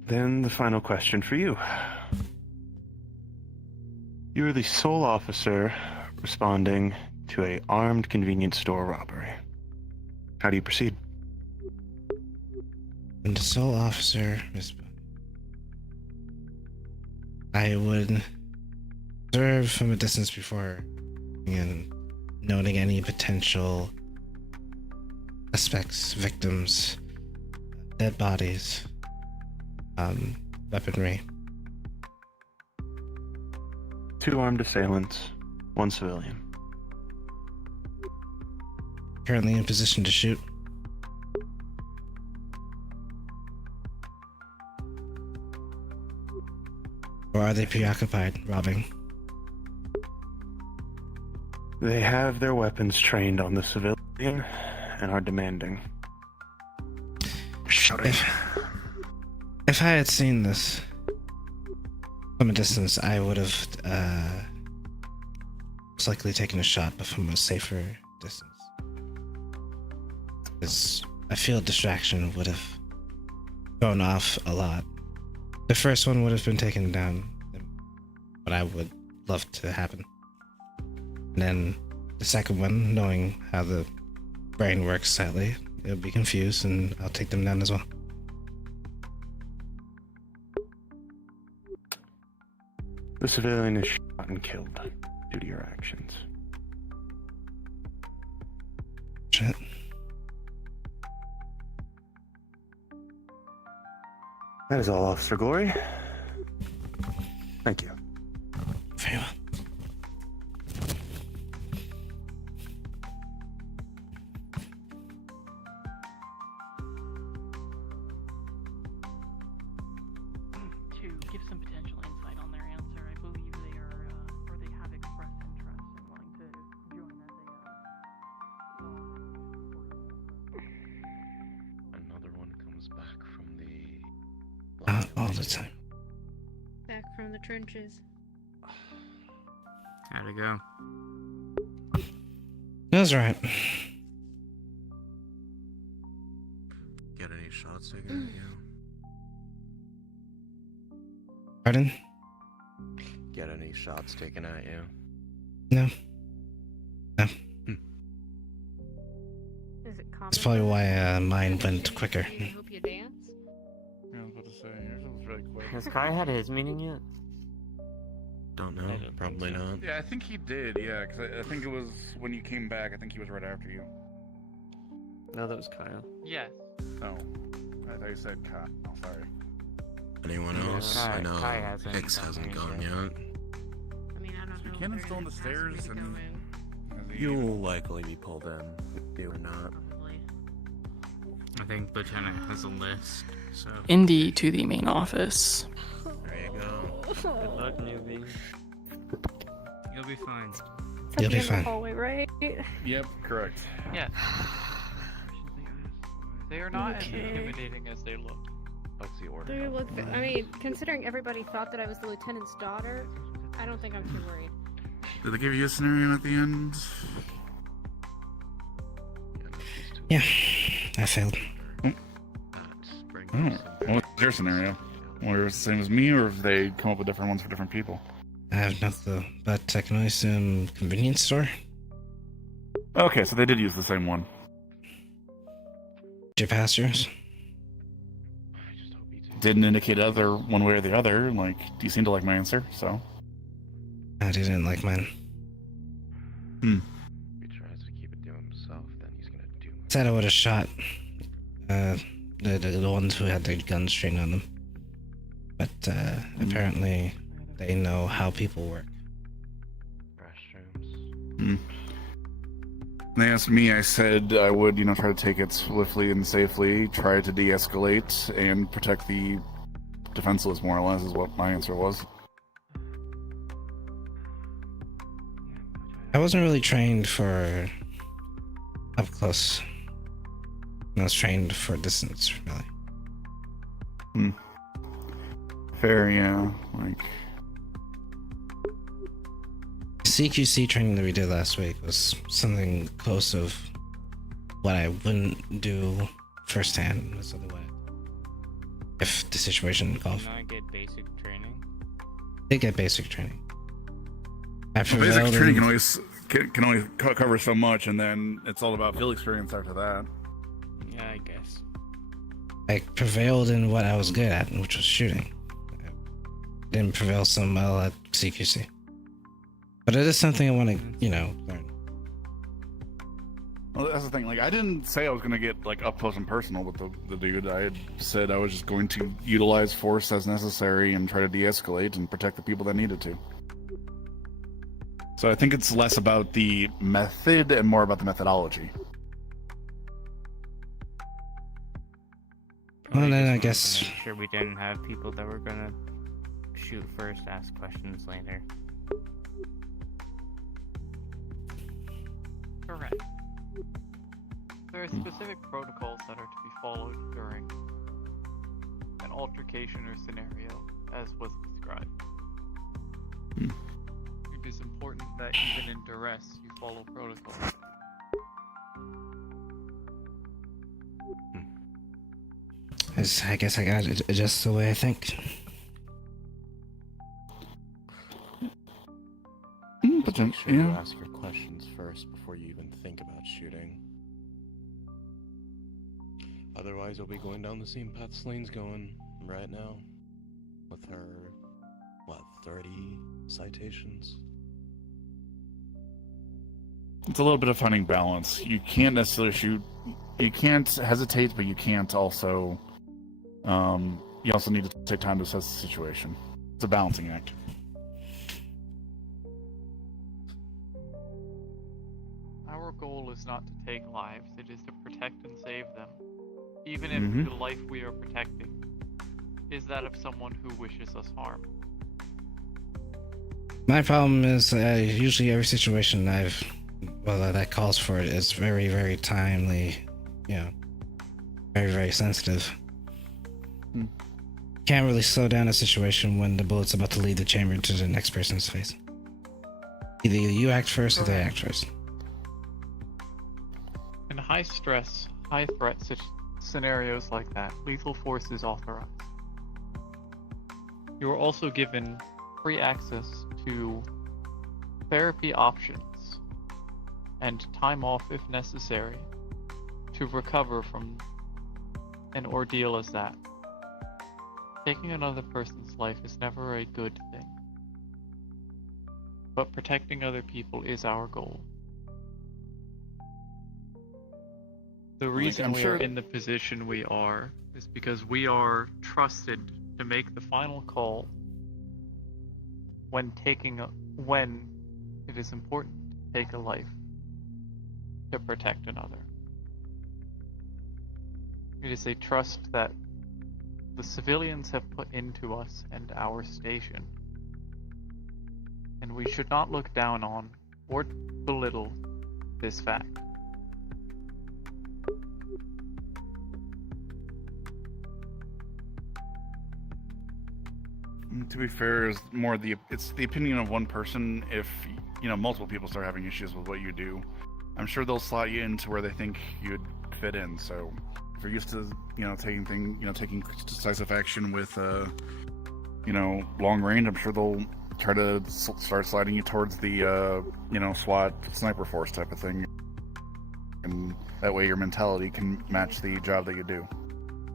Then the final question for you. You are the sole officer responding to an armed convenience store robbery. How do you proceed? And the sole officer, I would observe from a distance before and noting any potential suspects, victims, dead bodies, weaponry. 2 armed assailants, 1 civilian. Currently in position to shoot. Or are they preoccupied robbing? They have their weapons trained on the civilian and are demanding. Shouting. If I had seen this from a distance, I would have most likely taken a shot, but from a safer distance. Because a field distraction would have thrown off a lot. The first one would have been taken down, what I would love to happen. And then the second one, knowing how the brain works slightly, it'll be confused, and I'll take them down as well. The civilian is shot and killed due to your actions. Shit. That is all, Officer Glory. Thank you. Very well. To give some potential insight on their answer, I believe they are, or they have expressed interest in wanting to join as Another one comes back from the... All the time. Back from the trenches. How'd it go? That was right. Get any shots taken at you? Pardon? Get any shots taken at you? No. No. Is it common? That's probably why mine went quicker. I hope you dance. Yeah, I was about to say, yours was really quick. Has Kai had his meeting yet? Don't know. Probably not. Yeah, I think he did, yeah, because I think it was when you came back, I think he was right after you. No, that was Kyle. Yes. No. I thought you said Kai. Oh, sorry. Anyone else? I know Hicks hasn't gone yet. I mean, I don't know. Buchanan's still on the stairs, and You'll likely be pulled in, if you or not. I think Lieutenant has a list, so... Indy to the main office. There you go. Good luck, newbie. You'll be fine. You'll be In the fine. hallway, right? Yep, correct. Yes. They are not as Okay. intimidating as they look. What's the order? They look. I mean, considering everybody thought that I was the lieutenant's daughter, I don't think I'm too worried. Did they give you a scenario at the end? Yeah, I failed. Oh, what was your scenario? Were it the same as me, or have they come up with different ones for different people? I have no clue, but I can only assume convenience store. Okay, so they did use the same one. Did you pass yours? Didn't indicate other one way or the other. Like, you seem to like my answer, so. I didn't like mine. If he tries to keep it to himself, then he's gonna do it. Said I would have shot the ones who had their guns trained on them. But apparently they know how people work. Restrooms. They asked me, I said I would, try to take it swiftly and safely, try to de-escalate, and protect the defenseless, more or less, is what my answer was. I wasn't really trained for up close. I was trained for distance, really. Fair, yeah. Like, CQC training that we did last week was something close of what I wouldn't do firsthand. Was otherwise, if the situation called. Did you not get basic training? They get basic training. I basic prevailed training in- can only cover so much, and then it's all about field experience after that. Yeah, I guess. I prevailed in what I was good at, which was shooting. I didn't prevail so well at CQC. But it is something I want to, learn. Well, that's the thing. Like, I didn't say I was going to get up close and personal with the dude. I had said I was just going to utilize force as necessary and try to de-escalate and protect the people that needed to. So I think it's less about the method and more about the methodology. Well, then I guess. Make sure we didn't have people that were gonna shoot first, ask questions later. Correct. There are specific protocols that are to be followed during an altercation or scenario, as was described. It is important that even in duress, you follow protocol. I guess I gotta adjust the way I think. But Make sure you yeah. ask your questions first before you even think about shooting. Otherwise, you'll be going down the same path Celine's going right now. With her, 30 citations? It's a little bit of finding balance. You can't necessarily shoot. You can't hesitate, but you can't also. You also need to take time to assess the situation. It's a balancing act. Our goal is not to take lives, it is to protect and save them. Even if the life we are protecting is that of someone who wishes us harm. My problem is usually every situation that calls for it is very, very timely, very, very sensitive. Can't really slow down a situation when the bullet's about to leave the chamber to the next person's face. Either you act first or they act first. In high stress, high threat scenarios like that, lethal force is authorized. You are also given free access to therapy options and time off if necessary to recover from an ordeal as that. Taking another person's life is never a good thing, but protecting other people is our goal. The reason we are in the position we are is because we are trusted to make the final call when it is important to take a life to protect another. It is a trust that the civilians have put into us and our station, and we should not look down on or belittle this fact. To be fair, it's the opinion of one person. If multiple people start having issues with what you do, I'm sure they'll slot you into where they think you'd fit in. So if you're used to taking decisive action with long range, I'm sure they'll try to start sliding you towards the SWAT sniper force type of thing, and that way your mentality can match the job that you do.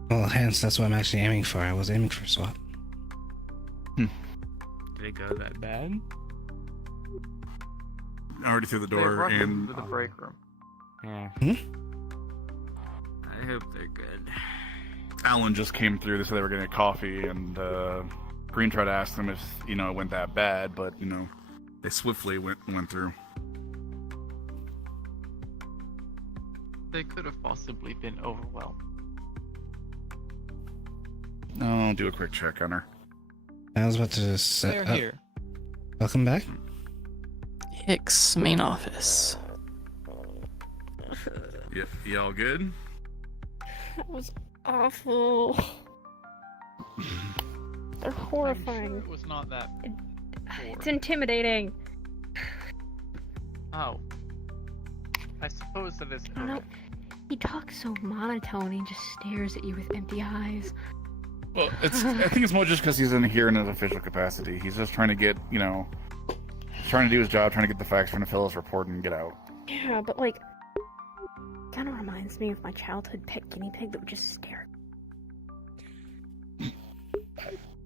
Well, hence that's what I'm actually aiming for. I was aiming for SWAT. Did it go that bad? Already through the door and to the break room. Yeah. I hope they're good. Alan just came through. They said they were getting a coffee, and Green tried to ask them if it went that bad, but they swiftly went through. They could have possibly been overwhelmed. I'll do a quick check on her. I was about to say. They're here. Welcome back. Hicks, main office. Yep, y'all good? That was awful. They're horrifying. I'm sure it was not that. It's intimidating. Oh. I suppose that is I don't know. He talks so monotone. He just stares at you with empty eyes. Well, I think it's more just because he's in here in an official capacity. He's just trying to get, trying to do his job, trying to get the facts, trying to fill his report and get out. Yeah, but kind of reminds me of my childhood pet guinea pig that would just stare.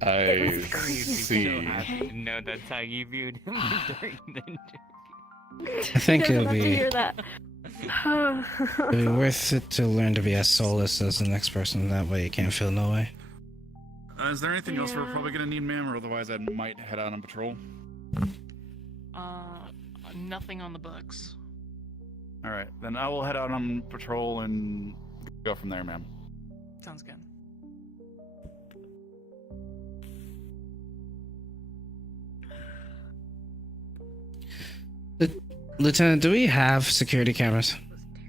I see. No, that's how you viewed him during the interview. I think He it'll doesn't have to be hear that. it'll be worth it to learn to be as soulless as the next person. That way, you can't feel no way. Is there anything else we're probably going to need, ma'am, or otherwise I might head out on patrol? Nothing on the books. Alright, then I will head out on patrol and go from there, ma'am. Sounds good. Lieutenant, do we have security cameras?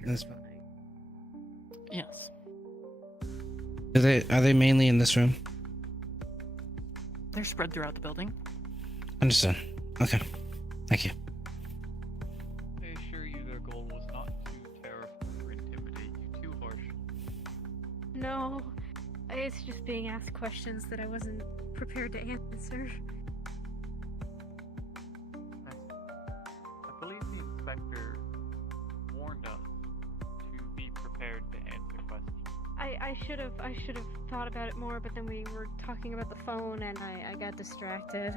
Yes. Are they mainly in this room? They're spread throughout the building. Understood. Okay. Thank you. I assure you their goal was not to terrify or intimidate you too harshly. No, I it's just being asked questions that I wasn't prepared to answer. I believe the inspector warned us to be prepared to answer questions. I should have thought about it more, but then we were talking about the phone and I got distracted.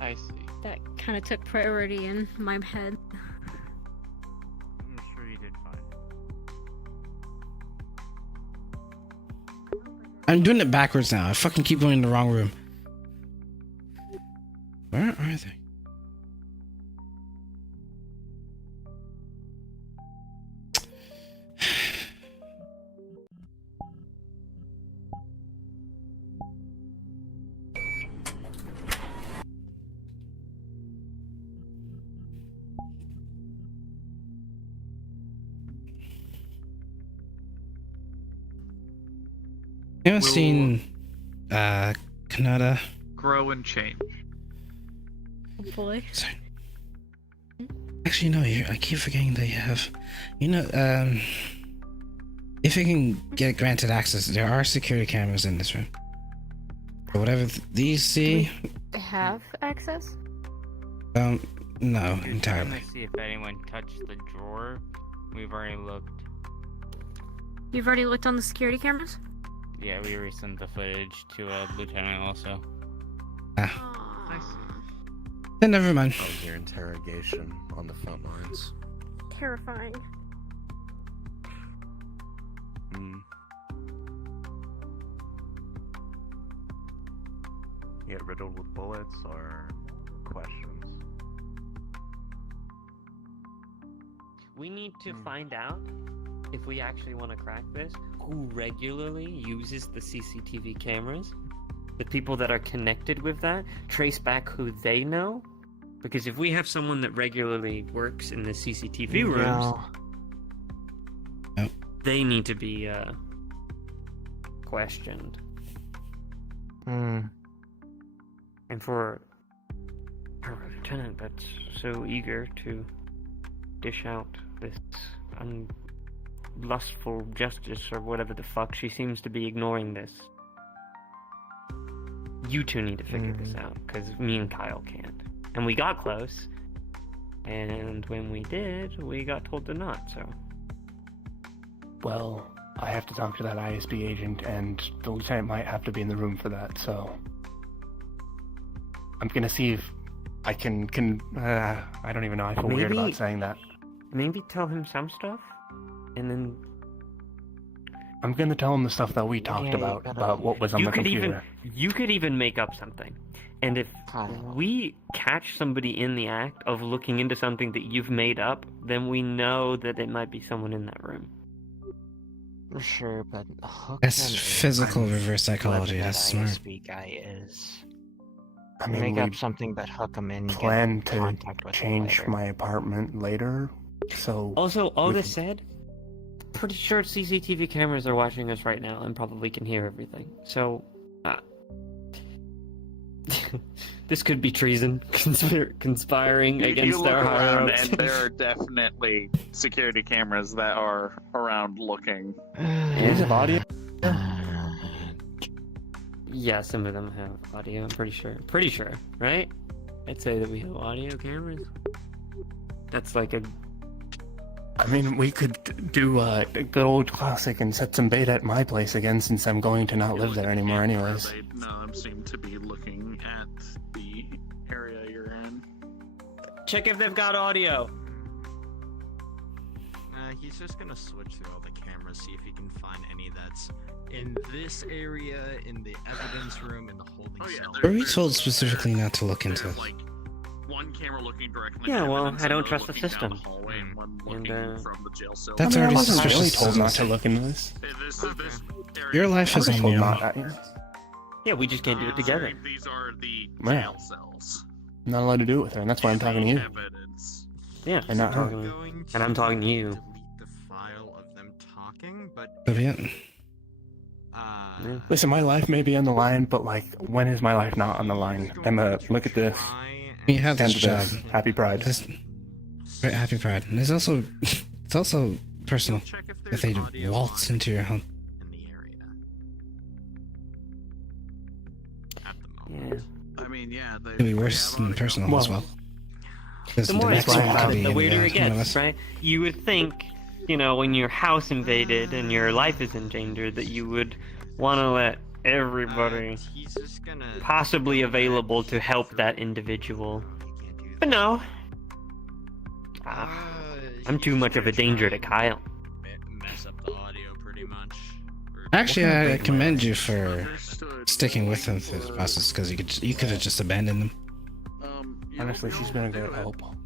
I see. That kind of took priority in my head. I'm sure you did fine. I'm doing it backwards now. I fucking keep going in the wrong room. Where are they? Anyone seen Kanata? Grow and change. Oh boy. Sorry. Actually, no. I keep forgetting they have. If you can get granted access, there are security cameras in this room. But whatever these see, Have access? no, Trying entirely. to see if anyone touched the drawer. We've already looked. You've already looked on the security cameras? Yeah, we resent the footage to Lieutenant also. Then never mind. Oh, your interrogation on the front lines. Terrifying. Get riddled with bullets or questions? We need to find out, if we actually want to crack this, who regularly uses the CCTV cameras. The people that are connected with that, trace back who they know. Because if we have someone that regularly works in the CCTV rooms, they need to be questioned. And for a lieutenant that's so eager to dish out this lustful justice or whatever the fuck, she seems to be ignoring this. You two need to figure this out, because me and Kyle can't. And we got close, and when we did, we got told to not, so. Well, I have to talk to that ISB agent, and the lieutenant might have to be in the room for that, so I'm gonna see if I can I don't even know, I feel weird Maybe- about saying that. Maybe tell him some stuff, and then I'm gonna tell him the stuff that we talked about what was on you the could computer. you could even make up something. And if we catch somebody in the act of looking into something that you've made up, then we know that it might be someone in that room. Sure, but hook That's them in. physical reverse psychology. Whoever That's that smart. ISB guy is. I mean, Make we up something but hook them in. plan get to contact with them change later. my apartment later, so Also, all we this said, pretty sure CCTV cameras are watching us right now and probably can hear everything. So, this could be treason, conspiring You against look our around, higher-ups. and there are definitely security cameras that are around looking. Is it audio? Yeah, some of them have audio, I'm pretty sure. Pretty sure, right? I'd say that we have audio cameras. That's like a... I mean, we could do a good old classic and set some bait at my place again, since I'm going to not live there anymore anyways. They seem to be looking at the area you're in. Check if they've got audio. He's just gonna switch through all the cameras, see if he can find any that's in this area, in the evidence room, in the holding cell. Were we told specifically not to look into? One camera looking directly Yeah, at well, evidence, I don't another trust the looking down system. the hallway, and one looking from the jail cell. That's I already wasn't really suspicious. told not to look into this. This Your life I is was on told you. not. Yeah, we just can't do it together. These are the Yeah. jail cells. I'm not allowed to do it with her, and that's why I'm talking to you. Evidence. Yeah, And not her. And I'm talking to you. Delete the file of them talking, but Listen, my life may be on the line, but like, when is my life not on the line? Emma, look at this. You have this And job. Happy Pride. Right, happy Pride. And it's also personal if they waltz into your home. Yeah. I mean, yeah. It could be worse than personal as well. Because The more I next think one about could it, be the in weirder it one of gets, us. right? You would think, you know, when your house invaded and your life is in danger, that you would want to let everybody possibly available to help that individual. But no. I'm too much of a danger to Kyle. Mess up the audio pretty much. Actually, I commend you for sticking with him through this process because you could have just abandoned him. Honestly, she's been a great help. Both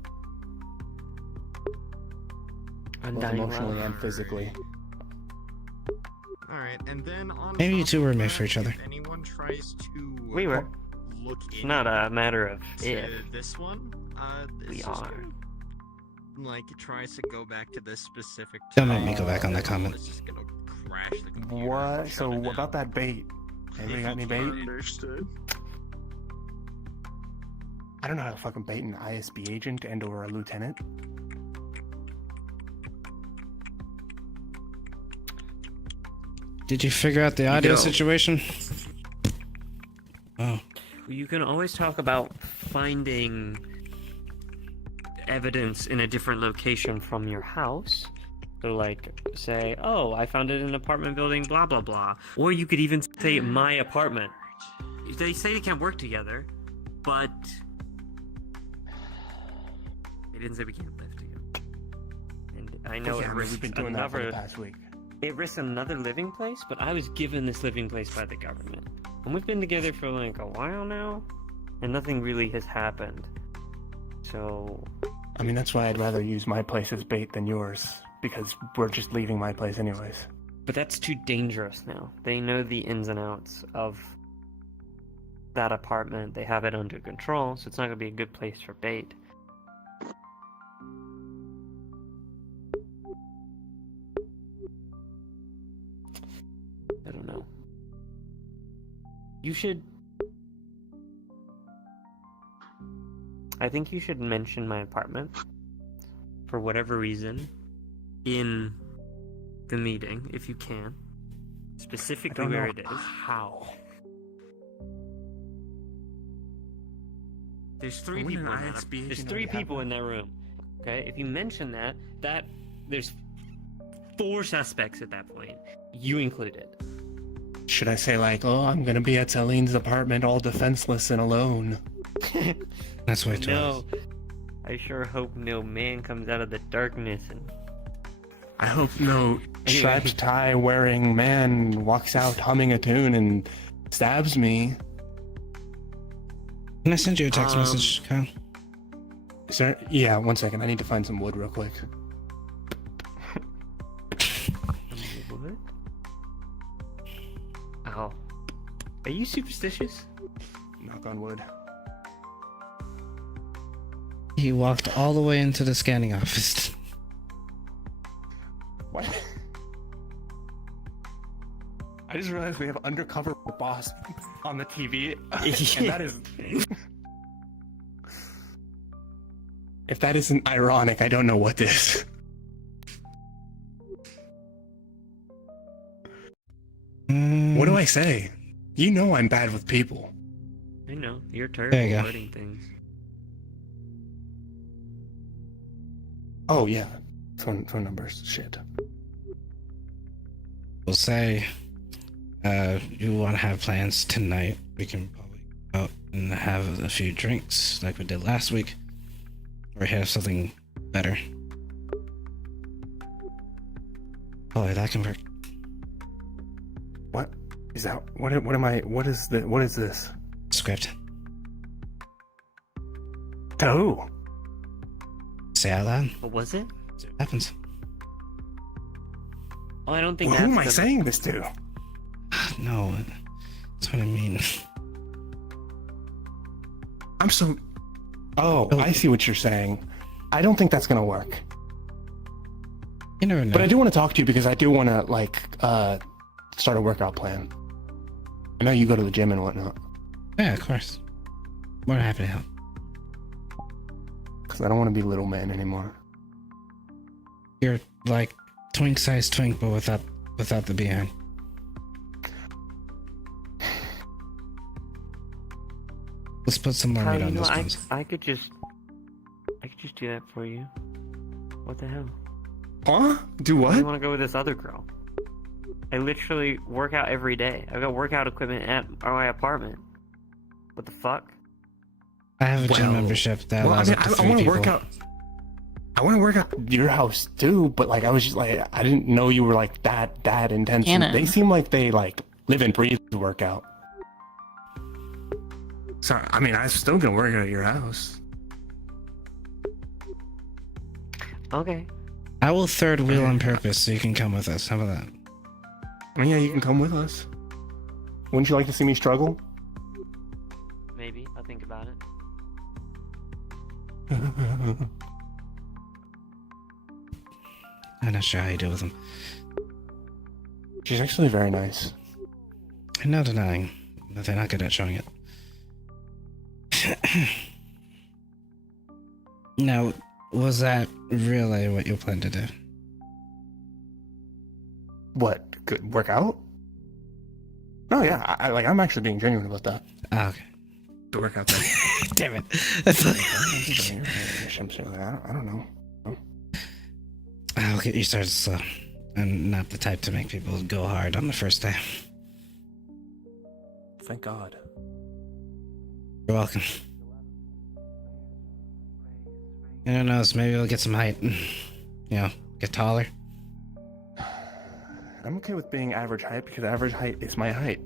Undying emotionally love. and physically. Alright, and then on Maybe you top two of were made that, for each other. if anyone tries to We were. look It's in not a matter of to if. this one, We it's just are. like it tries to go back to this specific Don't make me go back on that comment. It's just gonna crash the computer. What? So about that bait? Anybody got any bait? Understood. I don't know how to fucking bait an ISB agent and or a lieutenant. Did you figure out the audio know- situation? Oh. You can always talk about finding evidence in a different location from your house. So, like, say, oh, I found it in an apartment building, blah, blah, blah. Or you could even say, my apartment. They say they can't work together, but they didn't say we can't live together. And I know Yeah, it I mean, risks we've been doing that for the another... past week. It risks another living place, but I was given this living place by the government. And we've been together for like a while now, and nothing really has happened. So... I mean, that's why I'd rather use my place as bait than yours, because we're just leaving my place anyways. But that's too dangerous now. They know the ins and outs of that apartment. They have it under control, so it's not going to be a good place for bait. I don't know. You should... I think you should mention my apartment, for whatever reason, in the meeting, if you can. Specifically I don't where know it is. how. There's three Wouldn't people an in that. ISB There's agent three already have people in that room. Okay, if you mention that, there's 4 suspects at that point. You included. Should I say like, oh, I'm gonna be at Celine's apartment all defenseless and alone? That's way too No. I sure hope no man comes out of the darkness and... I hope no striped tie wearing man walks out humming a tune and stabs me. Can I send you a text message, Kyle? Is there? Yeah, one second. I need to find some wood real quick. Ow. Are you superstitious? Knock on wood. He walked all the way into the scanning office. What? I just realized we have undercover boss on the TV, and that is. If that isn't ironic, I don't know what is. What do I say? You know I'm bad with people. I know. You're There terrible you at go. hurting things. Oh yeah, phone numbers. Shit. We'll say, you want to have plans tonight. We can probably go out and have a few drinks like we did last week. Or have something better. Oh, that can work. What is that? What am I? What is the? What is this? Script. To who? Say out loud. What was it? See what happens. Oh, I don't think Well, that's who am I the- saying this to? No, that's what I mean. I'm so. Oh, I see what you're saying. I don't think that's gonna work. You never know. But I do want to talk to you because I do want to start a workout plan. I know you go to the gym and whatnot. Yeah, of course. More than happy to help. Because I don't want to be little man anymore. You're like twink sized twink, but without the behind. Let's put some more Kyle, meat you on know, those bones. I could just do that for you. What the hell? Huh? Do Why do you what? want to go with this other girl? I literally work out every day. I've got workout equipment at my apartment. What the fuck? I have a gym Well, membership that well, I allows mean, up to I 3 want to people. work out. I want to work out at your house too, but like I was just like I didn't know you were like that intense. Cannon. They seem like they like live and breathe the workout. So I mean, I'm still gonna work out at your house. Okay. I will third wheel on purpose so you can come with us. How about that? I mean, yeah, you can come with us. Wouldn't you like to see me struggle? Maybe. I'll think about it. I'm not sure how you deal with them. She's actually very nice. I'm not denying that they're not good at showing it. Now, was that really what you planned to do? What? Good work out? No, yeah, I'm actually being genuine about that. Ah, okay. To work out there. Damn it. That's like... I don't know. I'll get you started slow. I'm not the type to make people go hard on the first day. Thank God. You're welcome. Who knows, maybe we'll get some height. You know, get taller. I'm okay with being average height because average height is my height.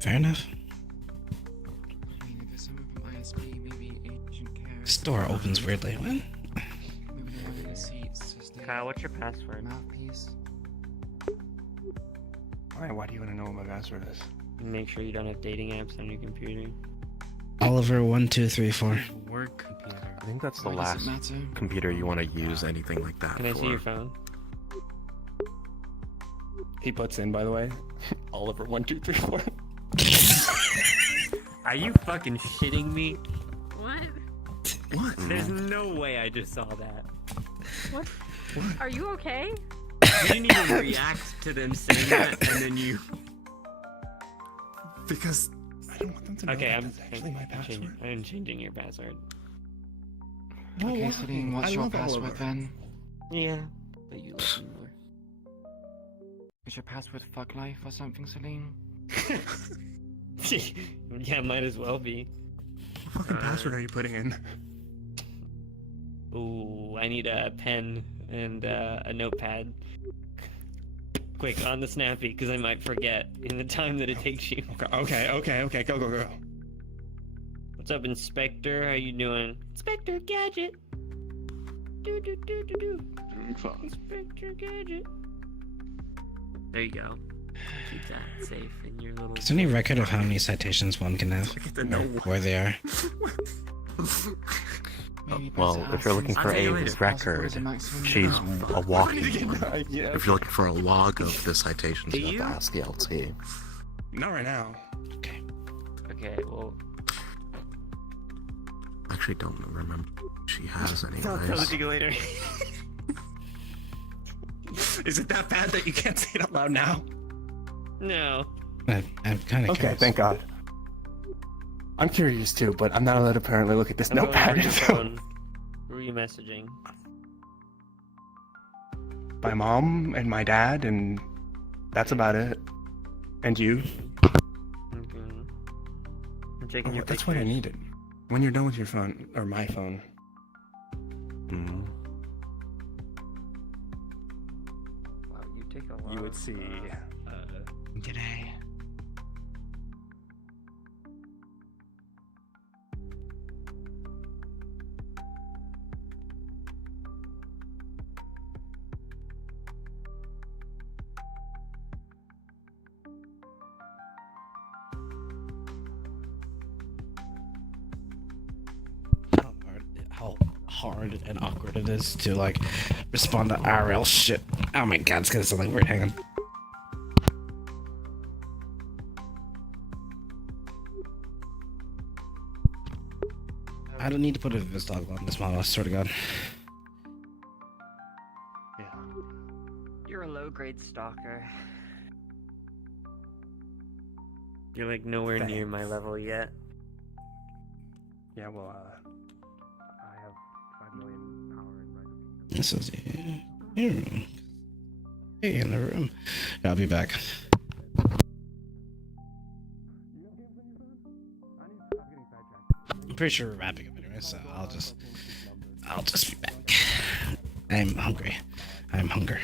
Fair enough. I mean, if it's someone from ISP, maybe Agent Care. This door opens weirdly. What? Maybe they have any seats to stay. Kyle, what's your password? Mouthpiece. Why do you want to know what my password is? Make sure you don't have dating apps on your computer. Oliver 1234. Work computer. I think that's the Why does it last matter? computer you want to use anything like that Can I for. see your phone? He puts in, by the way, Oliver 1234. Are you fucking shitting me? What? What? There's no way I just saw that. What? Are you okay? You didn't even react to them saying that, and then you. Because I don't want them to know Okay, that I'm that's actually my password. I'm changing your password. Okay, Celine, what's I your love password Oliver. then? Yeah, but you love me more. Is your password fuck life or something, Celine? Yeah, might as well be. What fucking password are you putting in? Ooh, I need a pen and a notepad. Quick, on the snappy, because I might forget in the time that it takes you. Okay, go. What's up, Inspector? How you doing? Inspector Gadget! Do. Doing fine. Inspector Gadget. There you go. Keep that safe in your little... Is there any record of how many citations one can have? No. Where they are? Maybe Well, better if you're ask looking since for the a lowest record, possible is a maximum she's number. a walking one. Yeah. If you're looking for a log of the citations, Do you you? have to ask the LT. Not right now. Okay. Okay, well... Actually, don't remember if she has I'll tell it anyways. to you later. Is it that bad that you can't say it out loud now? No. I'm kind of Okay, curious. thank God. I'm curious too, but I'm not allowed to apparently look at this I'm going notepad. over your phone. Who are you messaging? My mom and my dad, and that's about it. And you? Okay. I'm checking Oh, your that's what I pictures. needed. When you're done with your phone, or my phone. Mm. Wow, you take a lot. You would see. Today. How hard and awkward it is to like respond to RL shit. Oh my god, it's gonna sound like weird. Hang on. I don't need to put a Vistoggle on this model, I swear to god. You're a low-grade stalker. You're like nowhere near my level yet. Yeah, well, I have 5 million power in Rise of Kingdoms. This is your room. Hey, in the room. I'll be back. I'm pretty sure we're wrapping up anyway, so I'll just be back. I'm hungry. I'm hungry.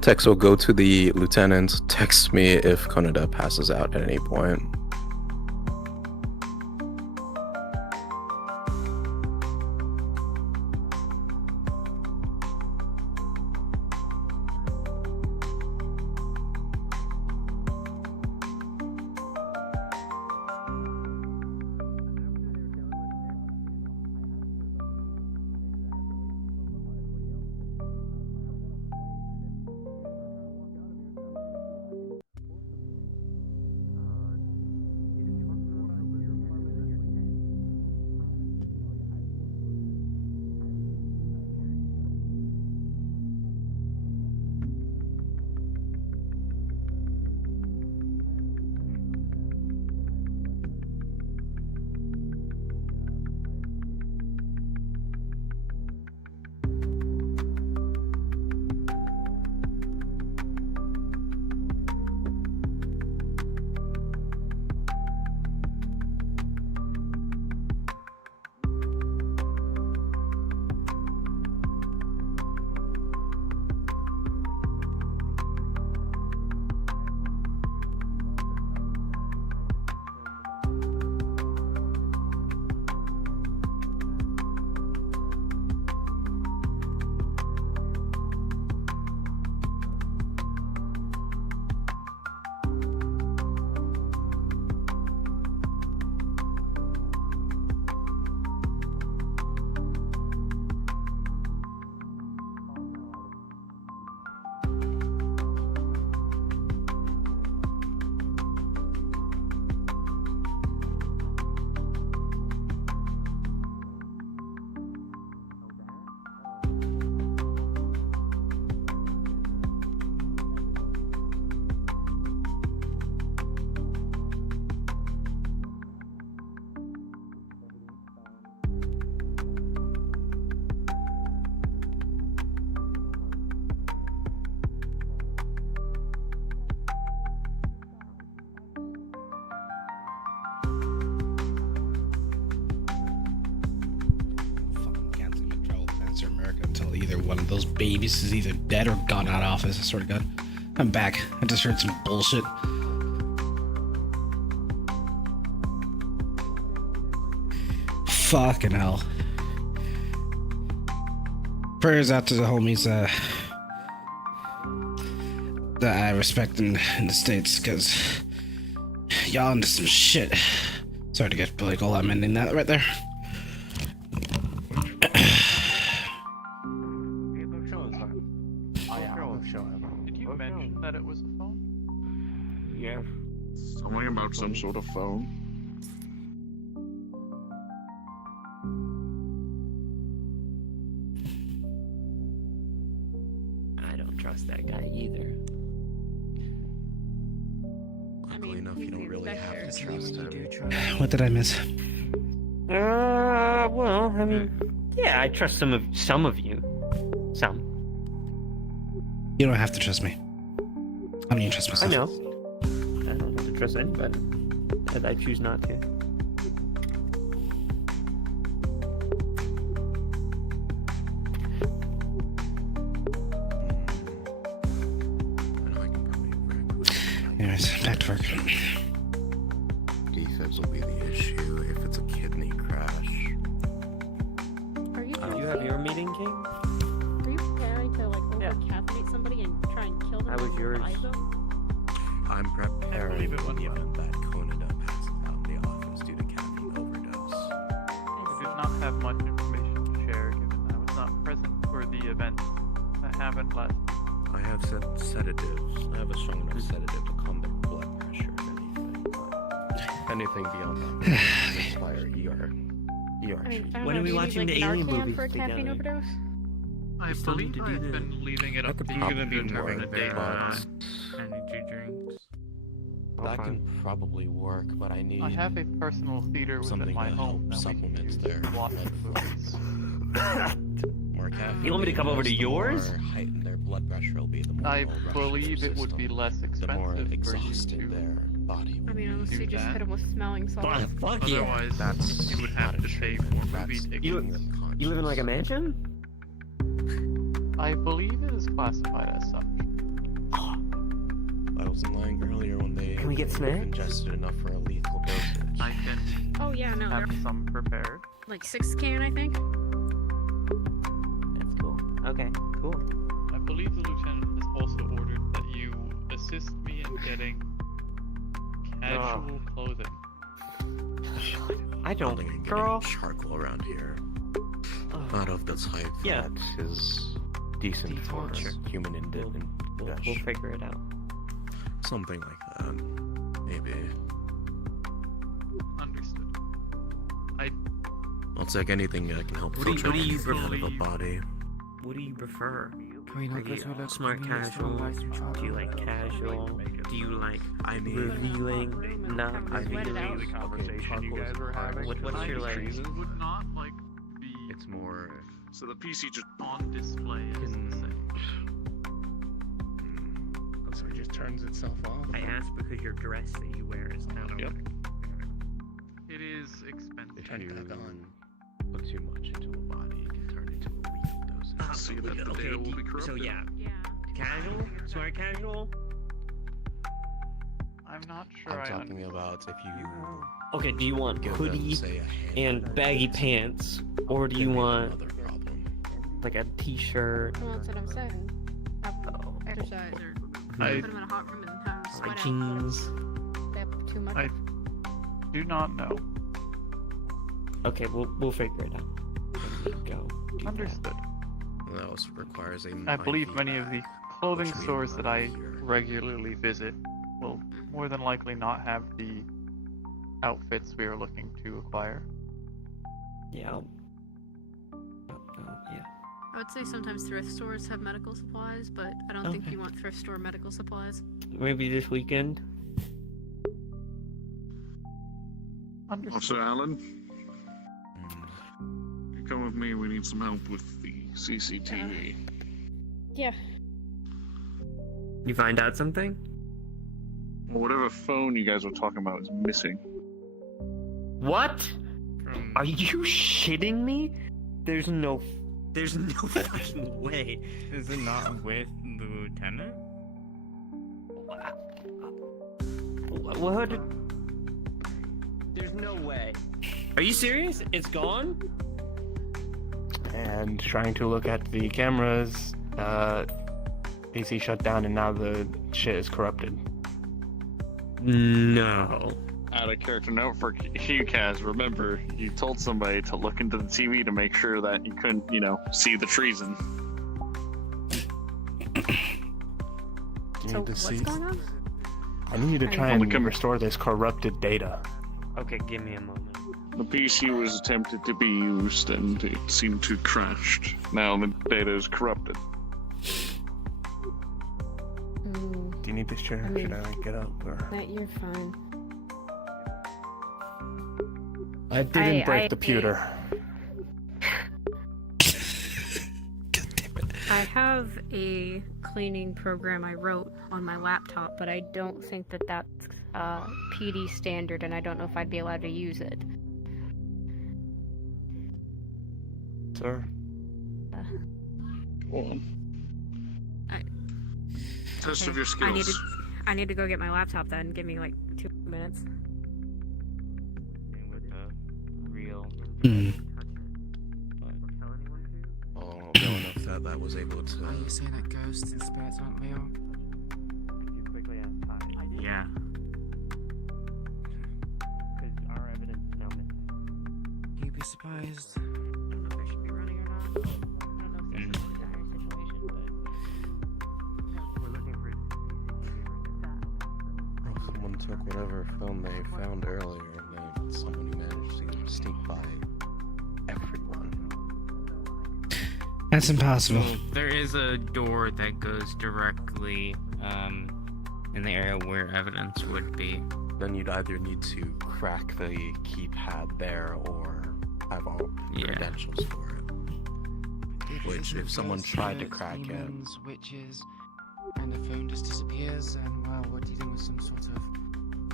Tex will go to the lieutenant. Text me if Konada passes out at any point. Until either one of those babies is either dead or gone out of office. I swear to God. I'm back. I just heard some bullshit. Fucking hell. Prayers out to the homies that I respect in the States, because y'all into some shit. Sorry to get political. I'm ending that right there. Did you mention that it was a phone? Yeah. Something about some sort of phone. I don't trust that guy either. Luckily enough, you don't really have to trust him. What did I miss? Well, I mean, yeah, I trust some of you. Some. You don't have to trust me. I don't even trust myself. I know. I don't have to trust anybody. And I choose not to. Anyways, back to work. Defibs will be the issue if it's a kidney crash. Are you Do you have your meeting, King? Are you preparing to like over-caffeinate somebody and try and kill them? How was and yours? revive them? I'm preparing believe it for went the well. event that Konada passes out in the office due to caffeine overdose. I did not have much information to share, given I was not present for the event that happened last week. I have sedatives. I have a strong enough sedative to calm their blood pressure if anything. Anything beyond that will require ER. I mean, I don't When know, are we do you watching use, the like, alien Narcan movie for a caffeine together? overdose? I still need believe to do I've that. been leaving it I up could to probably you to do determine more, a date. but I need 2 drinks. That can probably work, but I need I have a personal theater within something my to home help that we can supplement use their to watch blood the movies. more caffeine. You want me to come over to the yours? more heightened their blood pressure will be, the more I it'll rush believe their it would be system, less the more expensive for you exhausted to their body I will mean, be. unless you do just that. hit them with smelling salts. Fuck yeah. Otherwise, That's you would have not to a pay trade-off. for movie That's tickets. You- keeping them You live in like a conscious. mansion? I believe it is classified as such. I wasn't lying earlier when they Can we get snacks? ingested enough for a lethal dosage. I can Oh yeah, no, have they're some prepared. like 6 can, I think. That's cool. Okay, cool. I believe the lieutenant has also ordered that you assist me in getting casual clothing. I don't, Getting girl. charcoal around here. Not of the type Yeah. that is decent for human We'll figure it out. something like that. Maybe. Understood. I'll take anything that can help What do you- filtrate what do you anything out of a believe? body. What do you prefer? Can we not Are go you to a local smart convenience store casual? and buy some chocolate? Do you like casual? Do you like revealing? Not revealing. conversation you guys were having. What's your like? Would not like be It's more. So the PC just on display as the same. So it just turns itself off. I asked because your dress that you wear is out. Yep. It is expensive. Turn it back on. Put too much into a body, it can turn into a lethal dosage. see that the Okay, data will be corrupted. so yeah, Yeah. casual, smart casual. I'm not sure I'm I talking about if you Okay, do you want give hoodie them, say, a hand and baggy pants, or do you could be want another problem. like a t-shirt? Well, that's what I'm saying. Exercise or I- put them in a hot room and have them sweat out. Jeans. They have too much. I do not know. Okay, we'll figure it out. There you go. Do that. Understood. That also requires a. I believe 9 many feet of the back, clothing which we stores that I here. regularly visit will more than likely not have the outfits we are looking to acquire. Yeah. Yeah. I would say sometimes thrift stores have medical supplies, but I don't think Okay. you want thrift store medical supplies. Maybe this weekend. Officer Allen, you come with me. We need some help with the CCTV. Yeah. You find out something? Well, whatever phone you guys were talking about is missing. What? Are you shitting me? There's no fucking way. Is it not with the lieutenant? What? There's no way. Are you serious? It's gone? And trying to look at the cameras, PC shut down and now the shit is corrupted. No. Out of character note for you guys, remember, you told somebody to look into the TV to make sure that you couldn't, see the treason. You So need to what's see. going on? I need you to try Only and come- restore this corrupted data. Okay, give me a moment. The PC was attempted to be used and it seemed to crashed. Now the data is corrupted. Mm, Do you need this chair? I mean- Should I get up or? that you're fine. I didn't break I- the pewter. I have a cleaning program I wrote on my laptop, but I don't think that that's PD standard, and I don't know if I'd be allowed to use it. Sir? Go on. I- Test of Okay, your skills. I need to go get my laptop then. Give me like 2 minutes. With a real. Oh, well enough that that was able to. Are you saying that ghosts and spirits aren't real? Yeah. Because our evidence is now missing. You'd be surprised. I don't know if I should be running or not. I don't know if this is a dire situation, but We're looking for Oh, someone took whatever film they found earlier, and someone managed to sneak by everyone. That's impossible. Well, there is a door that goes directly in the area where evidence would be. Then you'd either need to crack the keypad there or have all credentials for it. Which, if someone tried to crack it, demons, witches, and the phone just disappears, and well, we're dealing with some sort of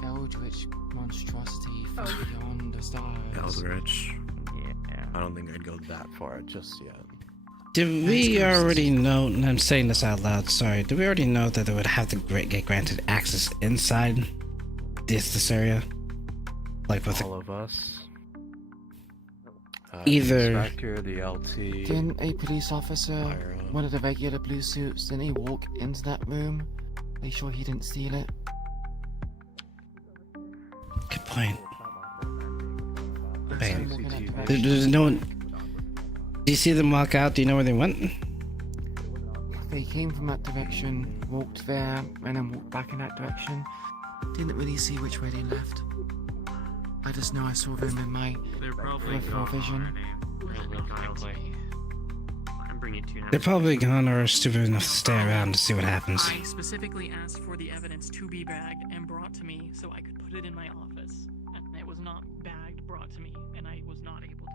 eldritch monstrosity from beyond the stars. Eldritch. Yeah. I don't think I'd go that far just yet. Did we already know, and I'm saying this out loud, sorry, did we already know that they would have to get granted access inside this area? Like with all of us. Either... Inspector, the LT... Didn't a police officer, one of the regular blue suits, didn't he walk into that room? Are you sure he didn't steal it? Good point. Wait, CCTV. there's no one... Do you see them walk out? Do you know where they went? They came from that direction, walked there, and then walked back in that direction. Didn't really see which way they left. I just know I saw them in my peripheral vision. I'm bringing it to you now. They're probably gone or stupid enough to stay around to see what happens. I specifically asked for the evidence to be bagged and brought to me so I could put it in my office. And it was not bagged, brought to me, and I was not able to put it.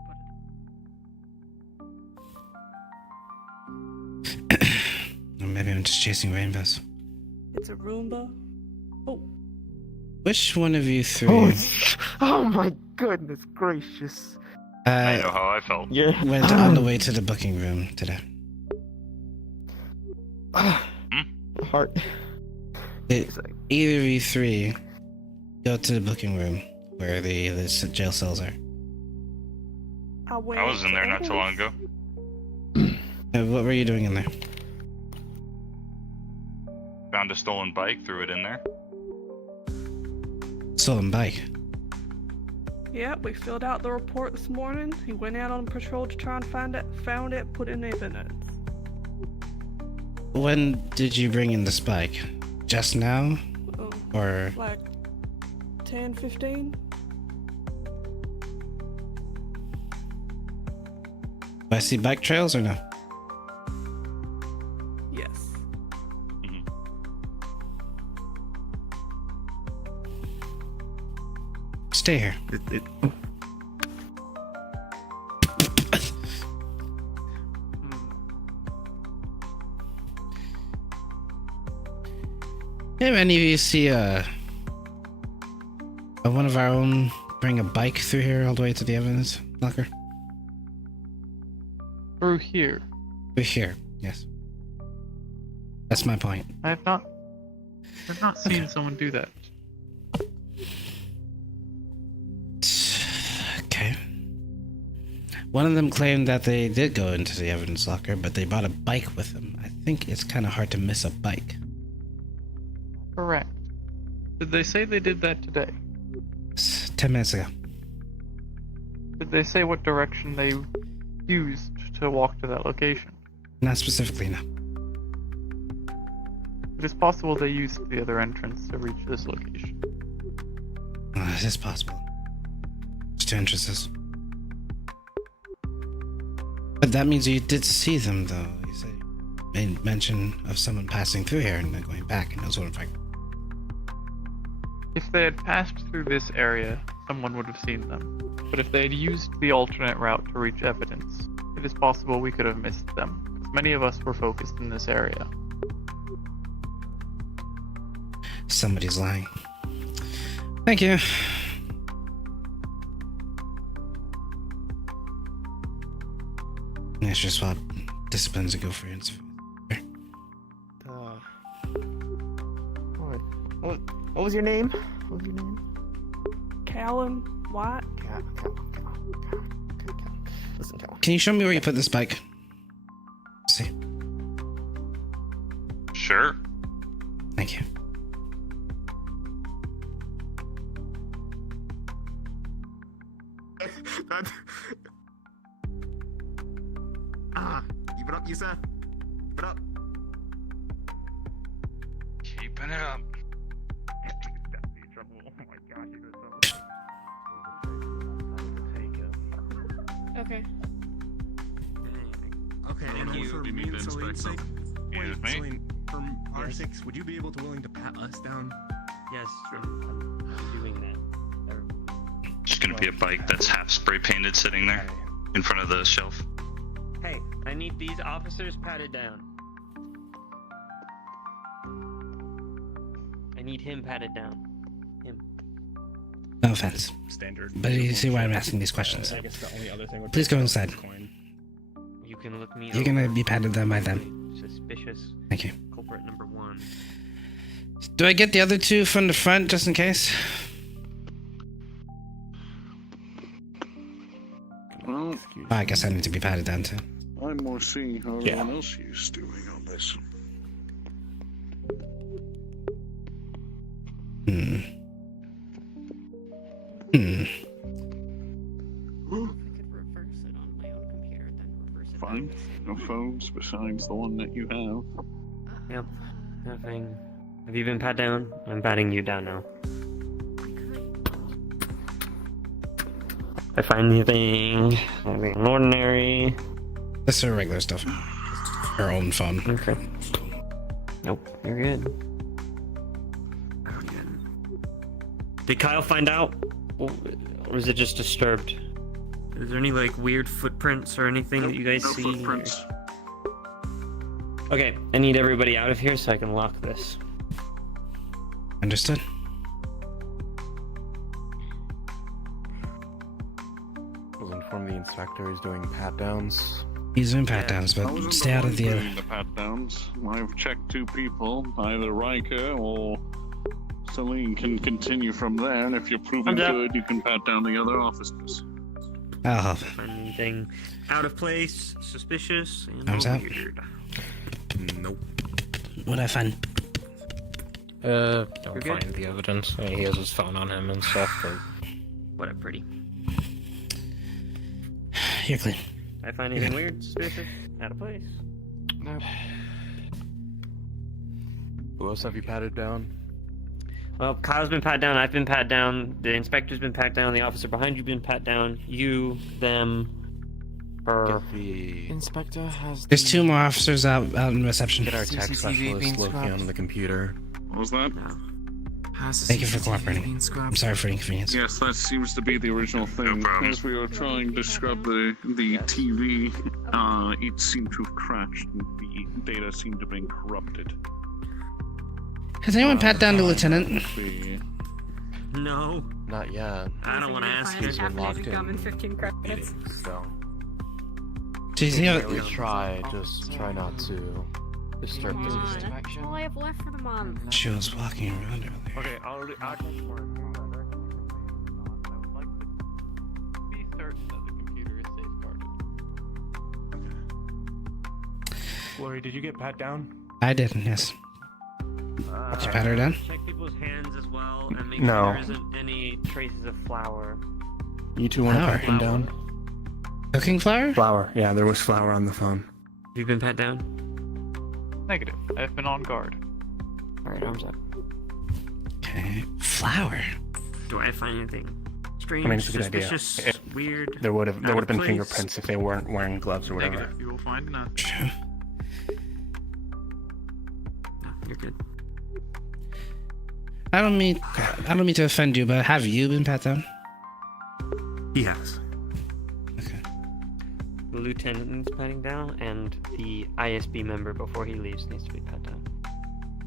Or maybe I'm just chasing rainbows. It's a Roomba. Oh. Which one of you three Oh my goodness gracious. I know how I felt. went on the way to the booking room today? Heart. Did either of you three go to the booking room where the jail cells are? I was in there not too long ago. What were you doing in there? Found a stolen bike, threw it in there. Stolen bike. Yeah, we filled out the report this morning. He went out on patrol to try and find it, found it, put in evidence. When did you bring in this bike? Just now? Or... Like 10, 15? Do I see bike trails or no? Yes. Stay here. Have any of you see one of our own bring a bike through here all the way to the evidence locker? Through here. Through here, yes. That's my point. I've not seen someone do that. Okay. One of them claimed that they did go into the evidence locker, but they brought a bike with them. I think it's kind of hard to miss a bike. Correct. Did they say they did that today? 10 minutes ago. Did they say what direction they used to walk to that location? Not specifically, no. It is possible they used the other entrance to reach this location. It is possible. There's two entrances. But that means you did see them, though. You said you made mention of someone passing through here and then going back, and that's what I'm thinking. If they had passed through this area, someone would have seen them. But if they had used the alternate route to reach evidence, it is possible we could have missed them, because many of us were focused in this area. Somebody's lying. Thank you. Let's just swap disciplines and go for it. What was your name? What was your name? Callum White. Listen, Callum. Can you show me where you put this bike? See. Sure. Thank you. Keep it up, Yusef. Keep it up. Keeping it up. Okay. Okay, and then for me and Celine's sake, Excuse me? Celine, for our sakes, would you be able to willing to pat us down? Yes, I'm doing that. Just gonna be a bike that's half spray painted sitting there in front of the shelf. Hey, I need these officers patted down. I need him patted down. Him. No offense. Standard. But you see why I'm asking these questions. I guess the only other thing would Please be go inside. You can look me You're gonna over. be patted down by them. Suspicious. Thank you. Culprit number 1. Do I get the other two from the front just in case? Well, I guess I need to be patted down too. I'm more seeing how everyone else is doing on this. Fine. No phones besides the one that you have. Yep. Nothing. Have you been pat down? I'm patting you down now. I find anything ordinary. This is regular stuff. Her own phone. Okay. Nope, you're good. Did Kyle find out? Or is it just disturbed? Is there any like weird footprints or anything that you guys No see? footprints. Okay, I need everybody out of here so I can lock this. Understood. I was informed the inspector is doing pat downs. He's doing pat downs, I but wasn't stay out of the. doing the pat downs. I've checked 2 people, either Riker or Celine can continue from there, and if you're proven Thumbs up. good, you can pat down the other officers. I'll help. Find anything out of place, suspicious, and Thumbs or up. weird. Nope. What I find? Don't You're find good? the evidence. He has his phone on him and stuff, but What a pretty. You're clean. I find anything weird, suspicious, out of place. No. Who else have you patted down? Well, Kyle's been pat down, I've been pat down, the inspector's been pat down, the officer behind you've been pat down, you, them, her. Get the Inspector has. There's 2 more officers out in reception. get our tech CCTV specialist being looking scrubbed. on the computer. What was that? Has the Thank you for CCTV cooperating. been scrubbed? I'm sorry for the inconvenience. Yes, that seems to be the original thing. As we were trying to scrub the TV, it seemed to have crashed, and the data seemed to have been corrupted. Has anyone pat down the lieutenant? No. Not yet. I don't want to ask you. He's been locked in 15 credits. meetings, so. Jeez, you know, We try, just try not to disturb the meeting. That's all I have left for the month. she was walking around earlier. Okay, I'll be certain that the computer is safeguarded. Lori, did you get pat down? I did, yes. Did you pat her down? Check people's hands as well and make No. sure there isn't any traces of flour. You 2 want to Flour. pat them down? Cooking flour? Flour. Yeah, there was flour on the phone. Have you been pat down? Negative. I've been on guard. Alright, arms up. Okay. Flour. Do I find anything strange, I mean, it's a good idea. suspicious, weird? There would have out of been place? fingerprints if they weren't wearing gloves or whatever. Negative. You will find none. True. No, you're good. I don't mean to offend you, but have you been pat down? He has. The lieutenant needs patting down, and the ISB member before he leaves needs to be pat down.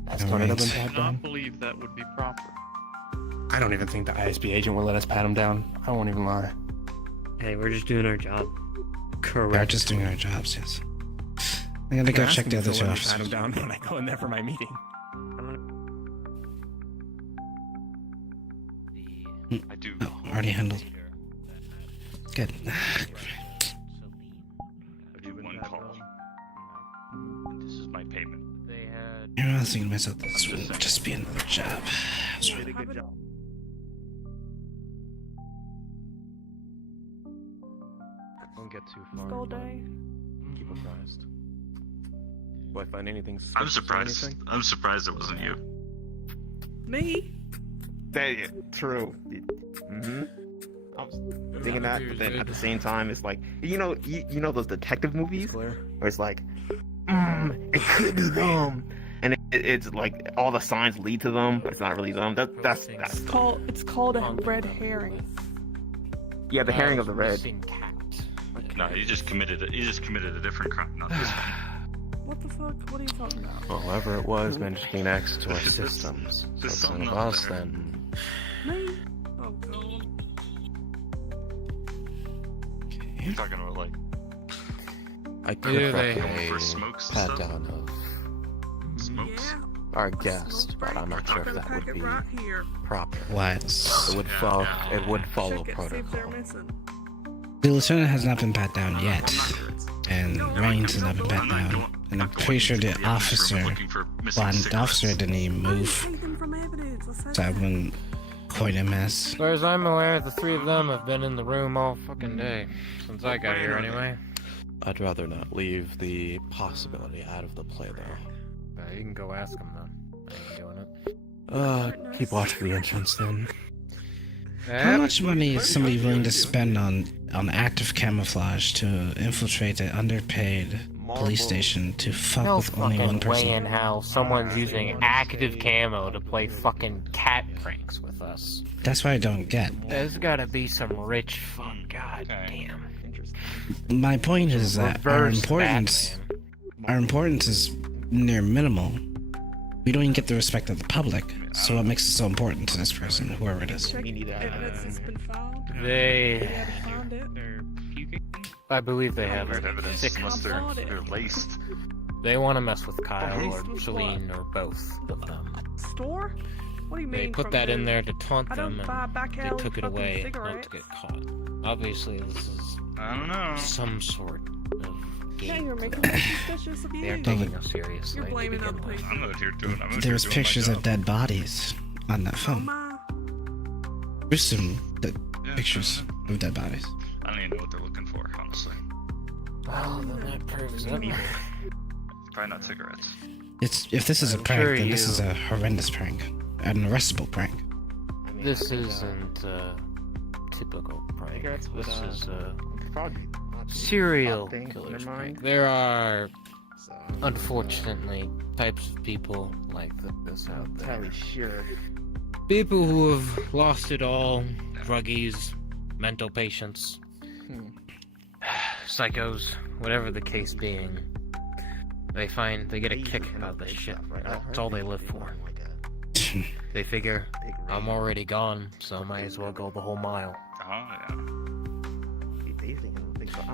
That's All going to right. have been I pat do not down. believe that would be proper. I don't even think the ISB agent will let us pat him down. I won't even lie. Hey, we're just doing our job. Correct. We are just doing our jobs, yes. I'm gonna go check the other 2 Pat him officers. down when I go in there for my meeting. I do. Oh, already handled. Good. I do 1 call. And this is my payment. They had. You know, I was thinking to myself, this would just be another job. I was right. Don't get too far. Skull day. Keep apprised. Do I find anything I'm suspicious or surprised. anything? I'm surprised it wasn't you. Me? True. I was thinking that, but then at the same time, it's like you know those detective movies where it's like, it could be them, and it's like all the signs lead to them, but it's not really them. That's It's called a red herring. yeah, the herring of the red. No, you just committed a different crime, not this one. What the fuck? What are you talking about? Well, whoever it was managed to gain access to our systems. So there's it's none something of up us there. then. Me? Oh god. You're talking about like I could Yeah, they- recommend For a smokes and pat stuff? down of Smokes? our guest, but I'm not sure if that would be proper. What? It would follow. It would follow Check it, see if they're protocol. missing. The lieutenant has not been pat down yet, and Reigns has not been pat down. And I'm pretty sure the officer, well, the officer didn't even move, so I wouldn't coin him as. As far as I'm aware, the three of them have been in the room all fucking day. Since I got here, anyway. I'd rather not leave the possibility out of the play, though. You can go ask them, though. I ain't doing it. Keep watch for the entrance then. How much money is somebody willing to spend on active camouflage to infiltrate an underpaid police station to fuck No with only one fucking way person? in hell someone's using active camo to play fucking cat pranks with us. That's what I don't get. There's gotta be some rich fuck. God damn. My point is that our Reverse importance is near minimal. We don't even get the respect of the public. So what makes it so important to this person, whoever it is? Evidence has been found. They. Found it. I believe they have Evidence sick unless they're laced. They want to mess with Kyle or Celine or both of them. Store? What do you mean? They put from that in who? there to taunt I don't them, buy and back they alley took it fucking away not cigarettes. to get caught. Obviously, this is I don't know. some sort of Yeah, game. you're to making them. me suspicious of you. They're taking us seriously. You're to blaming begin other with. people. I'm out here doing. There's pictures of dead bodies on that phone. Gruesome pictures of dead bodies. I don't even know what they're looking for, honestly. Well, then that proves it. Probably not cigarettes. If this is a I'm prank, sure then this you- is a horrendous prank, an arrestable prank. This isn't a typical prank. This is a serial killer's prank. There are, unfortunately, types of people like this out there. People who have lost it all, druggies, mental patients, psychos, whatever the case being. They get a kick out of this shit. That's all they live for. They figure, I'm already gone, so I might as well go the whole mile. Oh, yeah.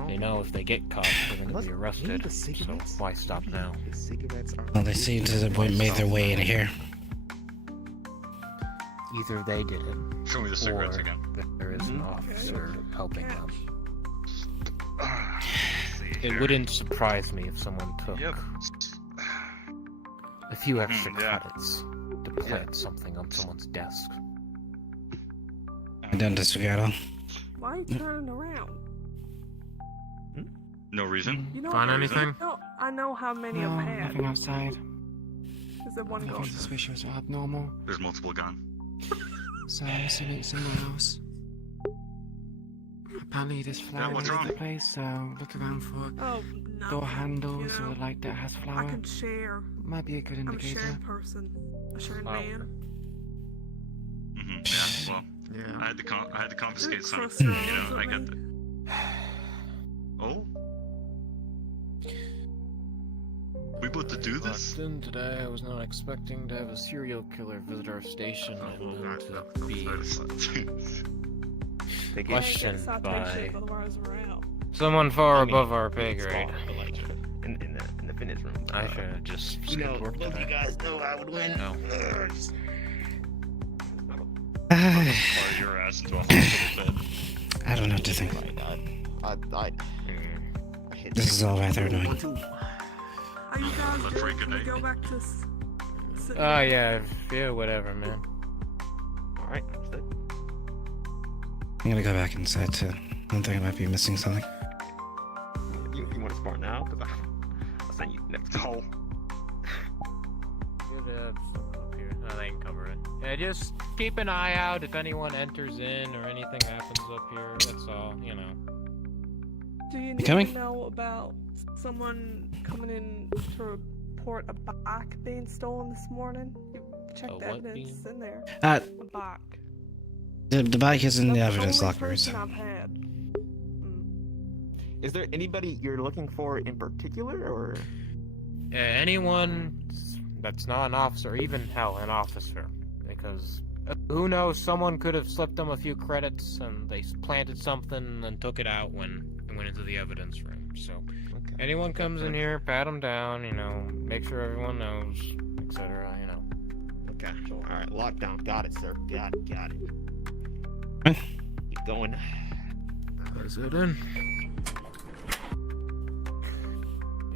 They know if they get caught, they're gonna be arrested, so why stop now? Well, they seem to have made their way in here. Either they did it, Show me the cigarettes or again. there is an officer helping them. It here. wouldn't surprise me if someone took Yep. a few extra yeah. credits to plant something on someone's desk. I don't disagree at all. Why are you turning around? No reason. You know, Find anything? I know how many No, I've had. nothing outside. Is there one Nothing ghost? suspicious or abnormal. There's multiple gone. So I'm assuming it's somewhere else. Apparently there's flowers what's all over wrong? the place, so look around for Oh, no. door handles You know, or a light that has I flower. can share. Might be a good I'm a indicator. sharing person. A sharing Wow. man. Yeah. Well, I had to confiscate some. Cross You out know, I got the. something. Oh. We about to do this? Walked in today, I was not expecting to have a serial killer visit our station and then to be questioned Citation, by otherwise we're out. someone far above our pay grade. In the fitness room. I should have just skipped work today. know I would win. No. Fire your ass into a hospital bed. I don't know what to think. I hit This is all rather annoying. Are you guys Let's good? break a Can we night. go back to Oh yeah, whatever, man. Alright, understood. I'm gonna go back inside too. I think I might be missing something. You want to spar now? Because I'll send you next hole. Good up here. I can cover it. Yeah, just keep an eye out if anyone enters in or anything happens up here. That's all, you know. Do you You need coming? to know about someone coming in to report a bike being stolen this morning? You checked A the what evidence in there. Uh, A bike. The bike is in the That's evidence only locker. person So. I've had. Is there anybody you're looking for in particular, or? Anyone that's not an officer, even hell, an officer, because who knows? Someone could have slipped them a few credits and they planted something and took it out when it went into the evidence room. So Anyone comes in here, pat them down, you know, make sure everyone knows, etc., you know. Okay, alright, lockdown. Got it, sir. Got it. Keep going. Is it in?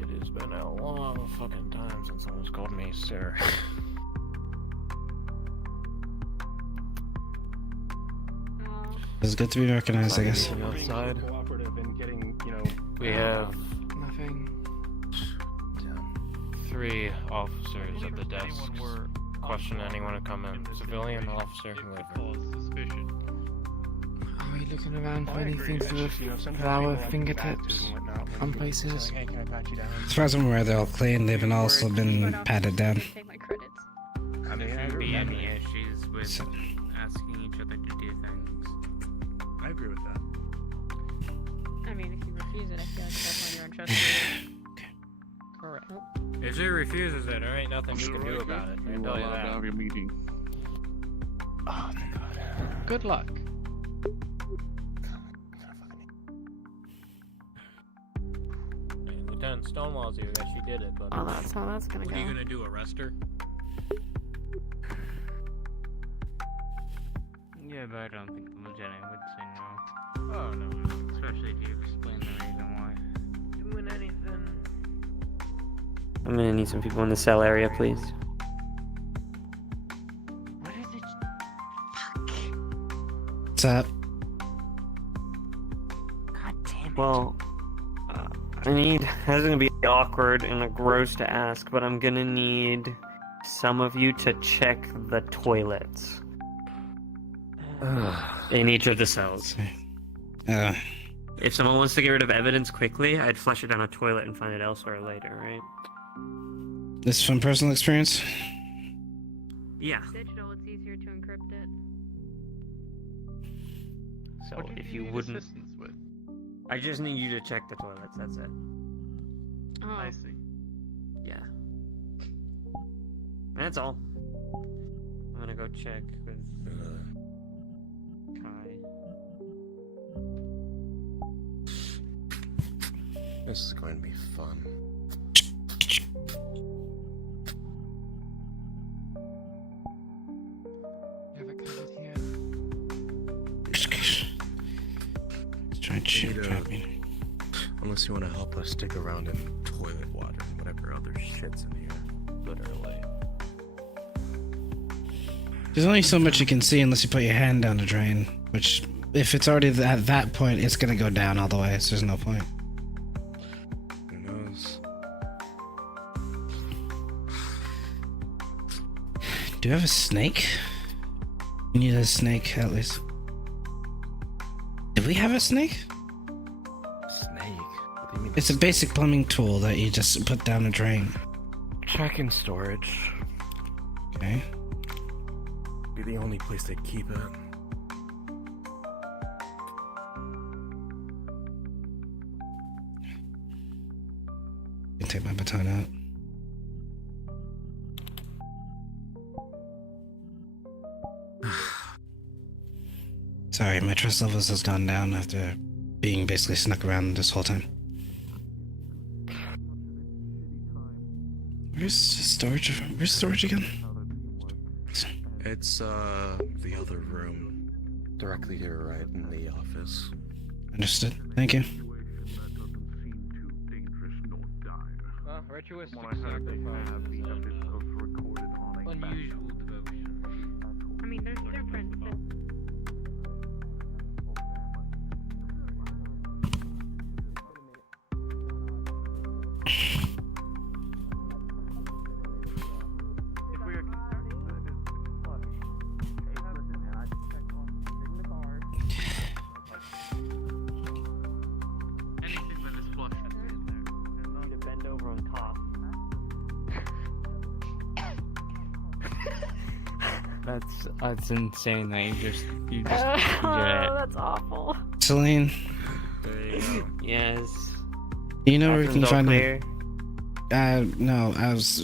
It has been a long fucking time since someone's called me sir. It's good to be recognized, I guess. Outside. Cooperative in getting, you know. We have Nothing. 3 officers at the desk. Question anyone to come in. Civilian, officer, whoever. Are we looking around for anything to do with flower fingertips on places? As far as I'm aware, they're all clean. They've also been patted down. I mean, there shouldn't be any issues with asking each other to do things. I agree with that. I mean, if you refuse it, I feel like that's when you're untrustworthy. Correct. If she refuses it, there ain't nothing we can do about it. I You tell are you allowed to that. have your meeting. Oh, thank God. Good luck. Hey, Lieutenant Stonewall's here that she did it, but Oh, that's how that's gonna what are you go. gonna do? Arrest her? Yeah, but I don't think the lieutenant would say no. Oh no. Especially if you explain the reason why. Doing anything? I'm gonna need some people in the cell area, please. What's up? Well, I need. This is gonna be awkward and gross to ask, but I'm gonna need some of you to check the toilets in each of the cells. If someone wants to get rid of evidence quickly, I'd flush it down a toilet and find it elsewhere later, right? This is from personal experience? Yeah. Digital, it's easier to encrypt it. So What do if you need wouldn't, assistance with? I just need you to check the toilets. That's it. Oh. I see. Yeah. That's all. I'm gonna go check with Kai. This is going to be fun. You have it covered here. Try and shoot me. Unless you want to help us stick around in toilet water and whatever other shit's in here. Literally. There's only so much you can see unless you put your hand down the drain, which, if it's already at that point, it's gonna go down all the way, so there's no point. Who knows? Do you have a snake? You need a snake, at least. Do we have a snake? Snake? What do you mean? It's a basic plumbing tool that you just put down a drain. Check in storage. Okay. Be the only place they keep it. I can take my baton out. Sorry, my trust levels has gone down after being basically snuck around this whole time. Where's storage? Where's storage again? It's the other room. Directly to your right in the office. Understood. Thank you. Ritualistic sacrifice is unusual devotion. I mean, there's different. Anything that is flushed is in there. You need to bend over and cough. That's insane that you just did it. That's awful. Celine, Yes. you know where we Bathroom's can all find clear? no,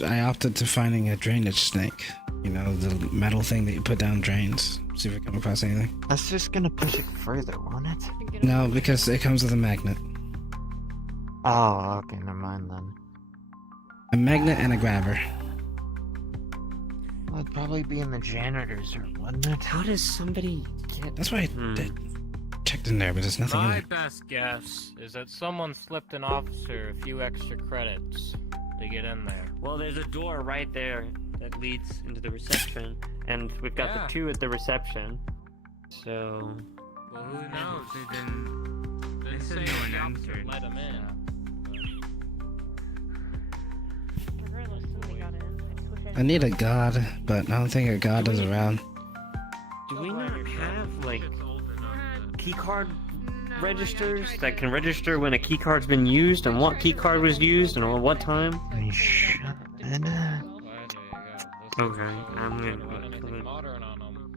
I opted to finding a drainage snake. You know, the metal thing that you put down drains. See if we come across anything. That's just gonna push it further, won't it? No, because it comes with a magnet. Oh, okay, never mind then. A magnet and a grabber. Well, it'd probably be in the janitor's room, wouldn't it? How does somebody get? That's why I checked in there, but there's nothing in My there. best guess is that someone slipped an officer a few extra credits to get in there. Well, there's a door right there that leads into the reception, and we've got Yeah. the two at the reception. So. Well, who knows? They said no one entered. Let him in. I need a guard, but I don't think a guard is around. Do we not have like keycard registers that can register when a keycard's been used and what keycard was used and at what time? Okay, I'm gonna. Modern on them.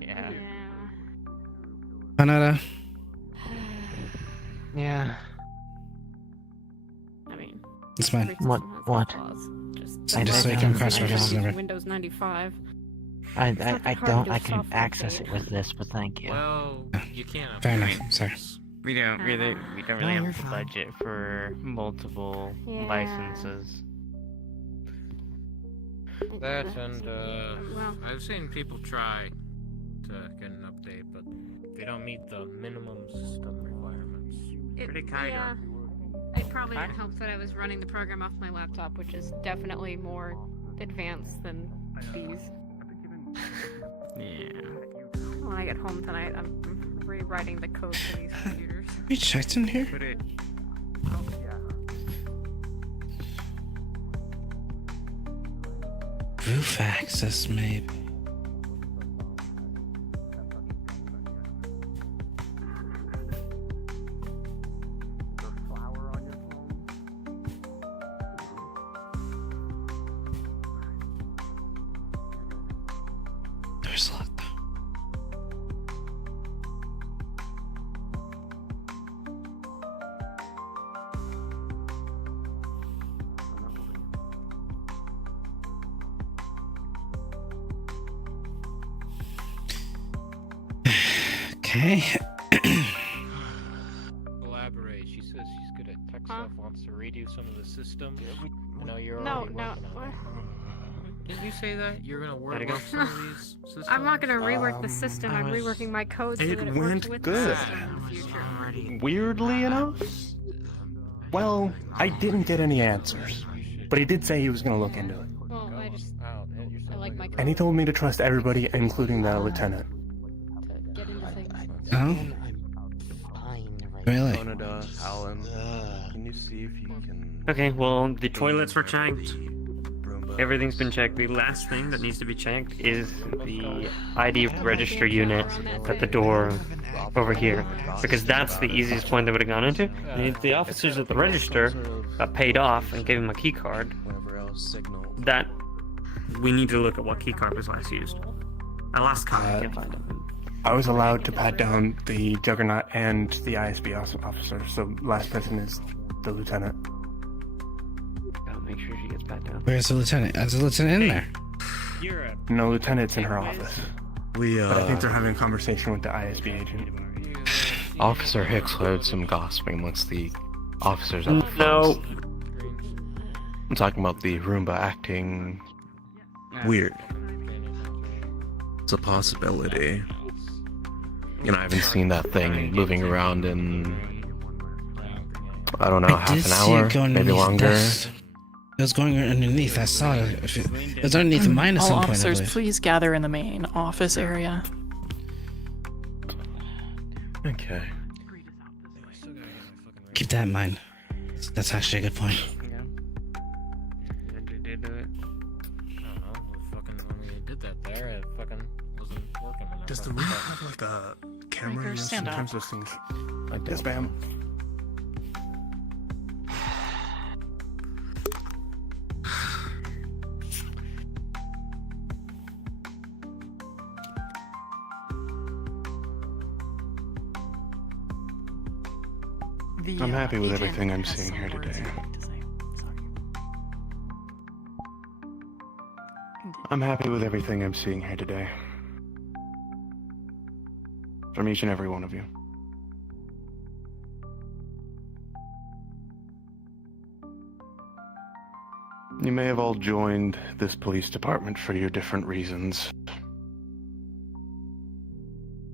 Yeah. Canada. Yeah. I mean, It's fine. What? What? Just so you can press I reference use number. Windows 95. I It's not that hard to don't. do I can software access it update. with this, but thank you. Well, you can't. Fair enough. Sorry. We don't really No, have you're the fine. budget for multiple Yeah. licenses. That and Well, I've seen people try to get an update, but they don't meet the minimum system requirements. yeah. It probably didn't help that I was running the program off my laptop, which is definitely more advanced than these. Yeah. When I get home tonight, I'm rewriting the code for these computers. We checked in here? Roof access, maybe. Door's locked though. Okay. Collaborate. She says she's good at tech stuff, wants to redo some of the system. I know you're No, already no. working on it. Did you say that? You're gonna work Gotta go. on some of these systems? I'm not gonna rework the system. I'm reworking my code so It that it went works with good. the system in the future. Weirdly enough, well, I didn't get any answers, but he did say he was going to look into it. Well, I like my code And he told me to trust everybody, including the lieutenant. to get into things. Oh? Really? Canada, Alan, can you see if you can... Okay, well, the toilets were checked. Everything's been checked. The last thing that needs to be checked is the ID register unit at the door over here. Because that's the easiest point they would have gone into. The officers at the register got paid off and gave him a key card. That we need to look at what key card was last used. I lost count. I can't find it. I was allowed to pat down the Juggernaut and the ISB officer, so last person is the lieutenant. Gotta make sure she gets pat down. Where's the lieutenant? Is the lieutenant in there? You're a... No, lieutenant's in her office. We, But I think they're having a conversation with the ISB agent. Officer Hicks heard some gossiping amongst the officers at the No. front. I'm talking about the Roomba acting weird. It's a possibility. You know, I haven't seen that thing moving around in, I don't know, I did half an see hour, it going maybe underneath longer. dust. It was going underneath. I saw it. If it was underneath mine at All some point. I officers, believe. please gather in the main office area. Okay. Keep that in mind. That's actually a good point. Did do it. I don't know. When we did that there, it fucking wasn't working. Does the room have like a camera? Riker, stand up. Sometimes those things like this, spam. I'm happy with everything I'm seeing here today. I'm happy with everything I'm seeing here today. From each and every one of you. You may have all joined this police department for your different reasons.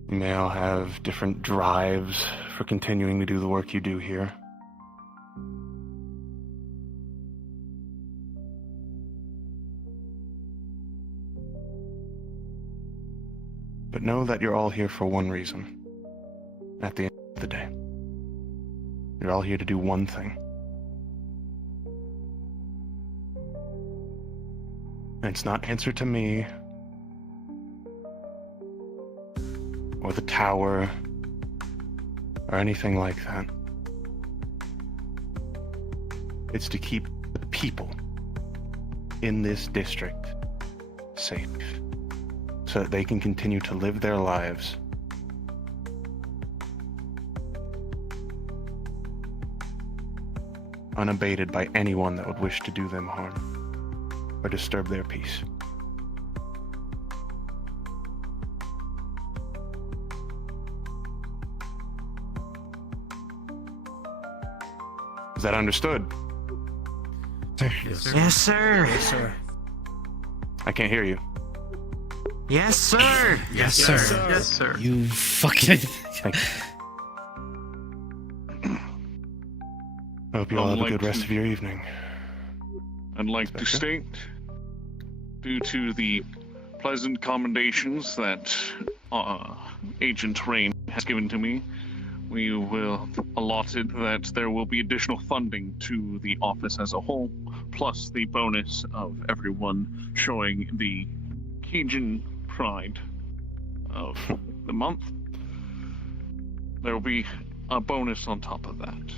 You may all have different drives for continuing to do the work you do here. But know that you're all here for one reason. At the end of the day, you're all here to do one thing. And it's not answer to me, or the tower, or anything like that. It's to keep the people in this district safe, so that they can continue to live their lives unabated by anyone that would wish to do them harm or disturb their peace. Is that understood? Yes, sir. Yes, sir. Yes, sir. I can't hear you. Yes, sir. Yes, sir. Yes, sir. You fucking. Thank you. I hope you all have a good rest of your evening. I'd like to state, due to the pleasant commendations that Agent Rain has given to me, we will allotted that there will be additional funding to the office as a whole, plus the bonus of everyone showing the Cajun pride of the month. There will be a bonus on top of that.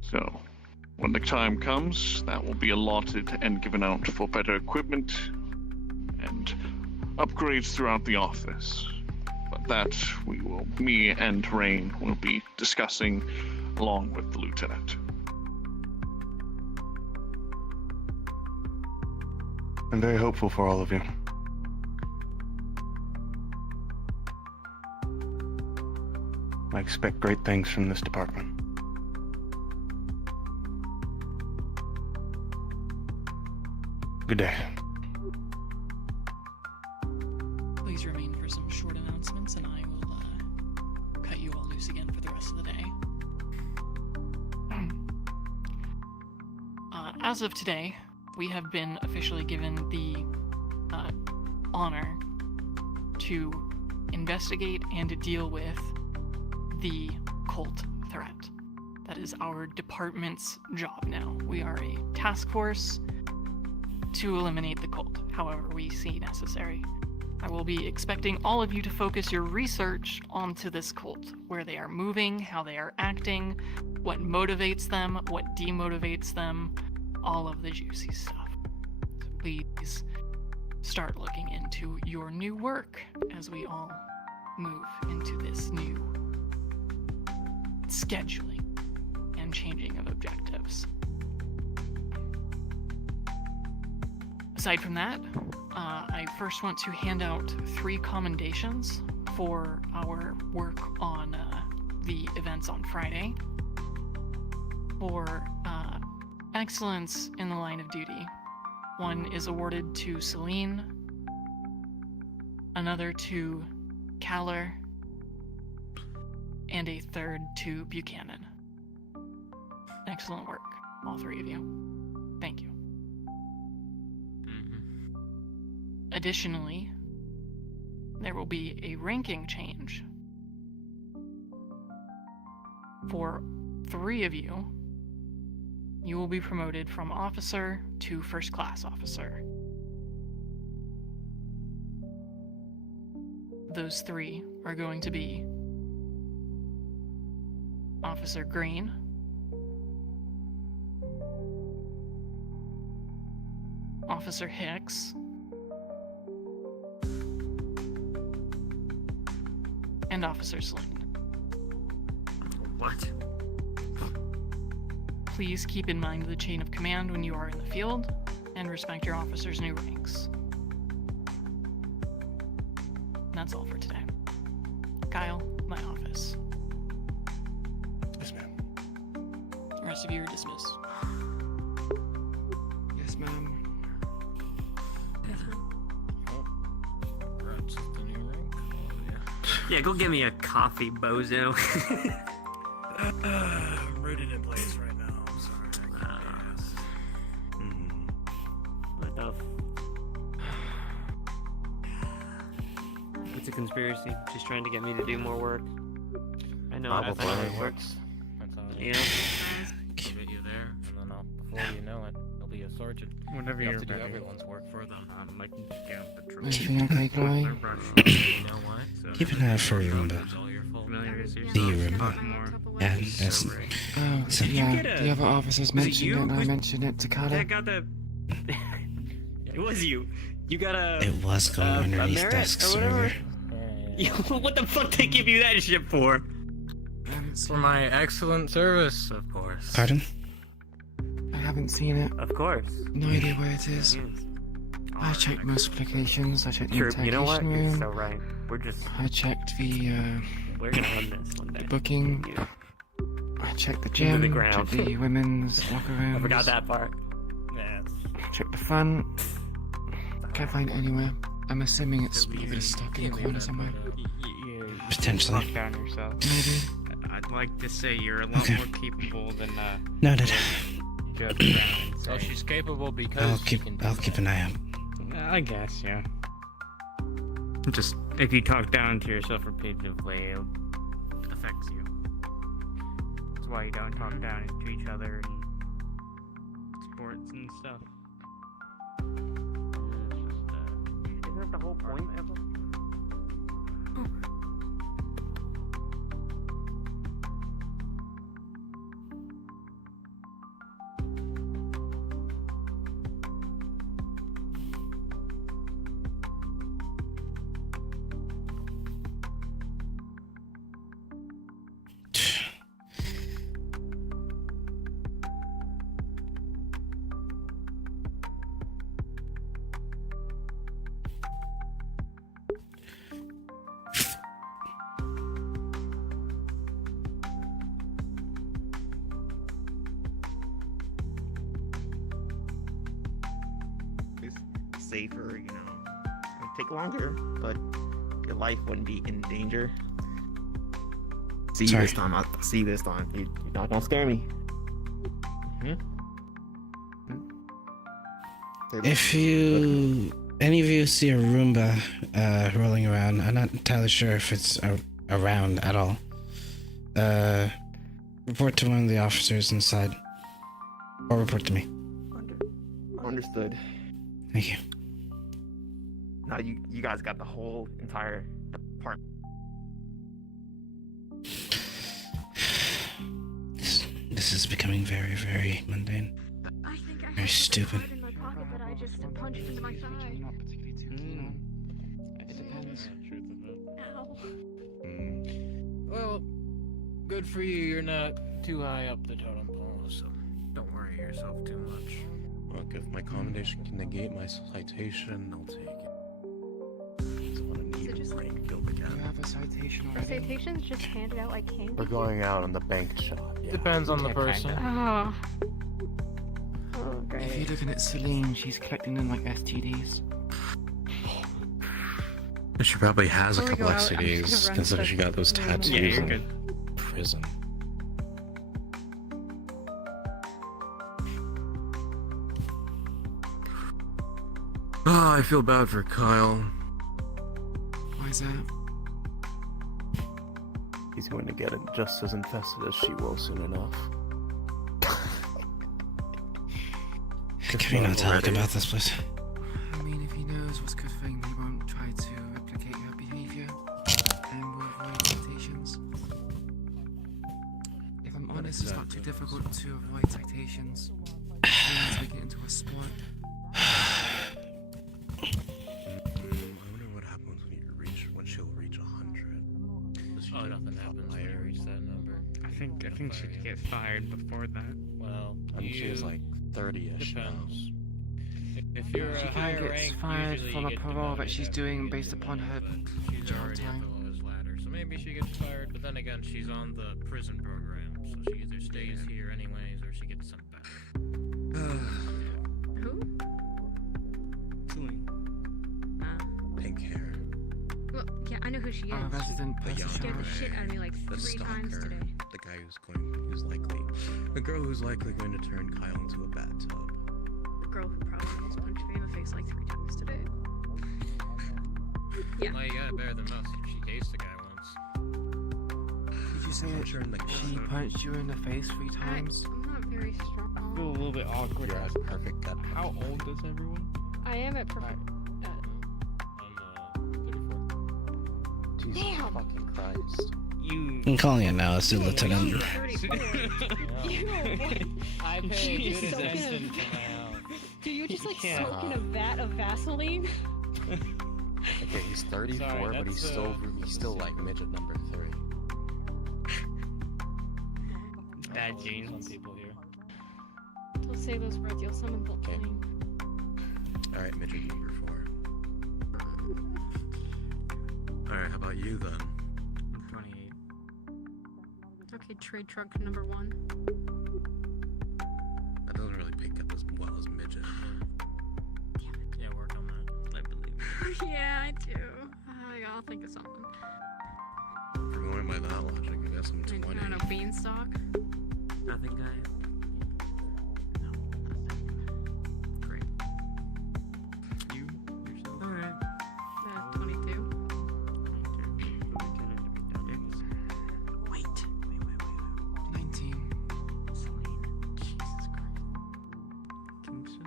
So, when the time comes, that will be allotted and given out for better equipment and upgrades throughout the office. But that me and Rain will be discussing along with the lieutenant. I'm very hopeful for all of you. I expect great things from this department. Good day. Please remain for some short announcements, and I will cut you all loose again for the rest of the day. As of today, we have been officially given the honor to investigate and to deal with the cult threat. That is our department's job now. We are a task force to eliminate the cult, however we see necessary. I will be expecting all of you to focus your research onto this cult, where they are moving, how they are acting, what motivates them, what demotivates them, all of the juicy stuff. So please start looking into your new work as we all move into this new scheduling and changing of objectives. Aside from that, I first want to hand out 3 commendations for our work on the events on Friday. For excellence in the line of duty, one is awarded to Celine, another to Caller, and a third to Buchanan. Excellent work, all 3 of you. Thank you. Additionally, there will be a ranking change. For 3 of you, you will be promoted from officer to first class officer. Those 3 are going to be Officer Green, Officer Hicks, and Officer Sling. What? Please keep in mind the chain of command when you are in the field, and respect your officers' new ranks. And that's all for today. Kyle, my office. Yes, ma'am. The rest of you are dismissed. Yeah, go get me a coffee, bozo. I'm rooted in place right now. I'm sorry. What the It's a conspiracy. She's trying to get me to do more work. I know that's how it works. That's how You it know? I'll get you there, and then before you know it, there'll be a sergeant. Whenever you you're have to do ready. everyone's work for them. I can get the truth. Everything okay, Chloe? You know what? Keep an eye for Roomba. The Roomba. Yeah, that's. Oh, So- yeah, the other officers mentioned it, and I mentioned it to Carla. That got the. It was you. You got a. It was going underneath merit desk or whatever? server. What the fuck they give you that shit for? For my excellent service, of course. Pardon? I haven't seen it. Of course. No idea where it is. I checked most applications. I checked the Sure, interrogation you know what? room. It's so right. We're just. I checked the We're gonna run this one day. the booking. I checked the Into gym. the ground. Checked the women's locker room. I forgot that part. Checked the front. Can't find it anywhere. I'm assuming it's probably stuck in a corner somewhere. Potentially. Calm down yourself. Maybe. I'd like to say you're a lot Okay. more capable than Noted. Judge Brown. So she's capable because I'll she keep can do I'll keep an eye out. I guess, yeah. Just if you talk down to yourself repeatedly, it affects you. That's why you don't talk down to each other in sports and stuff. Isn't that the whole point of it? It's safer, you know. It'd take longer, but your life wouldn't be in danger. See you Sorry. this time. I'll see you this time. You're not gonna scare me. If any of you see a Roomba rolling around, I'm not entirely sure if it's around at all. Report to one of the officers inside, or report to me. Understood. Thank you. Now you guys got the whole entire department. This is becoming very, very mundane. I think I Very stupid. in my pocket that I just punched into my thigh. It depends. Ow. Well, good for you. You're not too high up the totem pole, so don't worry yourself too much. Look, if my commendation can negate my citation, I'll take it. Just want to Is it need just a like- brain kill the cat. You have a citation Are already. citations just handed out like candy? We're going out on the bank shot. Yeah. Depends on the Yeah, person. kinda. Oh. Oh, If you're great. looking at Celine, she's collecting them like STDs. She probably has a Before we couple go out, I'm just STDs, gonna run considering to she got those the room. tattoos Yeah, you're in good. prison. Ah, I feel bad for Kyle. Why is that? He's going to get it just as infested as she will soon enough. Can we not talk about this, please? I mean, if he knows what's good for him, he won't try to replicate her behavior and will avoid citations. If I'm honest, it's not too difficult to avoid citations. As we get into a sport. I wonder what happens when she'll reach 100. Oh, nothing happens when you reach that number. I think she'd get fired before that. Well, I mean, she was like 30-ish now. depends. If you're She a can't higher get rank, fired usually from you a get parole that demoted she's after doing you get based upon her She's jail already at time. the lowest ladder, so maybe she gets fired. But then again, she's on the prison program, so she either stays here anyways or she gets sent back. Who? Pink hair. Well, yeah, I know who she is. Resident The She young scared the guy, shit out of me like the 3 times stalker, today. the guy the girl who's likely going to turn Kyle into a bathtub. The girl who probably almost punched me in the face like 3 times today. Yeah. Well, you gotta bear the most. She tased the guy once. Did you say that she punched you in the face 3 times? I'm not very strong. I feel a little bit awkward. You're at perfect gut. How old is everyone? I am at perfect. Jesus Damn. fucking Christ. I'm calling it now, it's Lieutenant. I Do pay you good just soak in attention a- to my Do you just like Yeah. soak in a vat of Vaseline? Okay, he's 34, Sorry, but he's that's, still like midget number 3. Bad genes. Some people here. Don't say those words, you'll summon the Okay. plane. Alright, midget number 4. Alright, how about you then? I'm 28. Okay, trade truck number 1. That doesn't really pick up as well as midget. Yeah, work on that. I believe. Yeah, I do. I'll think of something. If we're going by that logic, I guess I'm I 20. don't know, beanstalk. Nothing, guy. Great. You yourself? Alright. 22. Wait. 19. Jesus Christ. Kingston?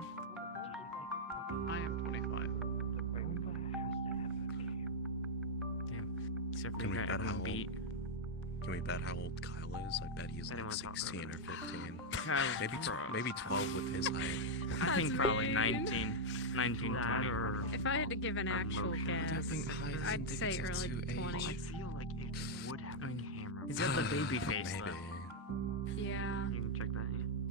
I am 25. Except for Can we that bet how old? beat. Can we bet how old Kyle is? I bet he's like Anyone talk 16 or 15. Kyle's Maybe maybe 12 with his height. I think That's probably mean. 19, 19, 20. If I had to give an actual guess, I'd say early 20s. I mean, he's got the baby face though. Yeah. You can check that.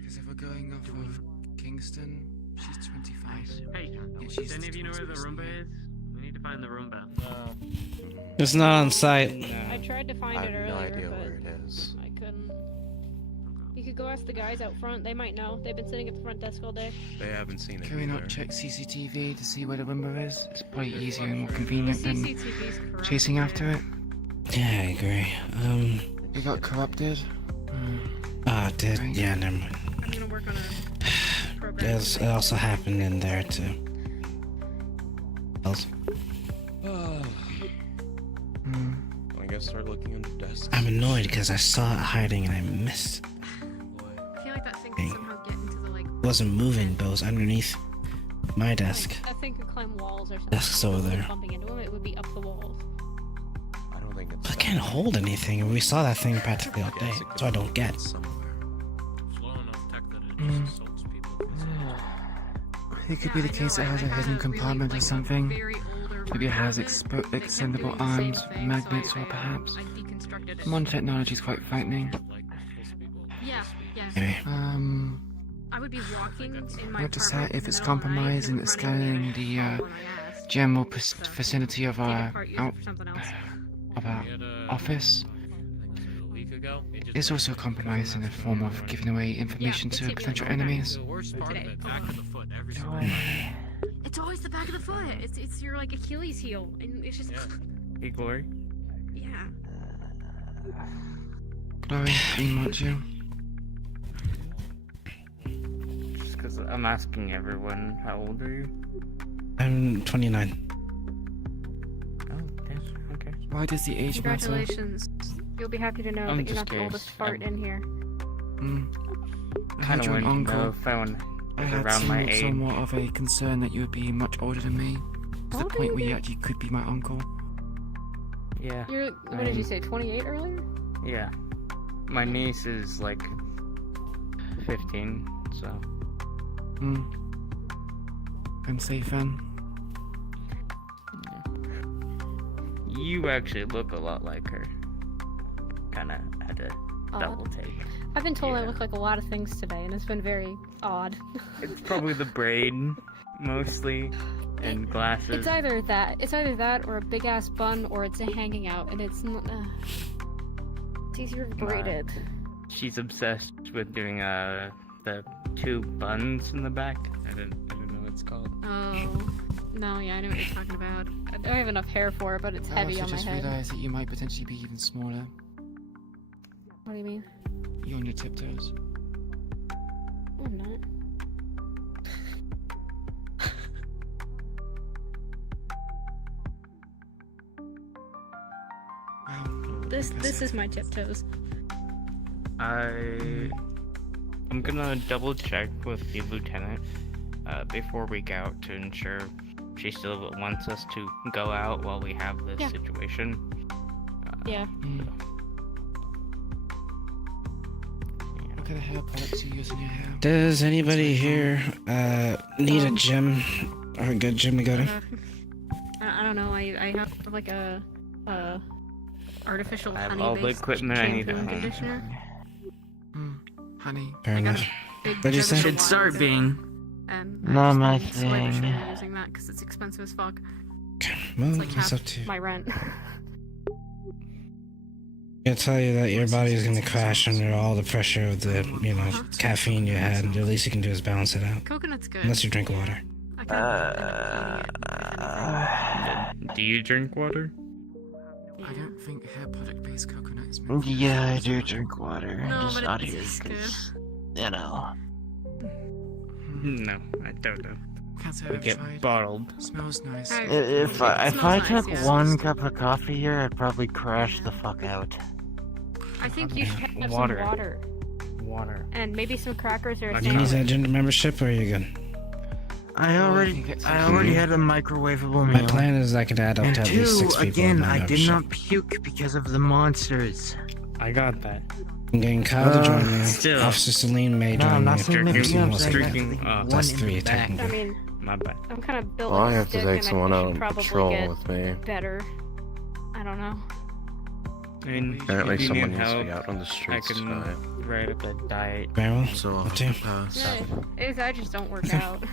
Because if we're going off of Kingston, she's 25. Hey, Yeah, does any of you know where the Roomba is? We need to find the Roomba. It's not on site. I tried to find I it have earlier, no idea but where it is. I couldn't. You could go ask the guys out front. They might know. They've been sitting at the front desk all day. They haven't seen it Can we either. not check CCTV to see where the Roomba is? It's probably easier and more convenient than CCTV's correct. chasing after it. Yeah, I agree. It got corrupted. Ah, did yeah, never mind. I'm gonna work on a program. It also happened in there too. Also, I guess start looking under desks. I'm annoyed because I saw it hiding and I missed. I feel like that thing could somehow get into the like. It wasn't moving, but it was underneath my desk. That thing could climb walls or something. Desk's over Instead of there. Bumping into him, it would be up the walls. I don't think it's. I can't hold anything, and we saw that thing practically all day, so I don't get. Slow enough tech that it just assaults people. It could be the case it has a hidden compartment or something. Maybe it has extendable arms, magnets, or perhaps. Modern technology is quite frightening. Yeah, yeah. Maybe. I would be walking in my Notice apartment that if in it's the middle of the night, compromised and it's scanning the general vicinity of our office, A week ago, it just it's also compromised in the form of giving away information to potential enemies. the worst part of it, back of the foot every single Oh. time. It's always the back of the foot. It's your like Achilles heel, and it's just Hey, Glory. yeah. Glory, Green wants you. Just because I'm asking everyone, how old are you? I'm 29. Oh, yes, okay. Why does the age matter? Congratulations. You'll be happy to know I'm that you're just not the curious. oldest fart in here. I I Kind had of your wanted to uncle. know if I was I had around my age. somewhat of a concern that you would be much older than me, to the point where you actually could be my uncle. Yeah. You're what did you say? 28 earlier? Yeah. My niece is like 15, so. I'm safe then. You actually look a lot like her. Kinda had a double take. I've been told I Yeah. look like a lot of things today, and it's been very odd. It's probably the braid, mostly, and glasses. It's either that, or a big ass bun, or it's a hanging out, and it's easier braided. She's obsessed with doing the 2 buns in the back. I didn't know what it's called. Oh, No, yeah, I know what you're talking about. I don't have enough hair for it, but it's heavy I on my just head. realized that you might potentially be even smaller. What do you mean? You're on your tiptoes. I'm not. This is my tiptoes. I'm gonna double check with the lieutenant before we go out to ensure she still wants us to go out while we have this Yeah. situation. Yeah. What kind of hair products you use in your hair? Does anybody here need a gym or a good gym to go to? I don't know. I have like a artificial I have honey all the based equipment I need shampoo at and home. conditioner. Honey. Fair enough. Big What'd you say? Jefferson Should start ones, being. And Not I my just been slavishly thing. using that because it's expensive as fuck. Well, It's like it's half up to you. my rent. I tell you that your body's gonna crash under all the pressure of the, caffeine you had. The least you can do is balance it out. Coconut's good. Unless you drink water. Do you drink water? I don't think hair product based coconut is Yeah, I do drink water. No, Just but not it here tastes good. because, you know. No, I don't know. Can't say We I've get tried. bottled. Smells nice. If I took one cup of coffee here, I'd probably crash the fuck out. I think you should have Water. some water. Water. And maybe some crackers or a You need sandwich. that gym membership or are you good? I already had a microwavable My meal. plan is I could add up And to at least 6 people. again, in my I did membership. not puke because of the monsters. I got that. I'm getting Kyle to join me. Still. Officer Celine may No, join I'm me. not saying that Everyone you, I'm else saying can that go. the That's one in 3 the back. technically. I mean, My bad. I'm kind of built Well, like I a have to stick, take and someone I out should on probably patrol get with me. better. I don't know. I mean, Apparently if you someone need needs to help, be out on the streets I can tonight. write up a diet. Very well. So I'll Up have to to you. pass. I just don't work Okay. out.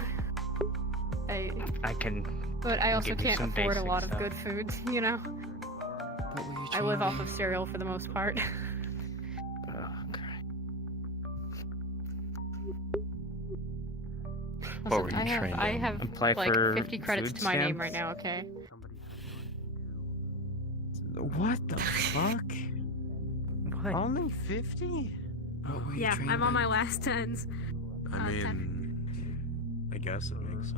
I can. But I also give you can't some afford a basic lot of stuff. good foods, you know? What were you I live off trying of cereal for the most part. What were Listen, you trained I in? have Apply like for 50 credits food to my name stamps? right now, okay? What the fuck? What? Only 50? What were you Yeah, trained I'm on in? my last tens. I 10. mean, I guess it makes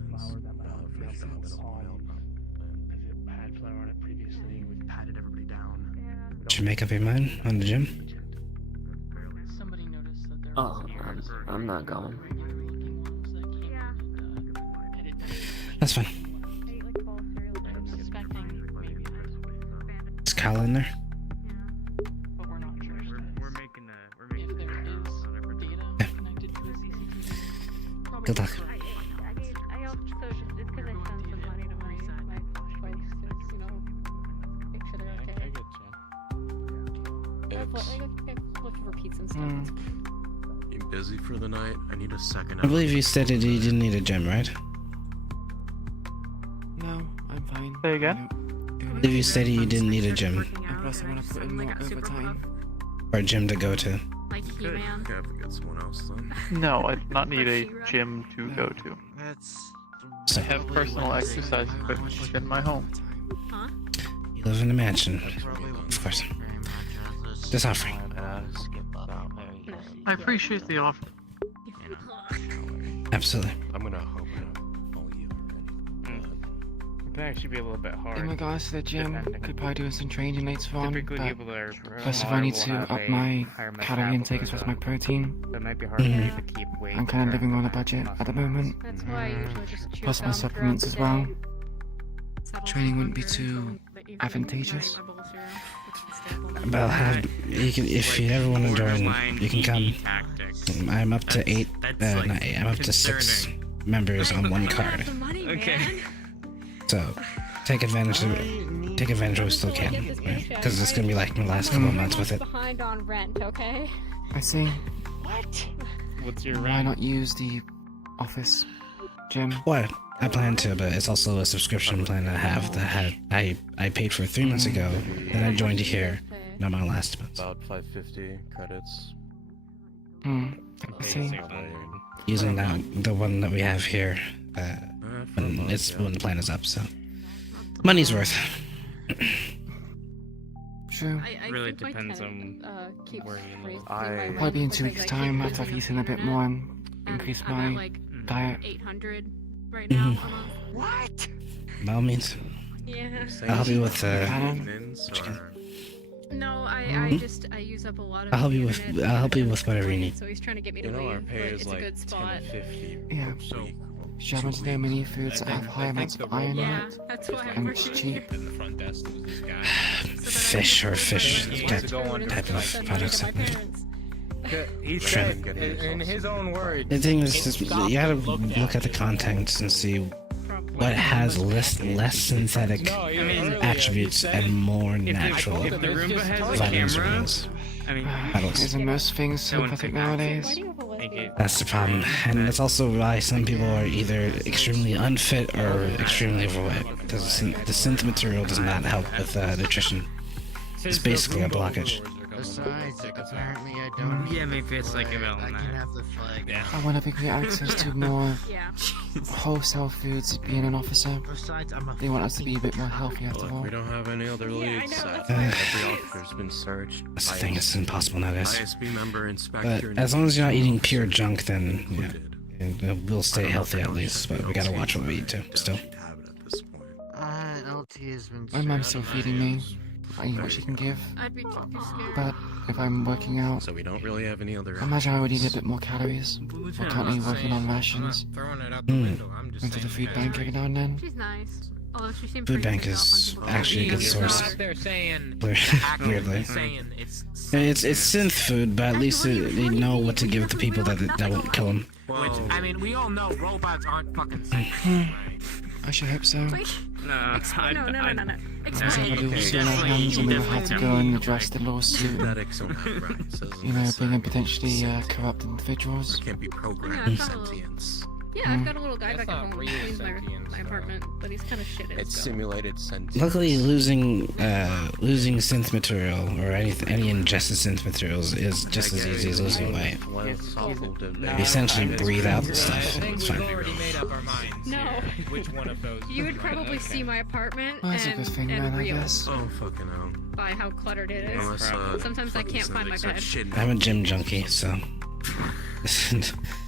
sense. Had flour on it previously. We patted everybody down. Should make up your mind on the gym. Somebody noticed that there Oh, was I'm not going. That's fine. I'm suspecting maybe Is Kyle in there? but we're not sure. We're making a. If there is data connected to the CCTV. Good luck. I also just, it's because I sent some money to my folks to, you know, make sure they're okay. I've looked for pizza and stuff. You busy for the night? I need a second. I believe you stated you didn't need a gym, right? No, I'm fine. Say again? I believe you stated you didn't need a gym And plus, I want to put in more overtime. or a gym to go to. Like He-Man. I have to get someone else then. No, I do not need a gym to go to. That's. I have personal exercise equipment within my home. Huh? You live in a mansion, of course. Just offering. I appreciate the offer. Absolutely. I'm gonna open up all you It can actually be a little bit hard. In regards to the gym, depending. could probably do some training later on. Typically, But people that are plus, if I need smaller to will have up a my higher calorie intake as well as my metabolism, protein, so it might be hard for you to keep weight. I'm kind of for living on a budget at the moment. That's why I usually just chew Plus my gum supplements throughout as the well. day. Settle Training wouldn't be hunger too until the evening, advantageous. I eat my bowl of cereal, which is staple. About how you can, if you ever want to join, you can come. I'm up to 8. I'm up to 6 members on one card. Okay. So take advantage of what we still can, because it's gonna be like my last couple of months with it. Behind on rent, okay? I see. What's your Why not use the office gym? What? I plan to, but it's also a subscription plan I have that I paid for 3 months ago. Then I joined here. Now my last month. About 550 credits. I see. Using that the one that we have here. when the plan is up. So money's worth. True. Really depends on where you live. Probably in 2 weeks' time after I've eaten a bit more and increased I'm at my like diet. 800 right now. a month. What? By all means, Yeah. I'll help you with No, I use up a lot of. I'll help you the with internet. I'll help you with whatever you need. So he's trying to get me to You know, our leave, pay but is it's like a good spot. 10.50 Yeah. so Do you happen to know many foods that have high amounts of iron in Yeah, it? that's why I'm And it's working cheap. in the front desk there was this guy. Fish or fish type of products. He Shrimp. said, in his own words, The thing is, just, you gotta look at the contents and see what has less synthetic attributes and more natural if the Roomba has a vitamins or camera, minerals. I mean, Isn't most things synthetic nowadays? That's the problem, and that's also why some people are either extremely unfit or extremely overweight, because the synth material does not help with nutrition. It's basically a blockage. Besides, apparently I don't. Yeah, maybe it's like about I can have the flag. I want to get access to more wholesale foods being an officer. Besides, I'm a They want us to be a bit more healthy after all. We don't have any other leads. know. Every officer's been searched. That's the thing, it's impossible nowadays. ISB member, But inspector, as long as you're not eating pure junk, then we'll stay healthy at least. But we gotta watch what we eat too. Still. LT has been. My mom's still feeding me. I eat what she can give. I'd be too scared. But if I'm working out, So we don't really have any other. I imagine I would eat a bit more calories. We're currently working on rations. Into the food bank every now and then. She's nice. Although she seems Food pretty bank pissed off is on people. actually a good He's source. out there saying, Weirdly. saying it's It's synth food, but at least they know what to give the people that won't kill them. Which, I mean, we all know robots aren't fucking safe. I should hope so. No, No. Because if I do still have hands and we will have to go and address the lawsuit. You know, bring in potentially corrupt individuals. Can't be Yeah, programmed I've got a little- sentience. Yeah, I've got a little guy back at home who cleans my apartment, but he's kind of shit at It's stuff. simulated sentience. Luckily, losing synth material or any ingested synth materials is just as easy as losing weight. You essentially breathe out the stuff. It's fine. No. Which one of those? You would probably see my apartment Well, that's a and, good thing and then, I reel guess. Oh, fucking hell. by how cluttered it is. Unless, Sometimes I can't find my bed. I'm a gym junkie, so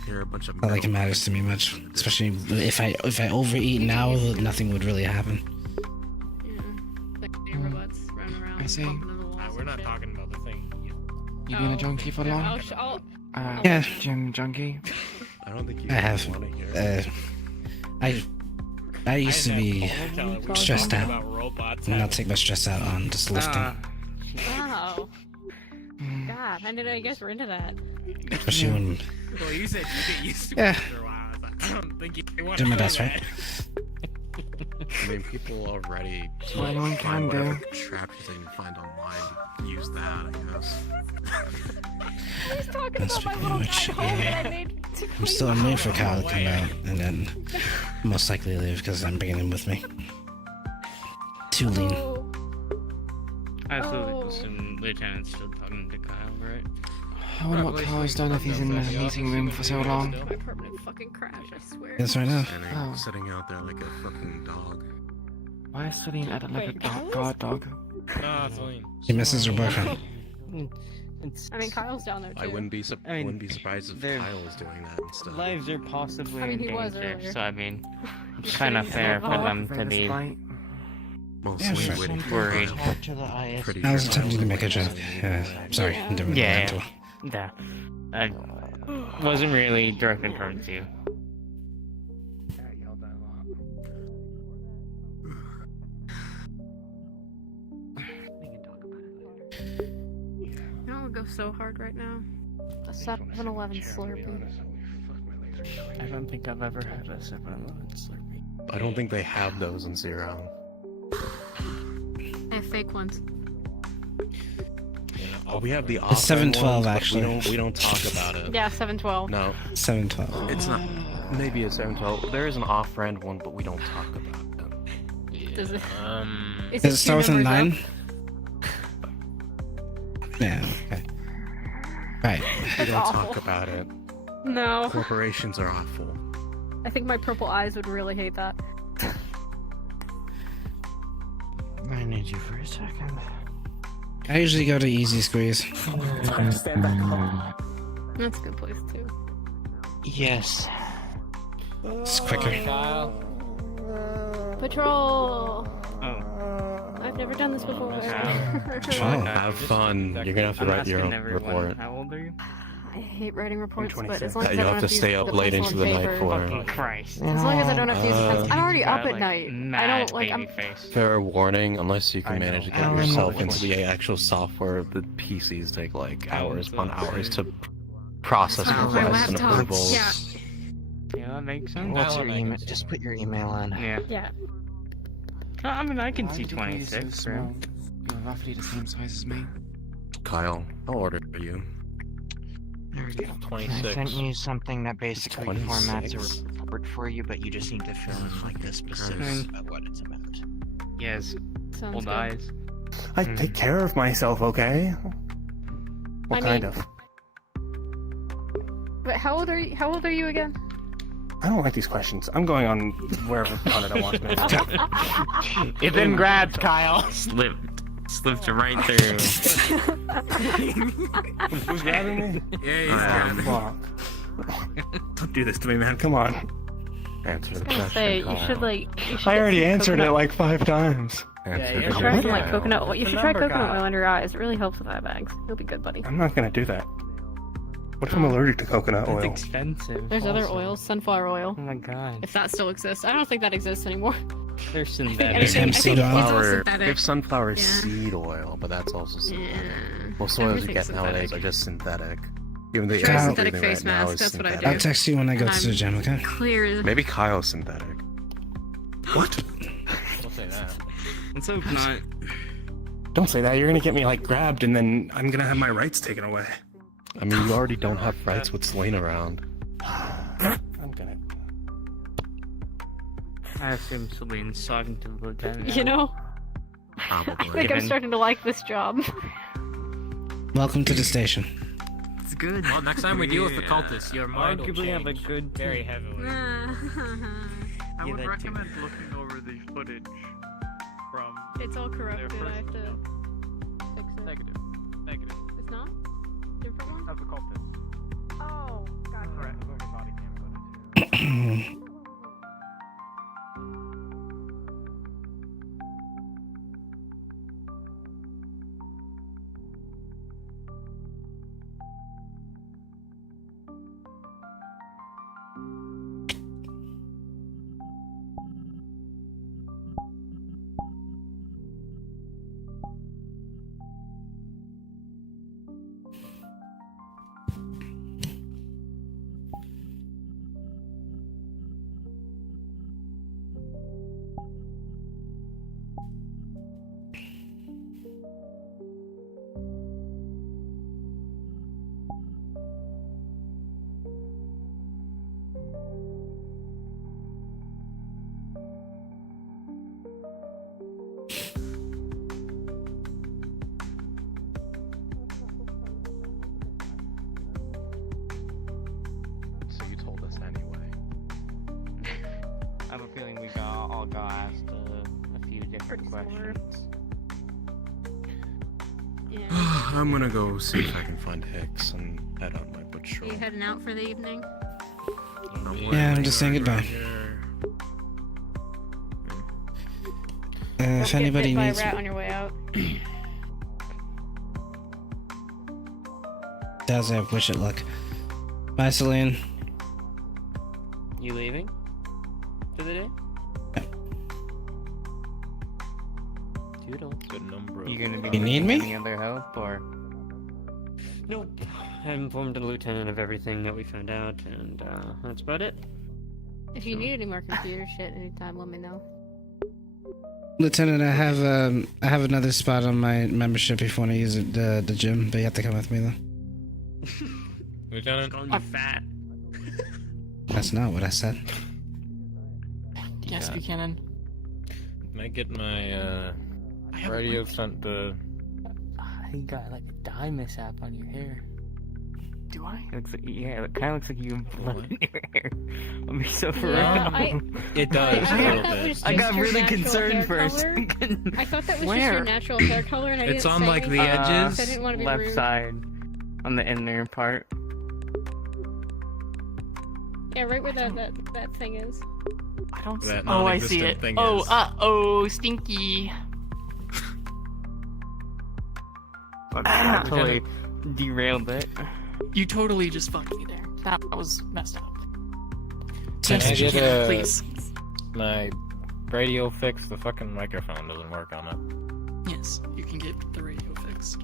You're a bunch of not like it matters to me much. Especially if I overeat now, nothing would really happen. Like robots running around. I see. bumping into the walls We're and not shit. talking about the thing. You been a junkie for long? Yeah. Gym junkie. I don't think you I have. I used to be stressed out. And I'll take my stress out on just lifting. Wow. God, I didn't know you guys were into that. Especially when Well, you said you get used to Yeah. it after a while. I don't think you want do to my know best, that. right? I mean, people already Well, anyone can find whatever do. contraptions they can find online. Use that, I guess. He's talking That's about my pretty little much guy home that I made to I'm clean still my waiting for home. Kyle to come out, and then most likely leave because I'm bringing him with me. Too lean. Absolutely. Some lieutenant's still talking to Kyle, right? I wonder what Kyle's done if he's in the meeting room for so long. My apartment fucking crashed, I swear. Yes, right now. Oh. Sitting out there like a fucking dog. Why is Celine at like a Wait, dog guard dog? No, Celine. She misses her boyfriend. I mean, Kyle's down there too. I wouldn't be I mean, wouldn't be surprised if they're- Kyle was doing that instead. Lives are possibly I mean, in he was danger, earlier. so I mean, it's kind of fair for them to be Mostly Yeah, sure. waiting for worried. Kyle. To the IS. Pretty I was sure attempting to Kyle's make a the joke. Sorry, I didn't really Yeah, mean to. yeah. I wasn't really directed towards you. You know what would go so hard right now? A 7-Eleven Slurpee. I don't think I've ever had a 7-Eleven Slurpee. I don't think they have those in Zero. They have fake ones. Oh, we have the It's 712 ones, but actually. We don't talk about it. Yeah, 712. No, 712. it's not. Maybe a 712. There is an off-brand one, but we don't talk about them. Does it? Does it start with a 9? Up? Yeah. Okay. Right. We That's don't awful. talk about it. No. Corporations are awful. I think my purple eyes would really hate that. I need you for a second. I usually go to easy squeeze. That's a good place too. Yes. It's quicker. Patrol! Oh. I've never done this before. Have fun. You're gonna have to write your own report. How old are you? I hate writing reports, but as long That as I you'll don't have to stay up late into the night for. Fucking Christ. As long as I don't have to use the pencil. I'm already up Got, at night. I mad don't like. I'm. baby face. Fair warning, unless you can manage to I get know yourself which into the actual software, the PCs take like hours upon hours to process Oh, my requests and laptop. approvals. Yeah. Yeah, that makes sense. What's your email? Just put your email in. Yeah. Yeah. I mean, I can Why see did you be so 26, small? right? You're roughly the same size as me. Kyle, I'll order for you. There we go. 26. I sent you something that basically formats 26. a report for you, but you just need to fill in like the specifics about what it's about. Yes. Sounds Old good. eyes. I take care of myself, okay? What I kind mean- of? But how old are you? How old are you again? I don't like these questions. I'm going on wherever Canada wants me. It then grabbed Kyle. Slipped right through. Who's grabbing me? Yeah, he's Fuck. Don't do this to me, man. Come on. Answer the I was gonna question. say, you Kyle. should like. You should I get already some answered it coconut- like 5 times. Answer You the should try some question. like coconut oil. You should try Remember, coconut Kyle. oil under your eyes. It really helps with eye bags. You'll be good, buddy. I'm not gonna do that. What if I'm allergic to coconut It's oil? expensive. There's other also. oils, sunflower oil. Oh my god. If that still exists, I don't think that exists anymore. They're I synthetic. think seed oil. it's all Sunflower, synthetic. if sunflower Yeah. seed oil, but that's also synthetic. Yeah. Most oils you Everything's get nowadays synthetic. are just synthetic. Even the Try air I'm synthetic breathing face right now mask, is that's what I do. synthetic. I'll text you when I go And to the gym, okay? Clear as Maybe Kyle's synthetic. What? Don't say that. Let's hope not. Don't say that. You're gonna get me like grabbed, and then I'm gonna have my rights taken away. I mean, you already don't have rights with Slane around. I'm gonna. I assume Celine's talking to the lieutenant. You know, I think I'm starting to like this job. Welcome to the station. It's good. Well, next time we deal with the cultists, your mind will Arguably have a change good very team. heavily. I Yeah, would that too. recommend looking over the footage from It's all corrupted. their I have first to fix it. negative. Negative. It's not? Different one? Of the cultists. Oh, gotcha. Correct. Body cam footage. So you told us anyway. I have a feeling we all got asked a few different questions. Yeah. I'm gonna go see if I can find Hicks and head on my Are patrol. you heading out for the evening? Yeah, I'm just saying goodbye. If Don't anybody get bit by a needs, rat on your way out. does, I wish it luck. Bye, Celine. You leaving for the day? Toodles. Good number of You gonna be You need needing me? any other help or? Nope. I informed the lieutenant of everything that we found out, and that's about it. If you need any more computer shit anytime, let me know. Lieutenant, I have another spot on my membership if you want to use it, the gym, but you have to come with me though. Lieutenant? Calling you fat. That's not what I said. Yes, Yeah. Buchanan. Can I get my radio sent to... I think you got like a dye mishap on your hair. Do I? Yeah, it kind of looks like you have blood in your hair. I'll be so for Yeah, real. It does, a little bit. I got your really natural concerned hair for a color. second. I thought that was just Where? your natural hair color, and I It's didn't on say like the anything, edges, 'cause I didn't want to be left rude. side, on the inner part. Yeah, right where that thing is. I don't see. That Oh, I see non-existent it. thing Oh, is. oh, stinky. Totally derailed it. You totally just fucked me there. That was messed up. Can I get Please. my radio fixed? The fucking microphone doesn't work on it. Yes, you can get the radio fixed.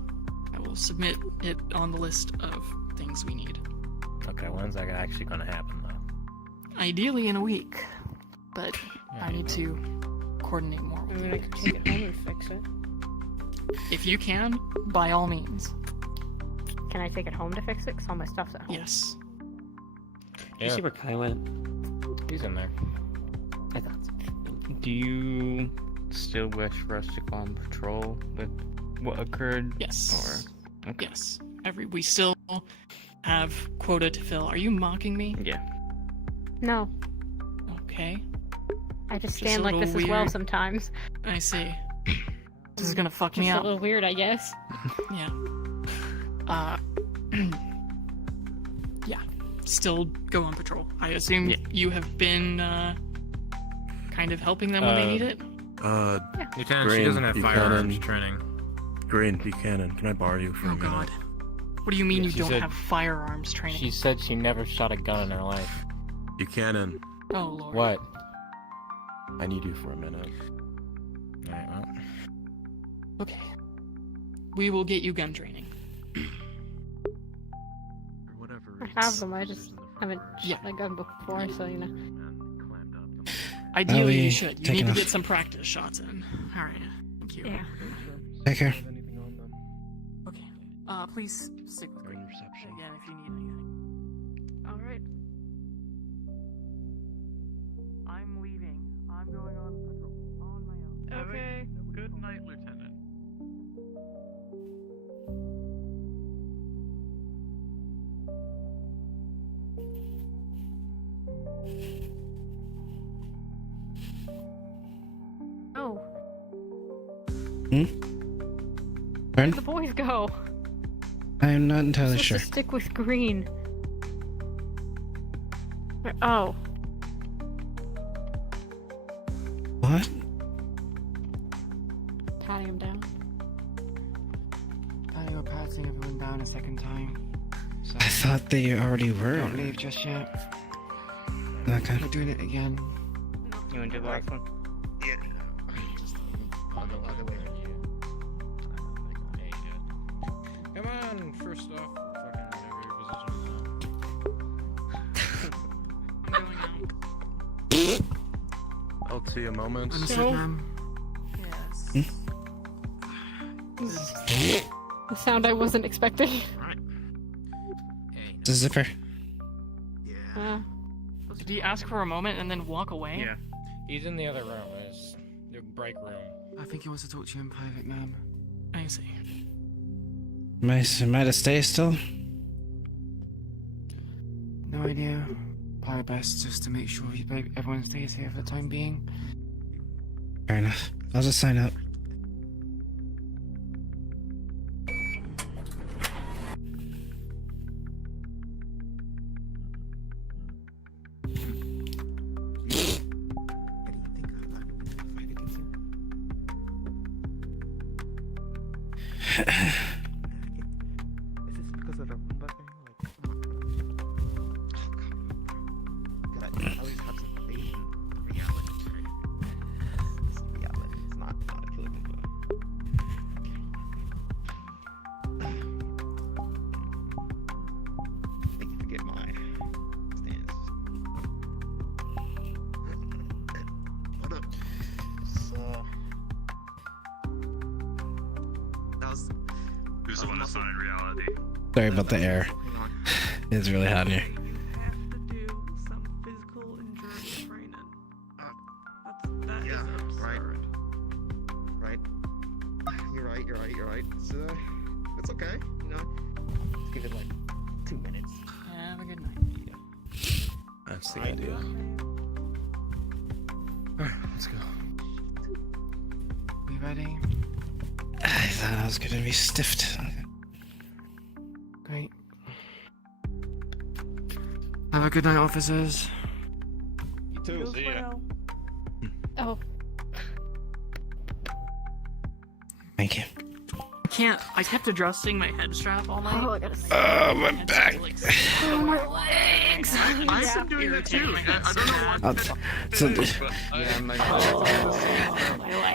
I will submit it on the list of things we need. Okay, when's that actually gonna happen though? Ideally in a week, but I need to coordinate more I with mean, you. I could take it home and fix it. If you can, by all means. Can I take it home to fix it? Cause all my stuff's at home. Yes. You see where Kai went? He's in there. I thought so. Do you still wish for us to go on patrol with what occurred? Yes. Or okay. Yes. We still have quota to fill. Are you mocking me? Yeah. No, Okay. I just Just a stand like little this as well weird. sometimes. I see. This is gonna fuck me Just a up. little weird, I guess. Yeah. Yeah. Still go on patrol. I assume you have been kind of helping them when they need it. Lieutenant, she doesn't have firearms training. Green Buchanan, can I borrow you for a minute? God. What do you mean Yeah, you she don't said- have firearms training? She said she never shot a gun in her life. Buchanan, Oh lord. What? I need you for a minute. Alright, well. Okay. We will get you gun training. I have them. I just haven't shot a gun before, so you know. Ideally, we you should. You taking need to off? get some practice shots in. All right. Thank you. Yeah. Take care. Okay. Please stick with me again if you need anything. All right. I'm leaving. I'm going on patrol on my own. Okay. Good night, Lieutenant. Oh, Hmm? where'd Pardon? the boys go? I am not entirely Supposed sure. to stick with green. Oh, What? Patting him down. Patty, we're patting everyone down a second time. So I thought they already were. don't leave just yet. Okay. We're doing it again. You want to do the last one? Yeah. Just I'll go way. Come on, first off, fucking whatever your position I'll see a moment. Understood, ma'am. The sound I wasn't expecting. The zipper. Did he ask for a moment and then walk away? Yeah. He's in the other room. It's the break room. I think he wants to talk to you in private, ma'am. I see. Am I to stay still? No idea. Probably best just to make sure everyone stays here for the time being. Fair enough. I'll just sign up. Is this because of the Roomba thing? Like, I always have some faith in reality. It's reality. It's not a killer Roomba. I think you forget my stance. What up? So that was. Who's the one that's not in reality? Sorry about the air. It's really hot in here. Yeah, right. Right. You're right. So, it's okay. You know, just give it like 2 minutes. Have a good night. That's the idea. Alright, let's go. We ready? I thought I was gonna be stiffed. Great. Have a good night, officers. You too. See ya. Oh. Thank you. I kept adjusting my head strap all night. Oh, I gotta My back. Oh, my legs! I've been doing that too. I don't know what. So, Yeah, my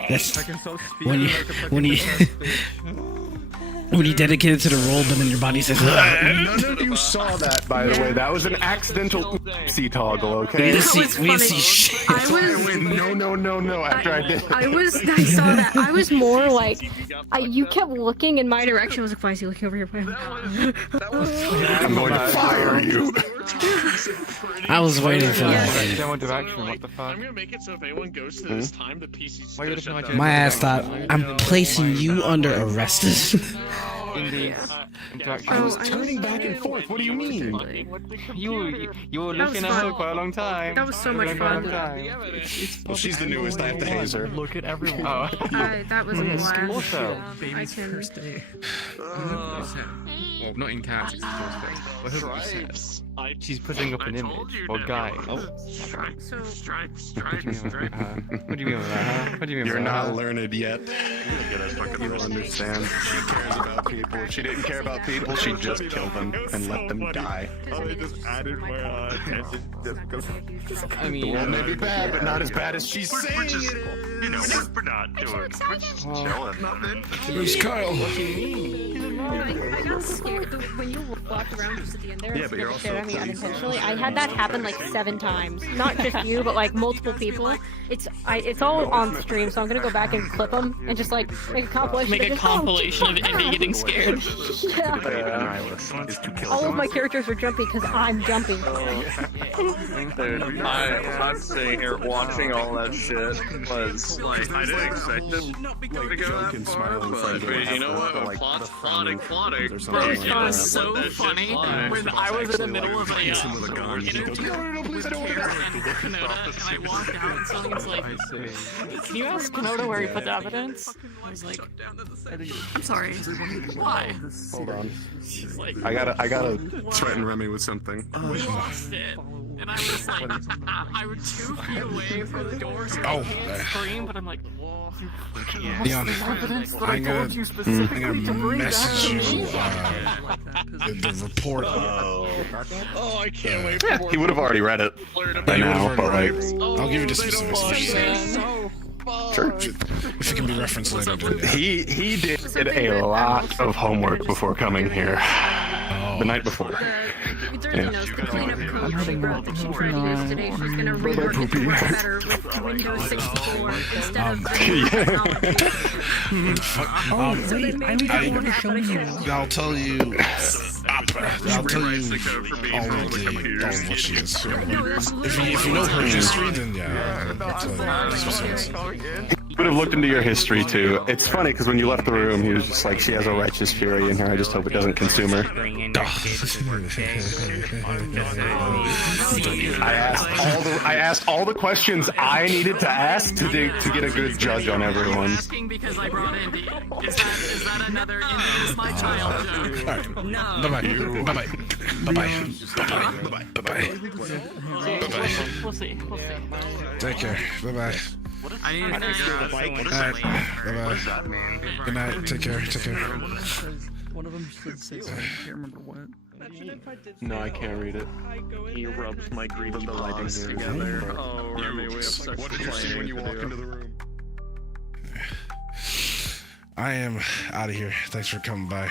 that's I can so speed when you like a when you when you dedicate it to the role, but then your body says. None of you saw that, by the way. That was an accidental C toggle, okay? We didn't see shit. I I was. went no after I did. I saw that. I was more like, you kept looking in my direction. I was like, why is he looking over here? I'm going to fire you. I was waiting for Yes. that. What the fuck? I'm gonna make it so if anyone goes to this time, the PC's Why you gonna looking shut like My ass thought, I'm placing you under arrest. Indeed. I was turning back and forth. What do you mean? You were That was looking at fun. her quite a long time. That was so much fun. Well, she's the newest. I have to haze her. Look at everyone. That was a blast. Also, I can. day. Well, not in cats. It's the first day. she's putting up an image or guy. Stripes, So- stripes. What do you mean with that? Huh? What do you mean? You're with not that? learned yet. You don't understand. She cares about people. If she didn't care about people, she'd just kill them and let them die. Oh, they just added my attention just because. I The mean, world may be bad, but not as bad as she's We're saying just, it is. you know, we're not doing. We're just chilling. Nothing. Where's Kyle? I got scared when you walked around just at the end there. Yeah, and but you're scared the shit out of me also unintentionally. I had that happen like 7 times. Not just you, but like multiple people. It's all on stream, so I'm gonna go back and clip them and just like make a compilation. Make a of just, compilation of Indy getting scared. Yeah. All of my characters are jumpy because I'm jumping. Dude, I'm sitting here watching all that shit. Was like, I didn't expect it to go that far, but you know what? Plotting. Bro, it was so funny when I was in the middle of a interview with Karen and Kanoda, and I walked out and someone's like, "Can you ask Kanoda where he put the evidence?" I was like, "I'm sorry, why?" Hold on. She's like, I gotta threaten Remy with something. "We lost it." And I was like, I was 2 feet away from the door, so Oh, I can't scream, but I'm like, you fucking Leon, the evidence that I I'm told gonna- you specifically I'm to gonna bring message down. you the report. Oh, I can't wait for He would have already read it by now, but like, I'll give you the specifics. sure. If it can be referenced later, then yeah. He did a lot of homework before coming here. The night before. Thursday knows the cleanup code she wrote that she tried to use today. She's gonna rework it to work better with Windows 64 instead of technology. I'll tell you all of what she is. If you know her history, then yeah, I'll tell you the specifics. He would have looked into your history too. It's funny because when you left the room, he was just like, "She has a righteous fury in her. I just hope it doesn't consume her." I asked all the questions I needed to ask to get a good judge on everyone. Asking because I brought Indy. Is that another Indy is my child joke? No. Bye-bye. We'll see. Take care. Bye-bye. I need to figure out Bye-bye. Good night. Take care. One of them should say something. I can't remember what. No, I can't read it. He rubs my greedy The lighting paws here is together. really Oh, Remy, we have such What did you see when you walked into the room? I am out of here. Thanks for coming by.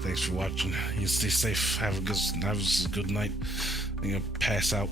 Thanks for watching. You stay safe. Have a good night. I'm gonna pass out.